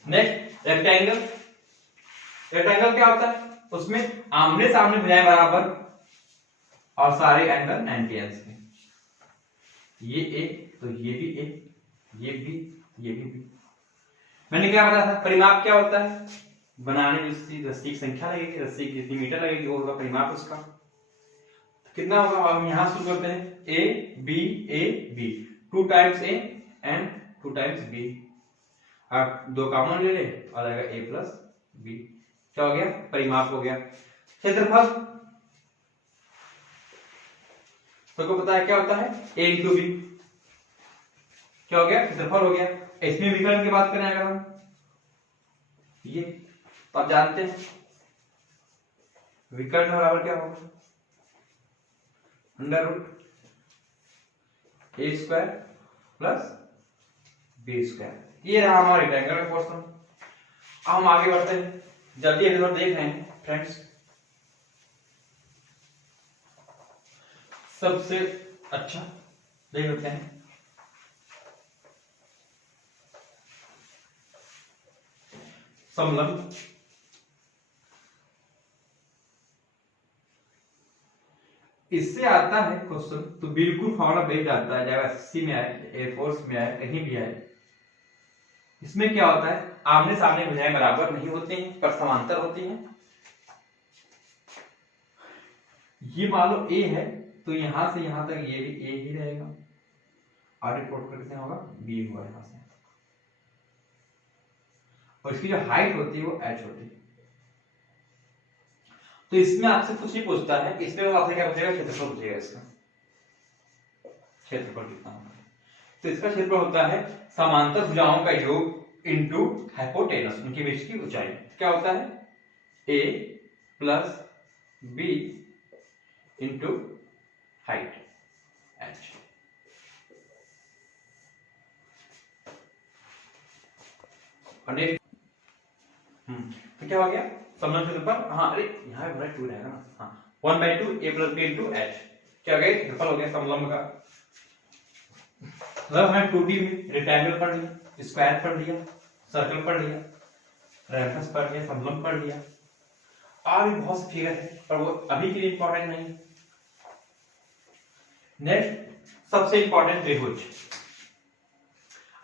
Next rectangle. रेक्टेंगल क्या होता है? उसमें आमने सामने भुजाएं बराबर और सारे एंगल 90 अंश के। ये ए तो ये भी ए, ये भी, ये भी। मैंने क्या बताया था परिमाप क्या होता है? बनाने में रस्सी की संख्या लगेगी, रस्सी की जितनी मीटर लगेगी वो होगा परिमाप उसका। कितना होगा? हम यहां शुरू करते हैं A B, 2 times A and 2 times B. आप दो कॉमन ले ले और आएगा ए प्लस बी। क्या हो गया? परिमाप हो गया। क्षेत्रफल सबको पता है क्या होता है? ए इंटू बी। क्या हो गया? क्षेत्रफल हो गया। इसमें विकर्ण की बात करें अगर हम, ये तो आप जानते हैं विकर्ण बराबर क्या होगा? अंडर रूट ए स्क्वायर प्लस बी स्क्वायर। ये रहा हमारा रेक्टेंगल का पोर्शन। अब हम आगे बढ़ते हैं, जल्दी एपिसोड देख रहे हैं फ्रेंड्स। सबसे अच्छा देख लेते हैं समलंब। इससे आता है क्वेश्चन तो बिल्कुल फॉर्मूला बेस्ड आता है, चाहे एसएससी में आए, एयरफोर्स में आए, कहीं भी आए। इसमें क्या होता है? आमने सामने भुजाएं बराबर नहीं होती हैं पर समांतर होती हैं। ये मान लो ए है तो यहां से यहां तक ये भी ए ही रहेगा और रिपोर्ट करते होगा बी होगा यहां से, और इसकी जो हाइट होती है वो एच होती है। तो इसमें आपसे कुछ नहीं पूछता है, इसमें आपसे क्या पूछेगा? क्षेत्रफल पूछेगा। इसका क्षेत्रफल कितना होगा? तो इसका क्षेत्रफल होता है समांतर भुजाओं का योग इनटू हाइपोटेनस, उनके बीच की ऊंचाई। क्या होता है? A plus B into height H. तो क्या हो गया? समलंब क्षेत्रफल, हाँ अरे यहाँ पे 2 रहेगा ना, हाँ 1/2 ए प्लस बी इंटू एच। क्या हो गया? क्षेत्रफल हो गया समलंब का। मतलब हमने 2D में रेक्टेंगल पढ़ लिया, स्क्वायर पढ़ लिया, सर्कल पढ़ लिया, रेम्फस पढ़ लिया, समलंब पढ़ लिया, और भी बहुत से फिगर है पर वो अभी के लिए इंपॉर्टेंट नहीं। नेक्स्ट सबसे इंपॉर्टेंट त्रिभुज।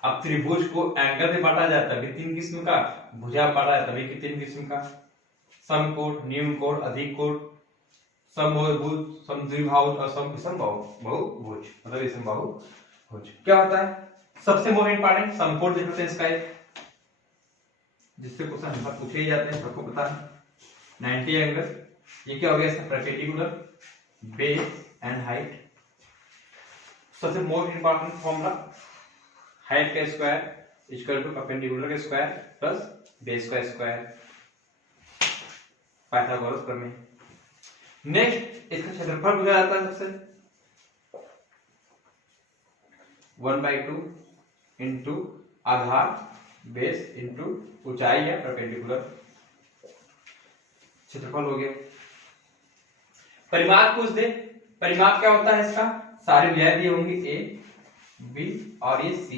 अब त्रिभुज को एंगल में बांटा जाता है, तीन किस्म का भुजा बांटा जाता है, तीन किस्म का, समकोण, न्यून कोण, अधिक कोण, समबाहुभुज, समद्विबाहुज और बहुभुज, मतलब समबाहुभुज। क्या होता है? सबसे मोस्ट इंपॉर्टेंट समकोण देख लेते हैं इसका एक, जिससे क्वेश्चन हमेशा पूछे ही जाते हैं, सबको पता है 90 एंगल। ये क्या हो गया? इसका परपेंडिकुलर, बेस एंड हाइट। सबसे मोस्ट इंपॉर्टेंट फॉर्मूला हाइट का स्क्वायर इक्वल टू परपेंडिकुलर का स्क्वायर प्लस बेस का स्क्वायर, पाइथागोरस प्रमेय। नेक्स्ट इसका क्षेत्रफल पूछा जाता है सबसे 1/2 इंटू आधार बेस इंटू ऊंचाई है परपेंडिकुलर, क्षेत्रफल हो गया। परिमाप पूछ दे, परिमाप क्या होता है इसका? सारे भुजाएं दिए होंगे ए बी और ये सी,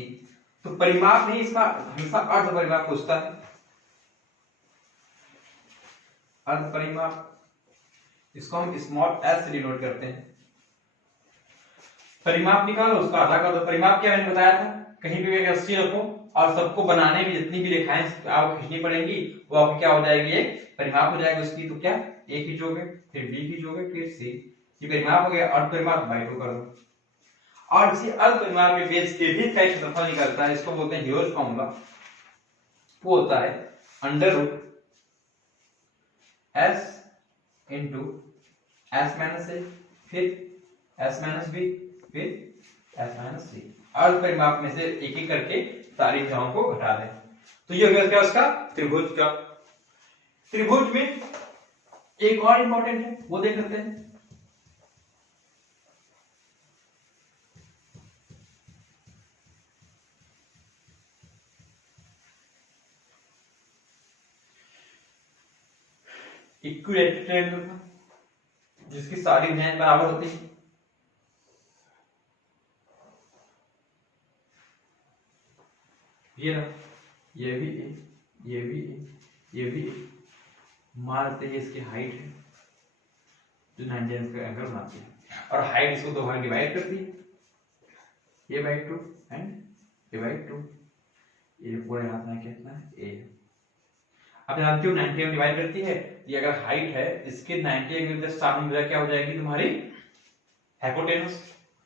तो परिमाप नहीं, इसका हमेशा अर्ध परिमाप पूछता है। अर्ध परिमाप इसको हम स्मॉल एस से डिनोट करते हैं। परिमाप निकालो, उसका आधा कर दो। परिमाप क्या मैंने बताया था? कहीं भी एक रस्सी रखो और सबको बनाने में जितनी भी रेखाएं आपको खींचनी पड़ेंगी वो आपकी क्या हो जाएगी? एक परिमाप हो जाएगा उसकी। तो क्या ए खींचोगे, फिर बी खींचोगे, फिर सी, ये परिमाप हो गया। अर्ध परिमाप बाई 2 कर दो। और इसी अर्ध परिमाप में बेस के भी का क्षेत्रफल निकलता है, इसको बोलते हैं ह्यूज फॉर्मूला। वो होता है under root S into S minus A, फिर एस माइनस बी, फिर एस माइनस सी। अर्ध परिमाप में से एक एक करके सारी भुजाओं को घटा दें। तो ये हो गया क्या उसका? त्रिभुज का। त्रिभुज में एक और इंपॉर्टेंट है, वो देख लेते हैं। इक्विलैटरल ट्रायंगल का जिसकी सारी भुजाएं बराबर होती है। ये ना, ये भी ए, ये भी ए, ये भी ए। मानते हैं इसकी हाइट है जो 90 अंश का एंगल बनाती है, और हाइट इसको दो भाग डिवाइड करती है, a/2 एंड a/2। ये पूरे हाथ में कितना है, a। अब जानते हो 90 में डिवाइड करती है, ये अगर हाइट है इसके 90 एंगल के सामने मिला क्या हो जाएगी तुम्हारी हाइपोटेनस।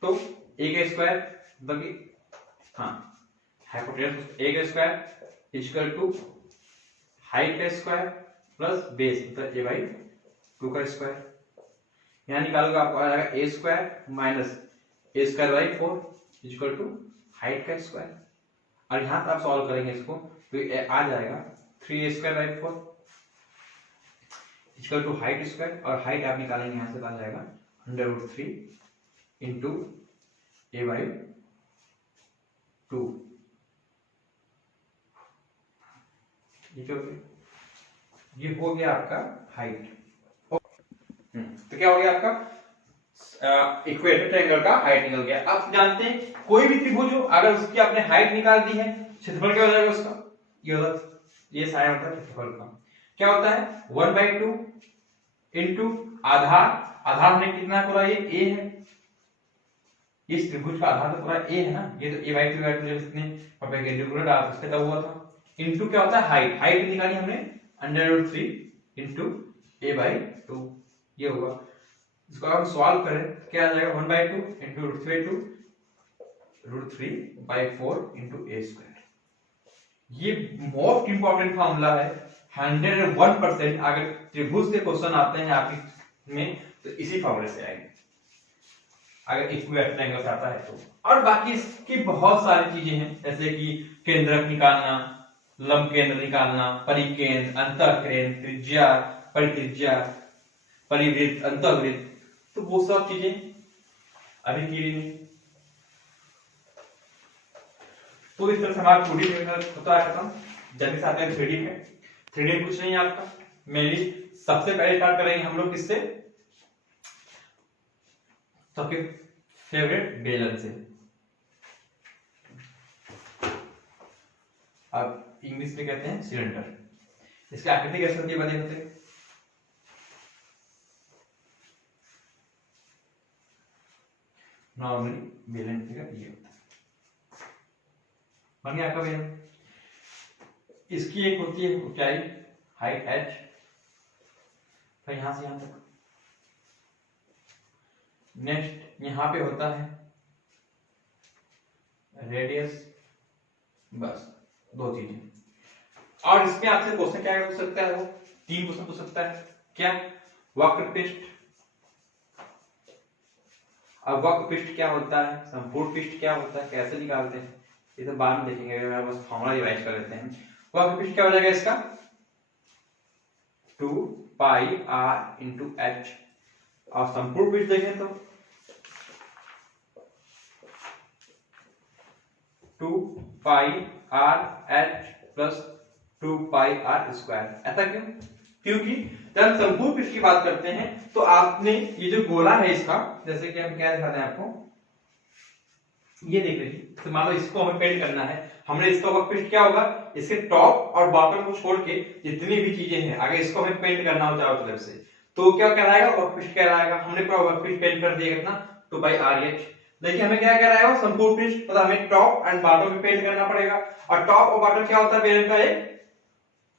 तो a का स्क्वायर मतलब कि हाँ हाइपोटेनस a का स्क्वायर इक्वल टू हाइट का स्क्वायर प्लस बेस मतलब a/2 का स्क्वायर। यहाँ निकालोगे आपको आ जाएगा a square minus a²/4 equal to height का स्क्वायर। और यहाँ पे आप सॉल्व करेंगे इसको तो आ जाएगा 3a²/4 equal to height square, और हाइट आप निकालेंगे यहाँ से आ जाएगा √3 इंटू a/2। ये हो गया आपका हाइट। तो क्या हो गया आपका इक्वेटर ट्रायंगल का हाइट निकल गया। आप जानते हैं कोई भी त्रिभुज हो अगर उसकी आपने हाइट निकाल दी है, क्षेत्रफल क्या हो जाएगा उसका, ये होता, ये साइन होता है क्षेत्रफल का। क्या होता है 1/2 इंटू आधार, आधार हमने कितना पूरा ये a है, इस त्रिभुज का आधार तो पूरा a है ना, ये तो a/2 जिसने परपेंडिकुलर डाल उसके तब हुआ था, इंटू क्या होता है हाइट, हाइट निकाली हमने √3 इंटू a/2 ये होगा। इसको हम सॉल्व करें क्या आ जाएगा 1/2 इंटू √3/4 इंटू a²। ये मोस्ट इंपॉर्टेंट फॉर्मूला है 101%। अगर त्रिभुज से क्वेश्चन आते हैं आपके में तो इसी फॉर्मूले से आएंगे अगर इक्विलैटरल ट्रायंगल से आता है तो। और बाकी इसकी बहुत सारी चीजें हैं जैसे कि केंद्रक निकालना, लंब केंद्र निकालना, परिकेंद्र, अंतःकेंद्र, त्रिज्या, परित्रिज्या, परिवृत्त, अंतःवृत्त, तो वो सब चीजें अभी की नहीं। तो इस तरह से हमारा 2D होता है खत्म। जल्दी से आते हैं 3D में। 3D में कुछ नहीं है आपका, मेनली सबसे पहले स्टार्ट करेंगे हम लोग किससे, सबके फेवरेट बेलन से। अब इंग्लिश में कहते हैं सिलेंडर। इसकी आकृति कैसे होती है बने होते, नॉर्मली बेलन फिगर ये होता है। बन गया आपका बेलन। इसकी एक होती है ऊंचाई हाइट h, फिर यहां से यहां तक। नेक्स्ट यहां पे होता है रेडियस, बस दो चीजें। और इसमें आपसे क्वेश्चन क्या पूछ सकता है, वो 3 क्वेश्चन पूछ सकता है। क्या, वक्र पृष्ठ। अब वक्र पृष्ठ क्या होता है, संपूर्ण पृष्ठ क्या होता है, कैसे निकालते हैं, ये तो बाद में देखेंगे, बस फॉर्मूला रिवाइज कर लेते हैं। वक्र पृष्ठ क्या हो जाएगा इसका 2πr इंटू h, और संपूर्ण पृष्ठ देखें तो 2πrh प्लस 2πr²। ऐसा क्यों, क्योंकि जब हम संपूर्ण पृष्ठ की बात करते हैं तो आपने ये जो गोला है इसका, जैसे कि हम क्या दिखाते हैं आपको, ये देख लीजिए, तो मान लो इसको हमें पेंट करना है, हमने इसका वक्र पृष्ठ क्या होगा, इसके टॉप और बॉटम को छोड़ के जितनी भी चीजें हैं अगर इसको हमें पेंट करना हो चारों तरफ से तो क्या कहलाएगा, वक्र पृष्ठ कहलाएगा। हमने पूरा वक्र पृष्ठ पेंट कर दिया कितना 2πrh। देखिए हमें क्या कह रहा है, संपूर्ण पृष्ठ, मतलब हमें टॉप एंड बॉटम में पेंट करना पड़ेगा। और टॉप और बॉटम क्या होता है, बेलन का एक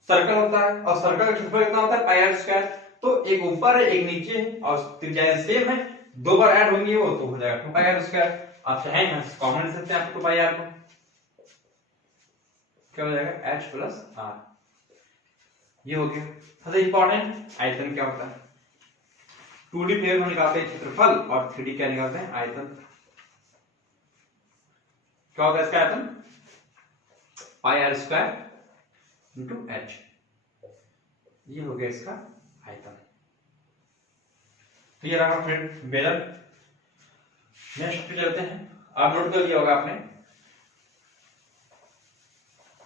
सर्कल होता है, और सर्कल का क्षेत्रफल कितना होता है πr²। तो एक ऊपर है एक नीचे है और त्रिज्याएं सेम है, दो बार ऐड होंगी वो तो हो जाएगा 2πr²। आप चाहें यहां कॉमन ले सकते हैं आप 2πr को, क्या हो जाएगा h प्लस r। ये हो गया। सबसे इंपॉर्टेंट आयतन क्या होता है, 2D फिगर में निकालते हैं क्षेत्रफल और 3D क्या निकालते हैं आयतन। क्या होता है इसका आयतन πr² इंटू h, ये हो गया इसका आयतन। तो ये रहा फ्रेंड बेलन। नेक्स्ट पे चलते हैं। आप नोट कर लिया होगा आपने,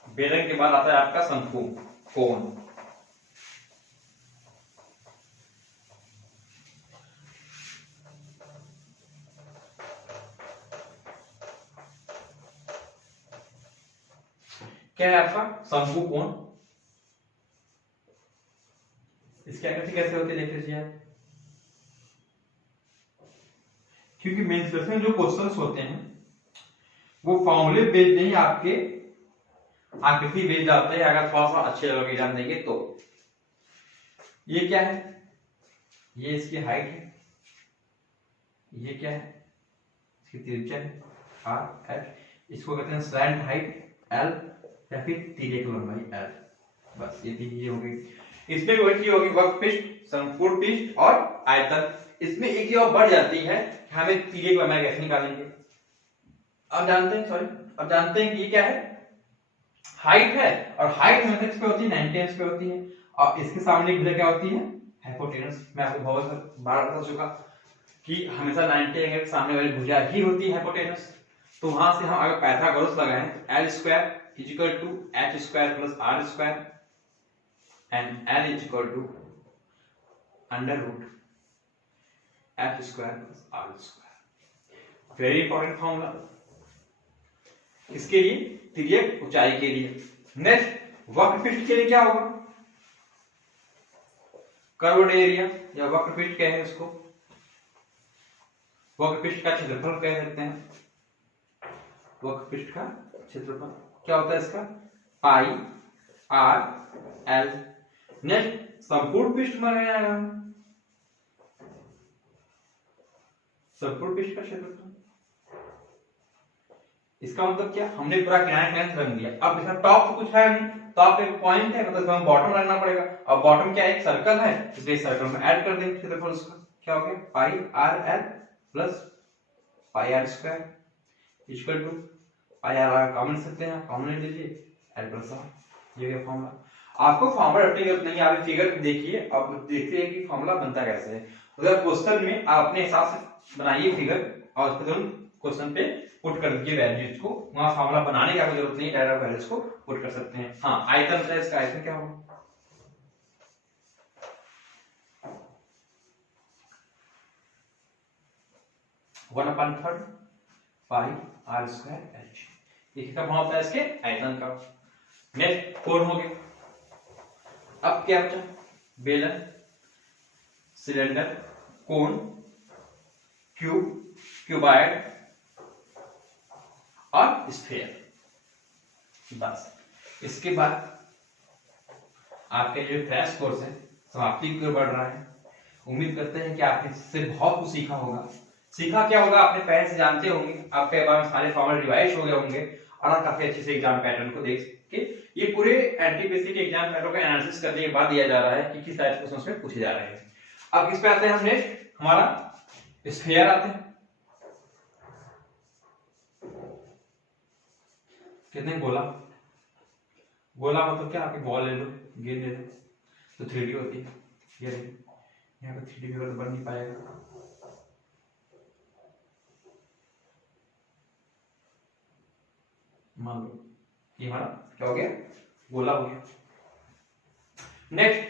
बेलन के बाद आता है आपका शंकु, कोन। क्या है आपका शंकु कोण। इसकी आकृति कैसे होती है देख लीजिए आप। क्योंकि मेंस में जो क्वेश्चंस होते हैं वो फॉर्मूले बेस्ड नहीं आपके आकृति बेस्ड आते हैं, अगर थोड़ा सा अच्छे लेवल का एग्जाम देंगे तो। ये क्या है, ये इसकी हाइट है, ये क्या है इसकी त्रिज्या है आर एल, इसको कहते हैं स्लैंट हाइट एल या फिर तीरे की लंबाई एल। बस ये तीन चीजें हो गई। इसमें वही चीज होगी वक्र पृष्ठ, संपूर्ण पृष्ठ और आयतन। इसमें एक चीज और बढ़ जाती है कि हमें तीरे की लंबाई कैसे निकालेंगे। अब जानते हैं कि ये क्या है, हाइट है, और हाइट हमेशा किस पे होती है 90 इंच पे होती है, और इसके सामने की भुजा क्या होती है हाइपोटेनस। मैं आपको बहुत बार बता चुका कि हमेशा 90 एंगल के सामने वाली भुजा ही होती है हाइपोटेनस। तो वहां से हम अगर पाइथागोरस लगाएं l square equal to h square plus r square and l equal to under root h square plus r square. Very important formula इसके लिए, तिर्यक ऊंचाई के लिए। नेक्स्ट वक्र पृष्ठ के लिए क्या होगा, कर्व्ड एरिया या वक्र पृष्ठ कहें उसको, वक्र पृष्ठ का क्षेत्रफल कह सकते हैं। वक्र पृष्ठ का क्षेत्रफल क्या होता है इसका, पाई आर एल। नेक्स्ट संपूर्ण पृष्ठ माना जाएगा, संपूर्ण पृष्ठ का क्षेत्रफल। इसका मतलब क्या, हमने पूरा किनारे रंग दिया। अब इसका टॉप तो कुछ है नहीं, टॉप एक पॉइंट है, मतलब हमें बॉटम रखना पड़ेगा। अब बॉटम क्या है, एक सर्कल है, इसलिए सर्कल में ऐड कर देंगे क्षेत्रफल उसका। क्या हो गया pi R L plus pi R square equal to pi R common सकते हैं, कॉमन ले लीजिए एल प्लस आर। ये है फॉर्मूला। आपको फॉर्मूला रटने की जरूरत नहीं है, आप फिगर देखिए, अब देखते हैं कि फॉर्मूला बनता कैसे है। अगर क्वेश्चन में आप अपने हिसाब से बनाइए फिगर और उसके तुरंत क्वेश्चन पे पुट कर दीजिए वैल्यूज को, वहां फॉर्मूला बनाने की आपको जरूरत नहीं, डायरेक्ट वैल्यूज को पुट कर सकते हैं। हाँ आयतन है, इसका आयतन क्या होगा, one upon third pi R square H. ये कितना भाव होता है इसके आयतन का। नेक्स्ट कोण हो गया। अब क्या बचा, बेलन, सिलेंडर, कोण, क्यूब, क्यूबाइड और स्फीयर। बस इसके बाद आपके जो फ्रेश कोर्स है समाप्ति की ओर बढ़ रहा है। उम्मीद करते हैं कि आपने इससे बहुत कुछ सीखा होगा। सीखा क्या होगा, अपने पहले से जानते होंगे, आपके बारे में सारे फॉर्मूले रिवाइज हो गए होंगे और आप काफी अच्छे से एग्जाम पैटर्न को देख के ये पूरे एनटीपीसी के एग्जाम पैटर्न का एनालिसिस करने के बाद दिया जा रहा है कि किस टाइप के क्वेश्चन पूछे जा रहे हैं। अब किस पे आते हैं हम, नेक्स्ट हमारा स्फीयर आते हैं। कितने गोला, गोला मतलब क्या, आपकी बॉल ले लो, गेंद ले लो, तो 3D होती है। ये यहाँ पे 3D फिगर बन नहीं पाएगा। मान लो ये हमारा क्या हो गया, गोला हो गया। नेक्स्ट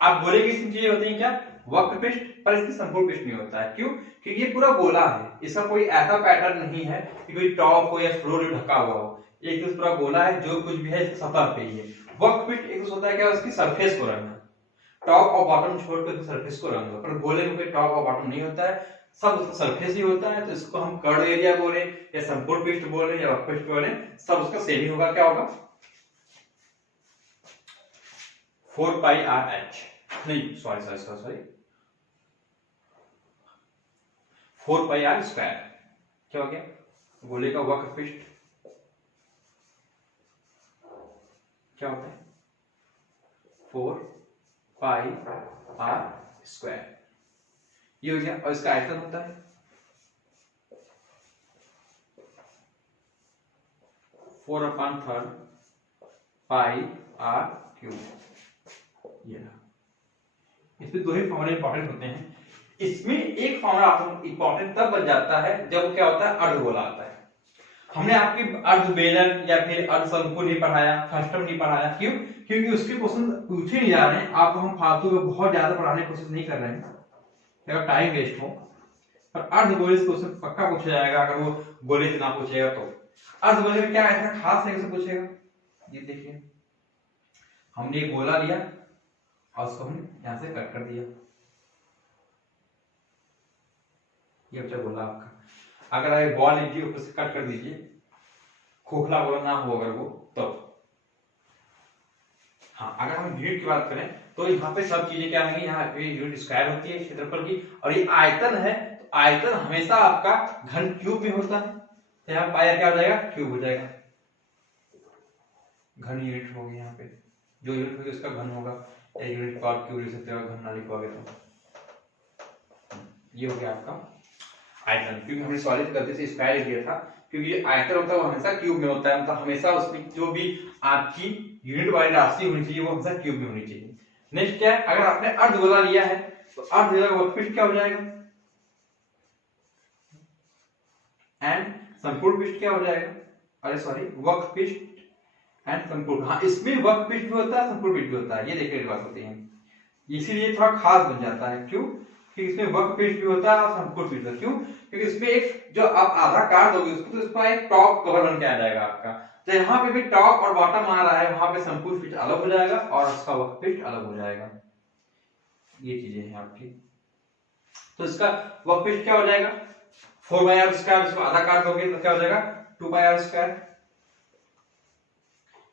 अब गोले की चीजें होती हैं क्या, वक्र पृष्ठ, पर इसकी संपूर्ण पृष्ठ नहीं होता है। क्यों, क्योंकि ये पूरा गोला है, इसका कोई ऐसा पैटर्न नहीं है कि कोई टॉप हो या फ्लोर ढका हुआ हो। एक तो पूरा गोला है, जो कुछ भी है इसकी सतह पे ही है। वक्र पृष्ठ एक होता है क्या, उसकी सरफेस को रंगना, टॉप और बॉटम छोड़कर सरफेस को रंगना। पर गोले में कोई टॉप और बॉटम नहीं होता है, सब उसका सरफेस ही होता है। तो इसको हम कर्व एरिया बोले या संपूर्ण पृष्ठ बोले या वक्र पृष्ठ बोले, सब उसका सेम ही होगा। क्या होगा, 4 पाई आर एच, नहीं सॉरी 4 पाई आर स्क्वायर। क्या हो गया, गोले का वक्र पृष्ठ क्या होता है 4 पाई आर स्क्वायर, ये हो गया। और इसका आयतन होता है 4/3 पाई आर क्यूब। ये ना, इसमें दो ही फॉर्मूले इंपॉर्टेंट होते हैं। इसमें एक फॉर्मूला इंपॉर्टेंट तब बन जाता है जब क्या होता है, अर्धगोला आता है। हमने आपके अर्ध बेलन या फिर अर्ध शंकु नहीं पढ़ाया, फ्रस्टम नहीं पढ़ाया। क्यों, क्योंकि उसके क्वेश्चन पूछे नहीं जा रहे हैं। आपको हम फालतू में बहुत ज्यादा पढ़ाने की कोशिश नहीं कर रहे हैं, अगर टाइम वेस्ट हो। पर अर्धगोले से क्वेश्चन पक्का पूछा जाएगा, अगर वो गोले से ना पूछेगा तो। अर्धगोले में क्या ऐसा खास है, उसे पूछेगा ये देखिए हमने एक गोला लिया और उसको हमने यहाँ से कट कर दिया, ये बचा गोला आपका। अगर आप बॉल लीजिए ऊपर से कट कर दीजिए, खोखला गोला ना हो अगर वो तो। हाँ, अगर हम यूनिट की बात करें तो यहाँ पे सब चीजें क्या होंगी, यहाँ पे यूनिट स्क्वायर होती है क्षेत्रफल की, और ये आयतन है तो आयतन हमेशा आपका घन क्यूब में होता है, तो यहाँ पाया क्या हो जाएगा, क्यूब हो जाएगा। घन यूनिट होगी, यहाँ पे जो यूनिट होगी उसका घन होगा, या यूनिट को आप क्यूब लिख सकते हो घन ना लिखोगे तो। ये हो गया आपका आयतन, क्योंकि हमने सॉलिड गलती से स्क्वायर लिया था, क्योंकि आयतन होता है वो हमेशा क्यूब में होता है, मतलब हमेशा उसमें जो भी आपकी यूनिट वाली राशि होनी चाहिए वो हमेशा क्यूब में होनी चाहिए। नेक्स्ट क्या है, अगर आपने अर्धगोला लिया है तो अर्धगोला का वर्कपीस क्या हो जाएगा, एंड संपूर्ण पृष्ठ क्या हो जाएगा, अरे सॉरी वर्कपीस एंड संपूर्ण। हाँ, इसमें वर्कपीस भी होता है संपूर्ण पृष्ठ भी होता है, ये देखने की बात होती है, इसीलिए थोड़ा खास बन जाता है। क्यों, क्योंकि इसमें वर्कपीस भी होता है और संपूर्ण पृष्ठ भी। क्यों, क्योंकि इसमें एक जो आप आधा काट दोगे उसको तो इसका एक टॉप कवर बन के आ जाएगा आपका, तो यहाँ पे भी टॉप और बॉटम आ रहा है, वहां पे संपूर्ण पृष्ठ अलग हो जाएगा और उसका वर्कपीस अलग हो जाएगा। ये चीजें हैं आपकी, तो इसका वर्कपीस क्या हो जाएगा 4πr², उसको आधा काट दोगे तो क्या हो जाएगा 2πr²।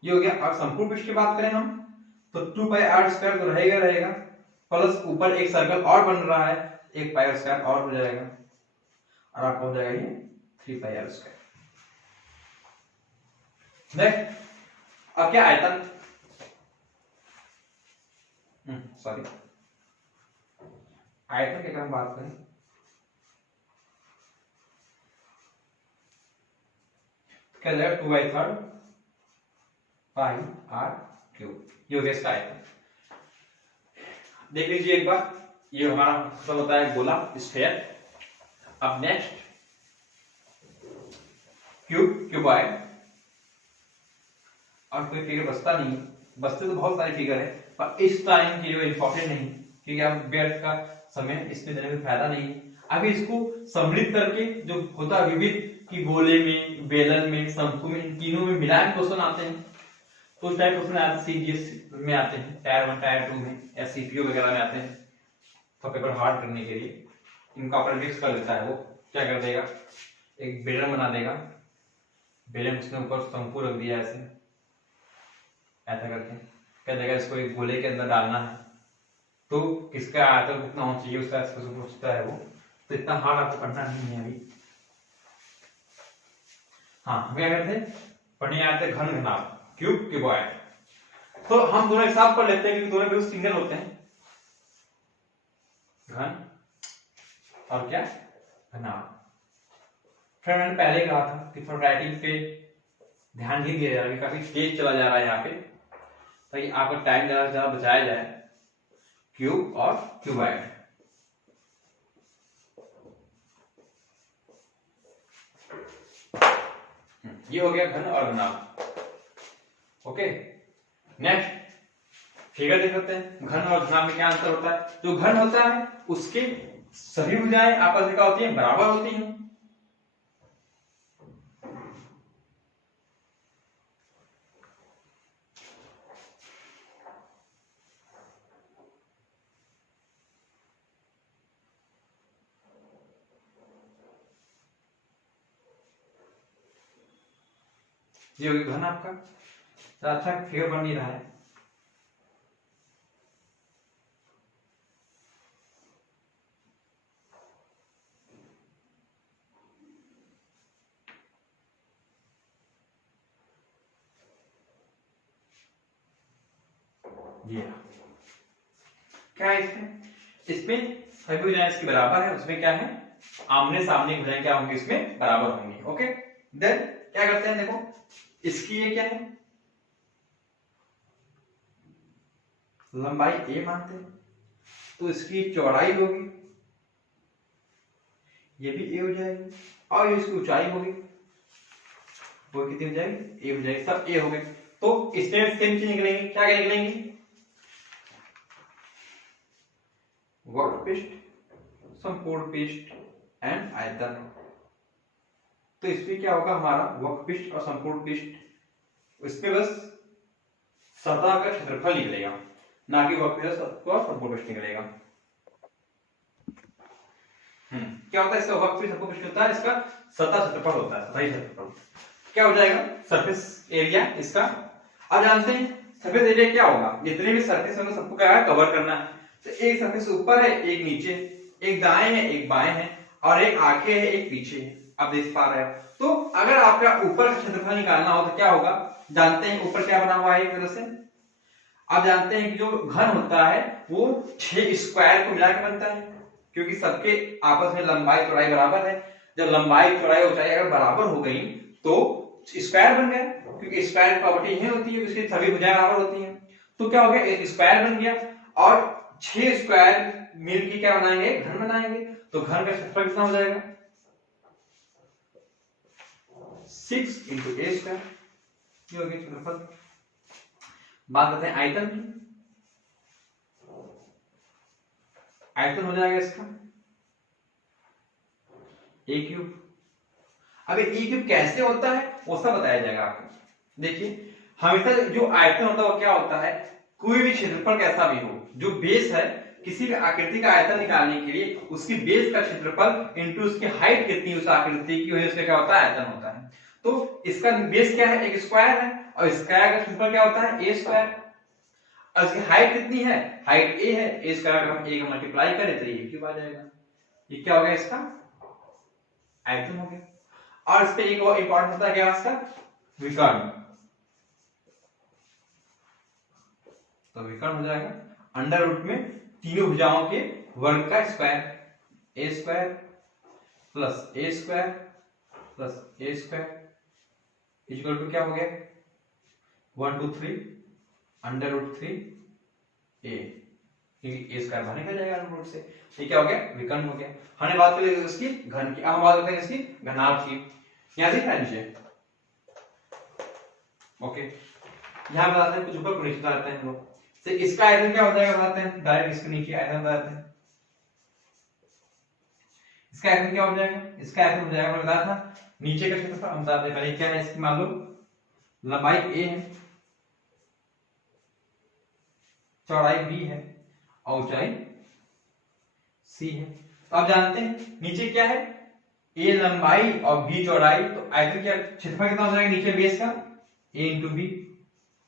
ये हो गया। अब संपूर्ण पृष्ठ की बात करें हम तो 2πr² तो रहेगा रहेगा, प्लस ऊपर एक सर्कल और बन रहा है, एक πr² और हो जाएगा, और आपका हो जाएगा ये 3πr²। नेक्स्ट, अब क्या आयतन, सॉरी आयतन की अगर हम बात करें क्या हो जाएगा 2/3 πr³। ये हो गया इसका आयतन। देख लीजिए एक बार, ये हमारा सब होता है गोला स्फेयर। अब नेक्स्ट क्यूब, क्यूबॉइड, और कोई फिगर बचता नहीं, बचते तो बहुत सारे फिगर है पर इस टाइम के लिए इंपॉर्टेंट नहीं, क्योंकि अब व्यर्थ का समय इसमें देने में फायदा नहीं। अभी इसको सम्मिलित करके जो होता है विविध की गोले में, बेलन में, शंकु में, इन तीनों में मिलाकर क्वेश्चन आते हैं, तो उस टाइप क्वेश्चन आते हैं सीजीएस में आते हैं, टायर 1 टायर 2 में या सीपीओ वगैरह में आते हैं, तो पेपर हार्ड करने के लिए इनका अप्रेंटिस कर लेता है। वो क्या कर देगा, एक बेलन बना देगा, बेलन उसने ऊपर शंकु रख दिया ऐसे ऐसा करके, क्या देगा इसको एक गोले के अंदर डालना है, तो किसका आयतन कितना होना चाहिए उसका पूछता है वो, तो इतना हार्ड आपको पढ़ना नहीं है अभी। हाँ, क्या कहते हैं पढ़ने आते हैं घन घनाभ, क्यूब, क्यूबॉइड। तो हम दोनों एक साथ पढ़ लेते हैं क्योंकि दोनों बिल्कुल सिंगल होते हैं, घन और क्या घनाभ। फ्रेंड मैंने पहले कहा था कि थोड़ा राइटिंग पे ध्यान नहीं दिया जा रहा है, काफी तेज चला जा रहा है यहाँ पे, ताकि आपका टाइम ज्यादा से ज्यादा बचाया जाए। क्यूब और क्यूबॉइड, ये हो गया घन और घनाभ। ओके, नेक्स्ट फिगर देख सकते हैं, घन और घनाभ में क्या अंतर होता है। जो घन होता है उसके सभी भुजाएं आपस में क्या होती हैं, बराबर होती हैं। ये होगी घन आपका, तो अच्छा फिगर बन नहीं रहा है। ये क्या है इसमें, इसमें सभी भुजाएं इसके बराबर है, उसमें क्या है आमने सामने भुजाएं क्या होंगी इसमें बराबर होंगी। ओके, देन क्या करते हैं, देखो इसकी ये क्या है लंबाई a मानते हैं, तो इसकी चौड़ाई होगी ये भी a हो जाएगी, और ये इसकी ऊंचाई होगी वो कितनी हो जाएगी, a हो जाएगी, सब a हो गए। तो इसमें सेम चीज निकलेंगी, क्या क्या निकलेंगी, वर्कपीस, संपूर्ण पृष्ठ एंड आयतन। तो इसमें क्या होगा हमारा वर्कपीस और संपूर्ण पृष्ठ, इसमें बस सतह का क्षेत्रफल निकलेगा, ना कि वर्कपीस का सपोर्ट निकलेगा। क्या होता है इसका वर्कपीस सपोर्ट होता है, इसका सतह क्षेत्रफल होता है, सतही क्षेत्रफल। क्या हो जाएगा सरफेस एरिया इसका। अब जानते हैं सरफेस एरिया क्या होगा, जितने भी सरफेस होंगे सबको क्या कवर करना है। तो एक सरफेस ऊपर है, एक नीचे, एक दाएं है, एक बाएं है, और एक आगे है, एक पीछे है। आप देख पा रहे हो। तो अगर आपका ऊपर का क्षेत्रफल निकालना हो तो क्या होगा, जानते हैं ऊपर क्या बना हुआ है एक तरह से। आप जानते हैं कि जो घन होता है वो 6 स्क्वायर को मिला के बनता है, क्योंकि सबके आपस में लंबाई चौड़ाई बराबर है। जब लंबाई चौड़ाई ऊंचाई अगर बराबर हो गई तो स्क्वायर बन गया, क्योंकि स्क्वायर की प्रॉपर्टी यही होती है, उसकी सभी भुजाएं बराबर होती हैं। तो क्या हो गया, एक स्क्वायर बन गया, और 6 स्क्वायर मिलकर क्या बनाएंगे, घन बनाएंगे। तो घन का क्षेत्रफल कितना हो जाएगा, 6 × a स्क्वायर, ये हो गया क्षेत्रफल। बात करते हैं आयतन की। आयतन हो जाएगा इसका a क्यूब। अब ए क्यूब कैसे होता है वो सब बताया जाएगा आपको। देखिए हमेशा जो आयतन होता है वो क्या होता है, कोई भी क्षेत्रफल कैसा भी हो, जो बेस है किसी भी आकृति का आयतन निकालने के लिए उसकी बेस का क्षेत्रफल इनटू उसकी हाइट कितनी उस आकृति की वजह से क्या होता है, आयतन होता है। तो इसका बेस क्या है, एक स्क्वायर है, और स्क्वायर का क्षेत्रफल क्या होता है, a स्क्वायर। और इसकी हाइट कितनी है, हाइट a है, a स्क्वायर अगर हम a का मल्टीप्लाई करें तो ये क्यूब आ जाएगा। ये क्या हो गया, इसका आयतन हो गया। और इस पे एक और इंपॉर्टेंट होता है क्या, इसका विकर्ण। तो विकर्ण हो जाएगा अंडर रूट में तीनों भुजाओं के वर्ग का square, a square plus a square plus a square equal to क्या हो गया, 1 2 3 अंडर रूट 3 a, क्योंकि a स्क्वायर बाहर निकल जाएगा अंडर रूट से। ये क्या हो गया, विकर्ण हो गया। हमने बात करी इसकी घन की, अब हम बात करते हैं इसकी घनाभ की। यहां दिख रहा है नीचे, ओके। यहां बताते हैं कुछ ऊपर नीचे बताते हैं हम लोग। तो इसका आयतन क्या हो जाएगा बताते हैं, डायरेक्ट इसके नीचे आयतन बताते हैं। इसका आयतन क्या हो जाएगा, इसका आयतन हो जाएगा, मैंने बताया था नीचे का क्षेत्रफल। हम बताते हैं पहले क्या है इसकी, मान लो लंबाई a है, चौड़ाई b है, और ऊंचाई c है। तो आप जानते हैं नीचे क्या है, a लंबाई और b चौड़ाई, तो आयतन क्या क्षेत्रफल कितना हो जाएगा नीचे बेस का, a × b,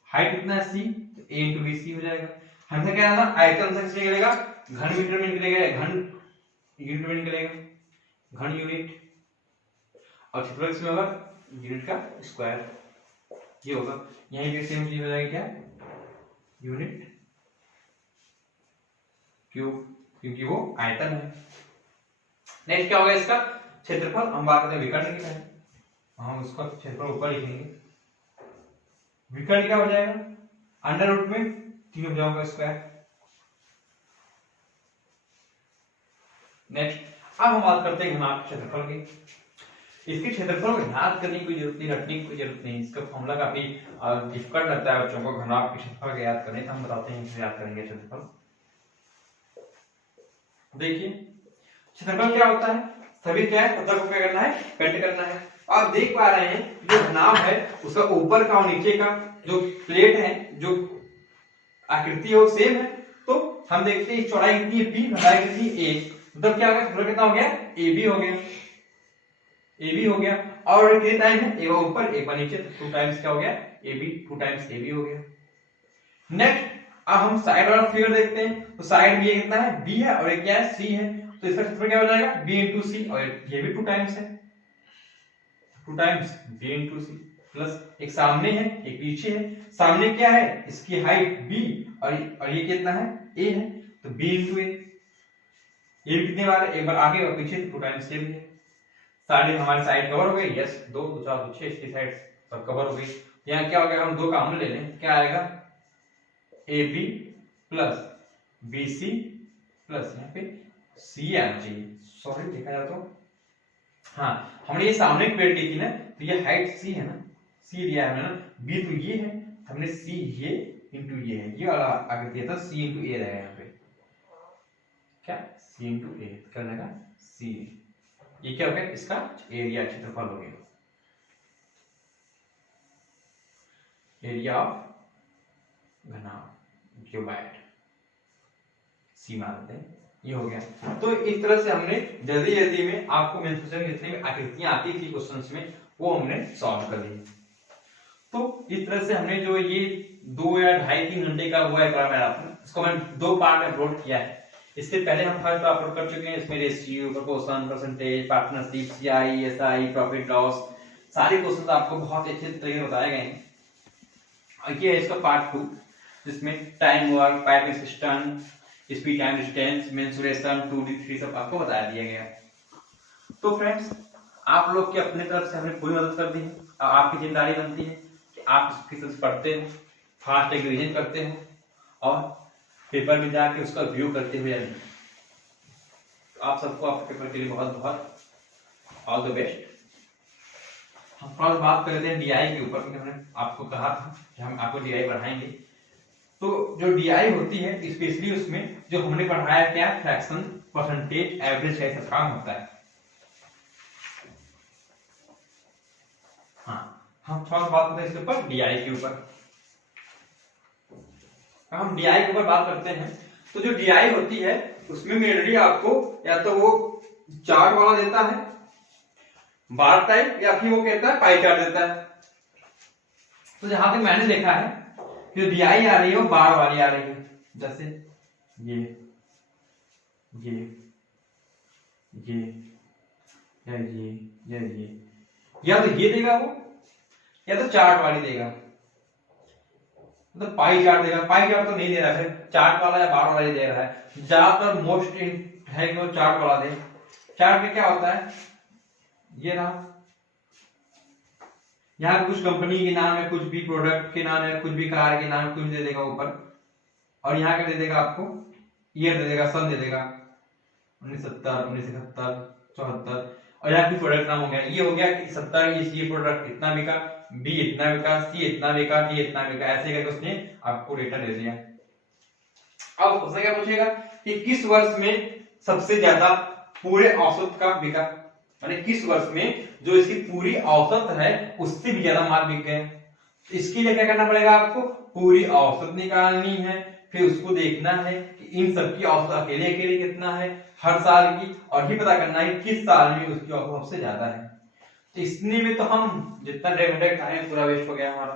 हाइट कितना है c, तो a × b c हो जाएगा। हमसे क्या था, आयतन से किससे निकलेगा, घन मीटर में निकलेगा, घन यूनिट में निकलेगा, घन यूनिट, और क्षेत्रफल किसमें होगा, यूनिट का स्क्वायर, ये होगा। यहीं पे सेम चीज हो जाएगी क्या, यूनिट क्यूब, क्योंकि वो आयतन है। नेक्स्ट क्या होगा इसका क्षेत्रफल, हम बात करते हैं विकर्ण की पहले, हम उसका क्षेत्रफल ऊपर लिखेंगे। विकर्ण क्या हो जाएगा, अंडर रूट में तीनों भुजाओं का स्क्वायर। नेक्स्ट अब हम बात करते हैं घनाभ क्षेत्रफल की। इसके क्षेत्रफल को याद करने की कोई जरूरत नहीं, रटने की कोई जरूरत नहीं। इसका फॉर्मूला काफी डिफिकल्ट लगता है बच्चों को, घनाभ के क्षेत्रफल को याद करने, तो हम बताते हैं कैसे याद करेंगे क्षेत्रफल। देखिए क्षेत्रफल क्या होता है, सभी क्या है, सतह को क्या करना है, कट करना है। आप देख पा रहे हैं जो घनाभ है उसका ऊपर का और नीचे का जो प्लेट है, जो आकृति है वो सेम है। तो हम देखते हैं चौड़ाई कितनी है b, लंबाई कितनी a, मतलब क्या होगा, क्षेत्रफल कितना हो गया, ab हो गया, ab हो गया। और कितने टाइम है, एक ऊपर एक नीचे, तो 2 टाइम्स क्या हो गया, ab, 2 टाइम्स ab हो गया। नेक्स्ट अब हम साइड वाला फिगर देखते हैं, तो साइड में ये कितना है, b है, और ये क्या है, c है। तो इसका क्षेत्रफल क्या हो जाएगा, b × c, और ये भी 2 टाइम्स है, 2 टाइम्स b × c, प्लस एक सामने है एक पीछे है। सामने क्या है, इसकी हाइट b, और ये कितना है, a है, तो b × a। ये भी कितने बार है, एक बार आगे और पीछे, 2 टाइम्स ये भी है। साइड हमारी साइड कवर हो गई, यस 2 2 4 2 6, इसकी साइड सब कवर हो गई। यहाँ क्या हो गया, हम 2 कॉमन ले लें, क्या आएगा, ab प्लस bc प्लस यहाँ पे cmg, सॉरी देखा जाए तो हाँ हमने ये सामने की प्लेट ली थी ना, तो ये हाइट c है ना, c दिया है ना, b तो ये है, हमने c ये इंटू ये है, ये वाला आकृति था, c इंटू a रहेगा यहाँ पे, क्या c इंटू a करने का c, ये क्या हो गया, इसका एरिया क्षेत्रफल हो गया, एरिया ऑफ घना क्यूबाइड सी मानते हैं। ये हो गया। तो इस तरह से हमने जल्दी जल्दी में आपको मेंस्ट्रुएशन की जितनी भी आकृतियां आती थी क्वेश्चंस में वो हमने सॉल्व कर ली। तो इस तरह से हमने जो ये 2 या 2.5-3 घंटे का हुआ है मैराथन, इसको मैंने 2 पार्ट में अपलोड किया है। इससे पहले हम फर्स्ट अपलोड कर चुके हैं, इसमें ratio, proportion, percentage, partnership, CI, SI, profit loss, सारे क्वेश्चंस आपको बहुत अच्छे तरीके से बताए गए हैं। और ये है इसका पार्ट 2 जिसमें time work, piping system, speed time distance, mensuration, 2D 3D सब आपको बता दिया गया। तो फ्रेंड्स आप लोग की अपने तरफ से हमने पूरी मदद कर दी है। अब आपकी जिम्मेदारी बनती है कि आप इसकी तरफ पढ़ते हो, फास्ट रिवीजन करते हो और पेपर में जाके उसका व्यू करते हुए जाए। तो आप सबको आपके पेपर के लिए बहुत बहुत ऑल द बेस्ट। हम थोड़ा बात कर लेते हैं डीआई के ऊपर, क्योंकि हमने आपको कहा था कि हम आपको डीआई बढ़ाएंगे। तो जो डीआई होती है स्पेशली उसमें जो हमने पढ़ाया क्या, फ्रैक्शन, परसेंटेज, एवरेज कैसा काम होता है। हाँ, हम थोड़ा बात करते हैं इसके ऊपर डीआई के ऊपर। हम डीआई के ऊपर बात करते हैं तो जो डीआई होती है उसमें मेनली आपको या तो वो चार्ट वाला देता है, बार टाइप, या फिर वो कहता है पाई चार्ट देता है। तो जहां तक मैंने देखा है कि जो डीआई आ रही है वो बार वाली आ रही है, जैसे ये या तो ये देगा वो, या तो चार्ट वाली देगा, मतलब पाई चार्ट देगा। पाई चार्ट तो नहीं दे रहा है, चार्ट वाला या बार वाला ही दे रहा है। ज्यादातर मोस्ट है कि वो चार्ट वाला दे। चार्ट में क्या होता है, ये रहा, यहाँ कुछ कंपनी के नाम है, कुछ भी प्रोडक्ट के नाम है, कुछ भी कार के नाम, कुछ दे देगा ऊपर, और यहाँ का दे देगा आपको ईयर दे देगा, सन दे देगा 1970, 1971, 74, और यहाँ की प्रोडक्ट नाम हो गया। ये हो गया कि 70 ये प्रोडक्ट इतना बिका, बी इतना बिका, सी इतना बिका, डी इतना बिका, ऐसे करके उसने आपको डेटा दे दिया। अब उससे क्या पूछेगा कि किस वर्ष में सबसे ज्यादा पूरे औसत का बिका, माने किस वर्ष में जो इसकी पूरी औसत है उससे भी ज्यादा माल बिक गए। इसके लिए क्या करना पड़ेगा आपको, पूरी औसत निकालनी है, फिर उसको देखना है कि इन सबकी औसत अकेले अकेले कितना है हर साल की, और ये पता करना है किस साल में उसकी औसत सबसे ज्यादा है। तो इसने में तो हम जितना डेढ़ खाए पूरा वेस्ट हो गया हमारा।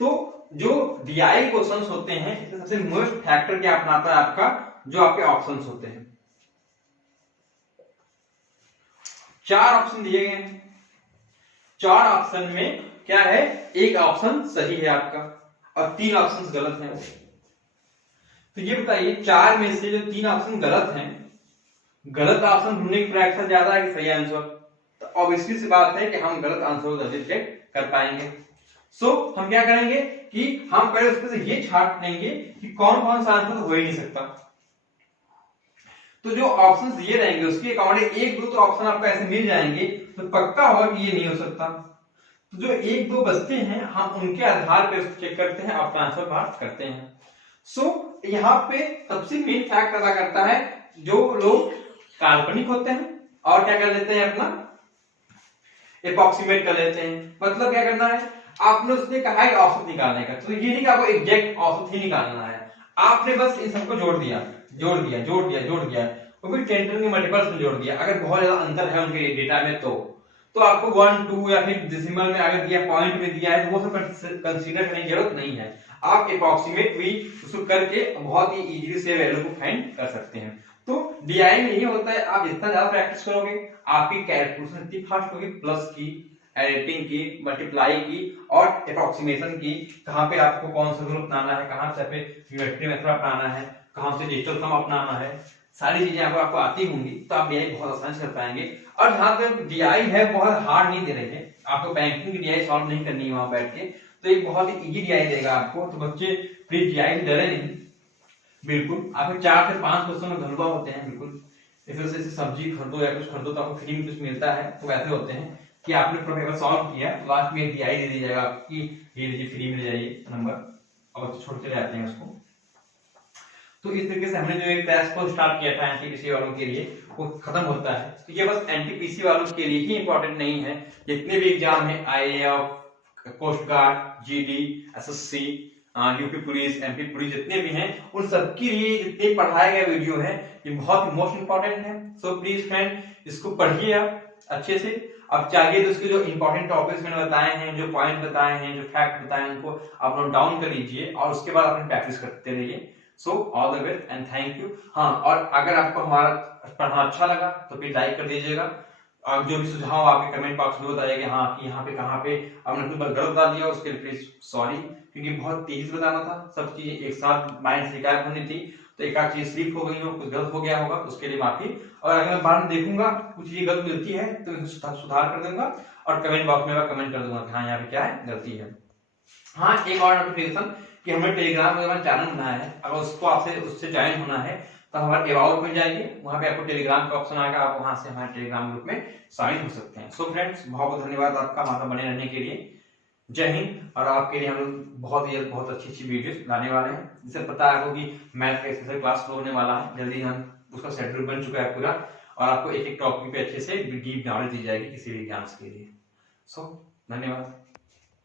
तो जो डीआई क्वेश्चंस होते हैं इसमें सबसे मोस्ट फैक्टर क्या अपनाता है आपका, जो आपके ऑप्शंस होते हैं। 4 ऑप्शन दिए गए हैं, 4 ऑप्शन में क्या है, एक ऑप्शन सही है आपका और 3 ऑप्शन गलत हैं। तो ये बताइए 4 में से जो 3 ऑप्शन गलत हैं, गलत ऑप्शन ढूंढने की प्रयास ज्यादा है कि सही आंसर, तो ऑब्वियसली सी बात है कि हम गलत आंसर को जल्दी चेक कर पाएंगे। सो हम क्या करेंगे कि हम पहले उसमें से ये छांट लेंगे कि कौन कौन सा आंसर हो ही नहीं सकता। तो जो ऑप्शंस ये रहेंगे उसके अकॉर्डिंग 1-2 तो ऑप्शन आपको ऐसे मिल जाएंगे तो पक्का होगा कि ये नहीं हो सकता। तो जो 1-2 बचते हैं हम उनके आधार पर चेक करते हैं, अपना आंसर पास करते हैं। सो यहाँ पे सबसे मेन फैक्ट अदा करता है जो लोग काल्पनिक होते हैं और क्या कर लेते हैं, अपना एप्रोक्सीमेट कर लेते हैं। मतलब क्या करना है, आपने उसने कहा है औसत निकालने का, तो ये नहीं कि आपको एग्जैक्ट औसत ही निकालना है, आपने बस इन सबको जोड़ दिया, वो भी 10 के मल्टीपल्स में जोड़ दिया। अगर बहुत ज्यादा अंतर है उनके डेटा में तो आपको 1, 2 या फिर डेसिमल में अगर दिया, पॉइंट में दिया है तो वो सब कंसीडर करने की जरूरत नहीं है। आप एप्रोक्सीमेट भी उसको करके बहुत ही इजीली से वैल्यू को फाइंड कर सकते हैं। तो डीआई में ये होता है, आप जितना ज्यादा प्रैक्टिस करोगे आपकी कैलकुलेशन इतनी फास्ट होगी, प्लस की, एडिटिंग की, मल्टीप्लाई की और अप्रोक्सीमेशन की, कहां पे आपको कौन सा रूल अपनाना है, कहां से न्यूमेरिकल मेथड अपनाना है, कहां से डिजिटल सम अपनाना है, सारी चीजें आपको आती होंगी तो आप डीआई बहुत आसानी से कर पाएंगे। और जहां तक डीआई है बहुत हार्ड नहीं दे रहे हैं, आपको बैंकिंग की डीआई सॉल्व नहीं करनी है वहां बैठ के, तो एक बहुत ही इजी डीआई देगा आपको। तो बच्चे प्लीज डीआई से डरे नहीं, बिल्कुल आपके 4 से 5 क्वेश्चन में घलवा होते हैं, बिल्कुल जैसे सब्जी खरीदो या कुछ खरीदो तो आपको फ्री में कुछ मिलता है, तो वैसे होते हैं कि आपने पूरा पेपर सॉल्व किया, लास्ट में डीआई दे दी जाएगा आपकी, ये लीजिए फ्री में ले जाइए नंबर, और बच्चे छोड़ चले जाते हैं उसको। तो इस तरीके से हमने जो एक टेस्ट को स्टार्ट किया था एनटीपीसी वालों के लिए वो खत्म होता है। तो ये बस एनटीपीसी वालों के लिए ही इंपॉर्टेंट नहीं है, जितने भी एग्जाम है IAF, coast guard, GD, SSC UP police, MP police जितने भी हैं उन सबके लिए जितने पढ़ाए गए वीडियो हैं ये बहुत ही मोस्ट इंपॉर्टेंट है। सो प्लीज फ्रेंड इसको पढ़िए आप अच्छे से। अब चाहिए तो इसके जो इंपॉर्टेंट टॉपिक्स मैंने बताए हैं, जो पॉइंट बताए हैं, जो फैक्ट बताए हैं, उनको आप नोट डाउन कर लीजिए और उसके बाद अपनी प्रैक्टिस करते रहिए। So all the best and thank you. हाँ, और अगर आपको हमारा पढ़ना अच्छा लगा तो प्लीज लाइक कर दीजिएगा। और जो भी सुझाव आपके कमेंट बॉक्स में बताइए हाँ कि यहाँ पे कहाँ पे आपने कुछ गलत बता दिया उसके लिए प्लीज सॉरी, क्योंकि बहुत तेजी से बताना था, सब चीजें एक साथ माइंड से रिकॉर्ड होनी थी, तो एक आध चीज स्लिप हो गई हो, कुछ गलत हो गया होगा, उसके लिए माफी। और अगर मैं बाद में देखूंगा कुछ चीजें गलत मिलती है तो सुधार कर दूंगा और कमेंट बॉक्स में मैं कमेंट कर दूंगा कि हाँ यहाँ पे क्या है गलती है। हाँ, एक और नोटिफिकेशन कि हमें टेलीग्राम में चैनल बनाया है, अगर उसको आपसे उससे ज्वाइन होना है तो हमारे अबाउट में जाइए, वहां पे आपको टेलीग्राम का ऑप्शन आएगा, आप वहां से हमारे टेलीग्राम ग्रुप में शामिल हो सकते हैं। सो फ्रेंड्स बहुत बहुत धन्यवाद आपका हमारे बने रहने के लिए। जय हिंद। और आपके लिए हम लोग बहुत अच्छी अच्छी वीडियोस लाने वाले हैं। जिसे पता है आपको कि मैथ का स्पेशल क्लास होने वाला है जल्दी, हम उसका शेड्यूल बन चुका है पूरा, और आपको एक एक टॉपिक पे अच्छे से डीप नॉलेज दी जाएगी किसी भी एग्जाम्स के लिए। सो धन्यवाद।